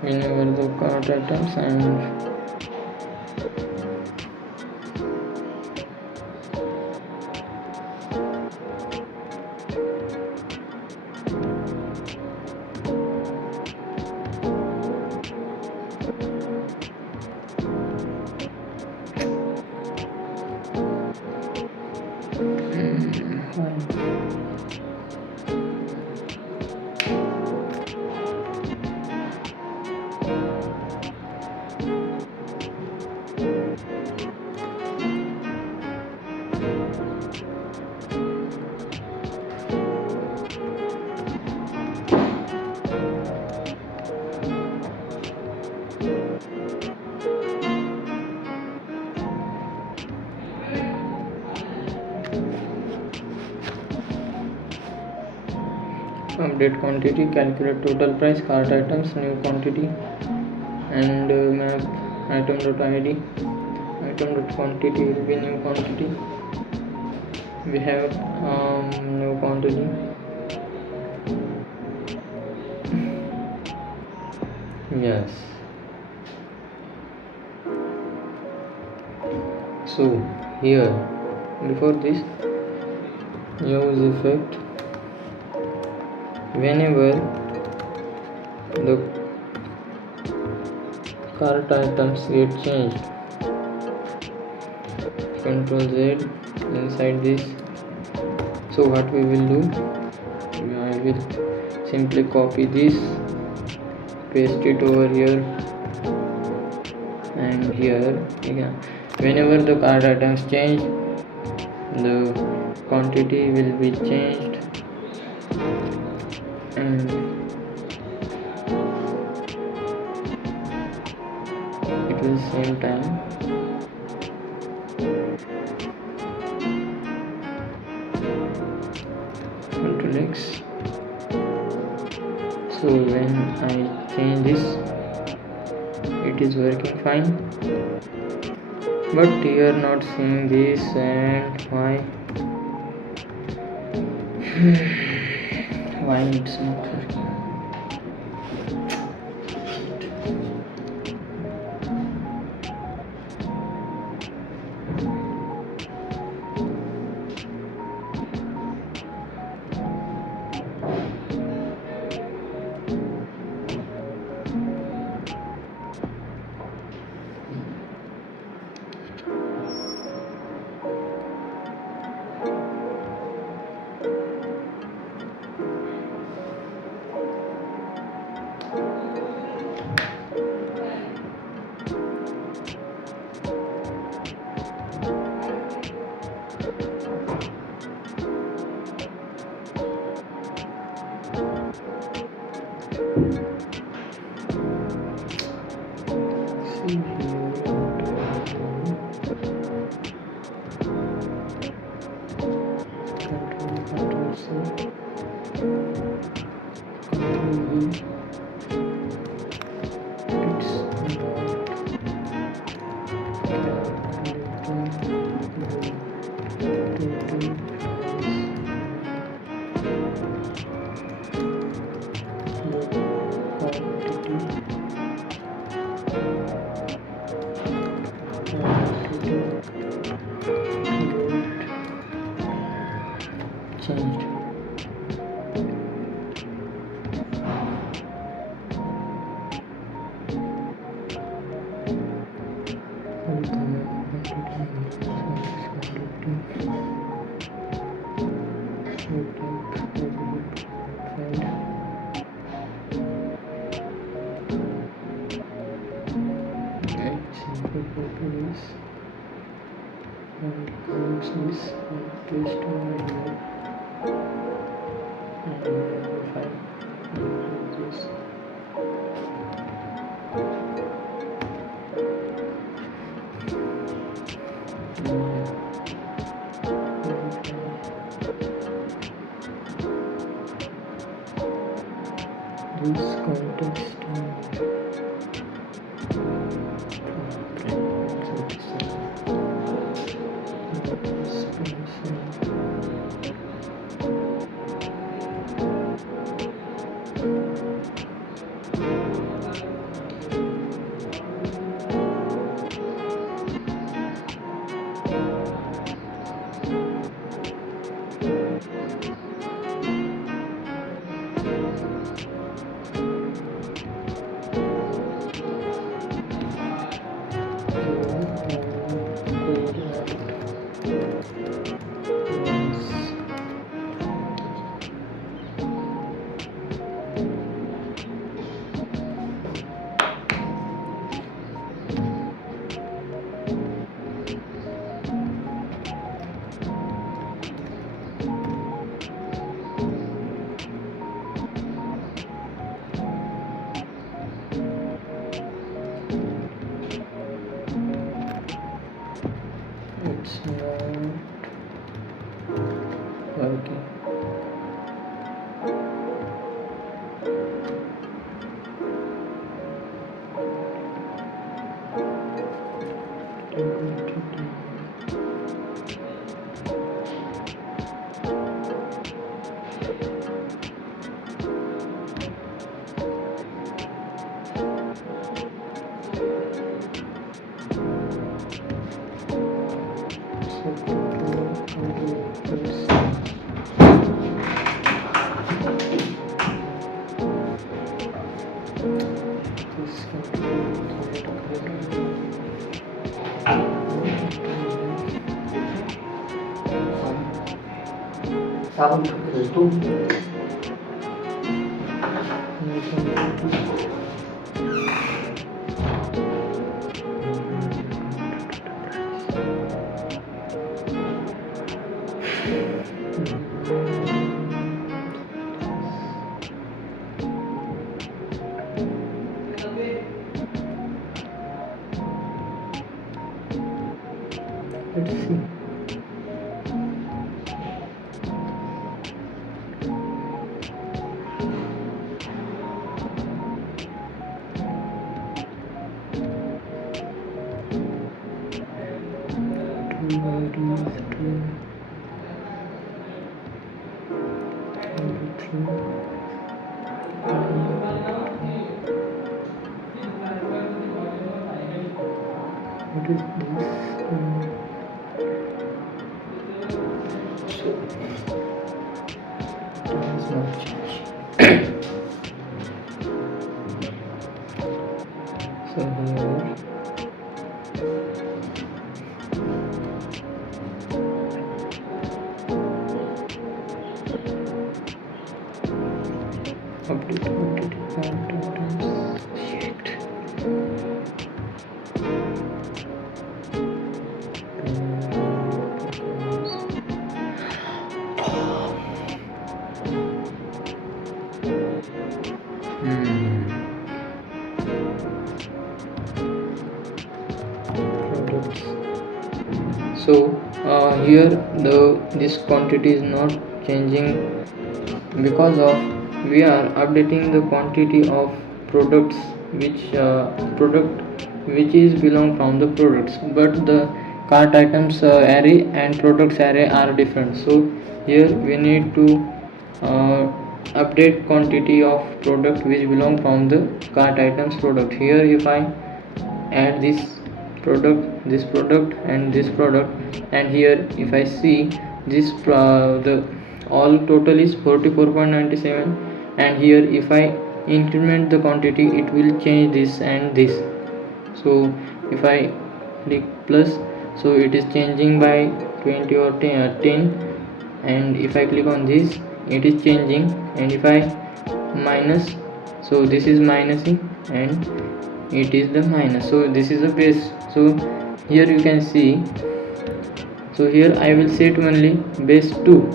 Whenever the cart items and update quantity, calculate total price, cart items, new quantity, and map item.id. Item.quantity will be new quantity. We have new quantity. Yes. So here, before this, use effect. Whenever the cart items get changed, Control Z inside this. So what we will do, I will simply copy this, paste it over here and here. Yeah. Whenever the cart items change, the quantity will be changed, and it will same time. Control X. So when I change this, it it is working fine, but you are not seeing this. And why why it's not working? Changed. And comments this and paste over here and file and this. This context it's not working. Sabe o tu? Let's see. What is this? So it has not changed. So here update shit. Products. So here this quantity is not changing because of we are updating the quantity of products which is belong from the products, but the cart items array and products array are different. So here we need to update quantity of product which belong from the cart items product. Here if I add this product and this product, and here if I see this the all total is 44.97, and here if I increment the quantity it will change this and this. So if I click plus, so it is changing by 20 or 10, and if I click on this it is changing, and if I minus, so this is minusing and it is the minus, so this is the base. So here you can see, so here I will set only base 2.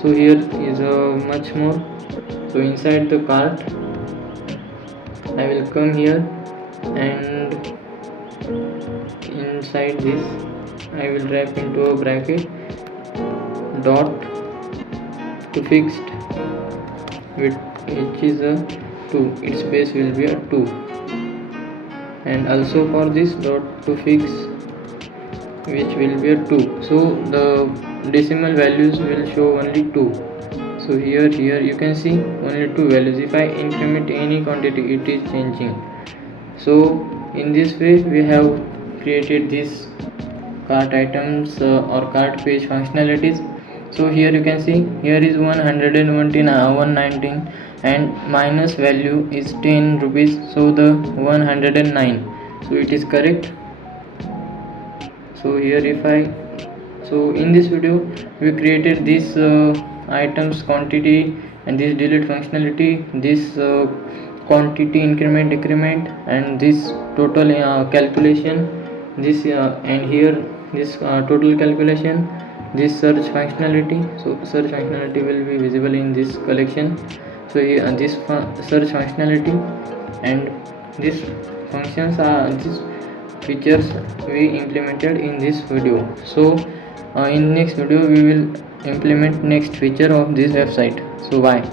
So here is much more. So inside the cart I will come here, and inside this I will wrap into a bracket dot to fixed with which is a 2, its base will be a 2, and also for this dot to fix which will be a 2, so the decimal values will show only 2. So here you can see only 2 values. If I increment any quantity it is changing. So in this way we have created this cart items or cart page functionalities. So here you can see here is 119 and minus value is 10 rupees, so the 109, so it is correct. So here if I, so in this video we created this items quantity and this delete functionality, this quantity increment decrement, and this total calculation, this and here this total calculation, this search functionality. So search functionality will be visible in this collection. So here this search functionality and this functions are these features we implemented in this video. So in next video we will implement next feature of this website. So bye.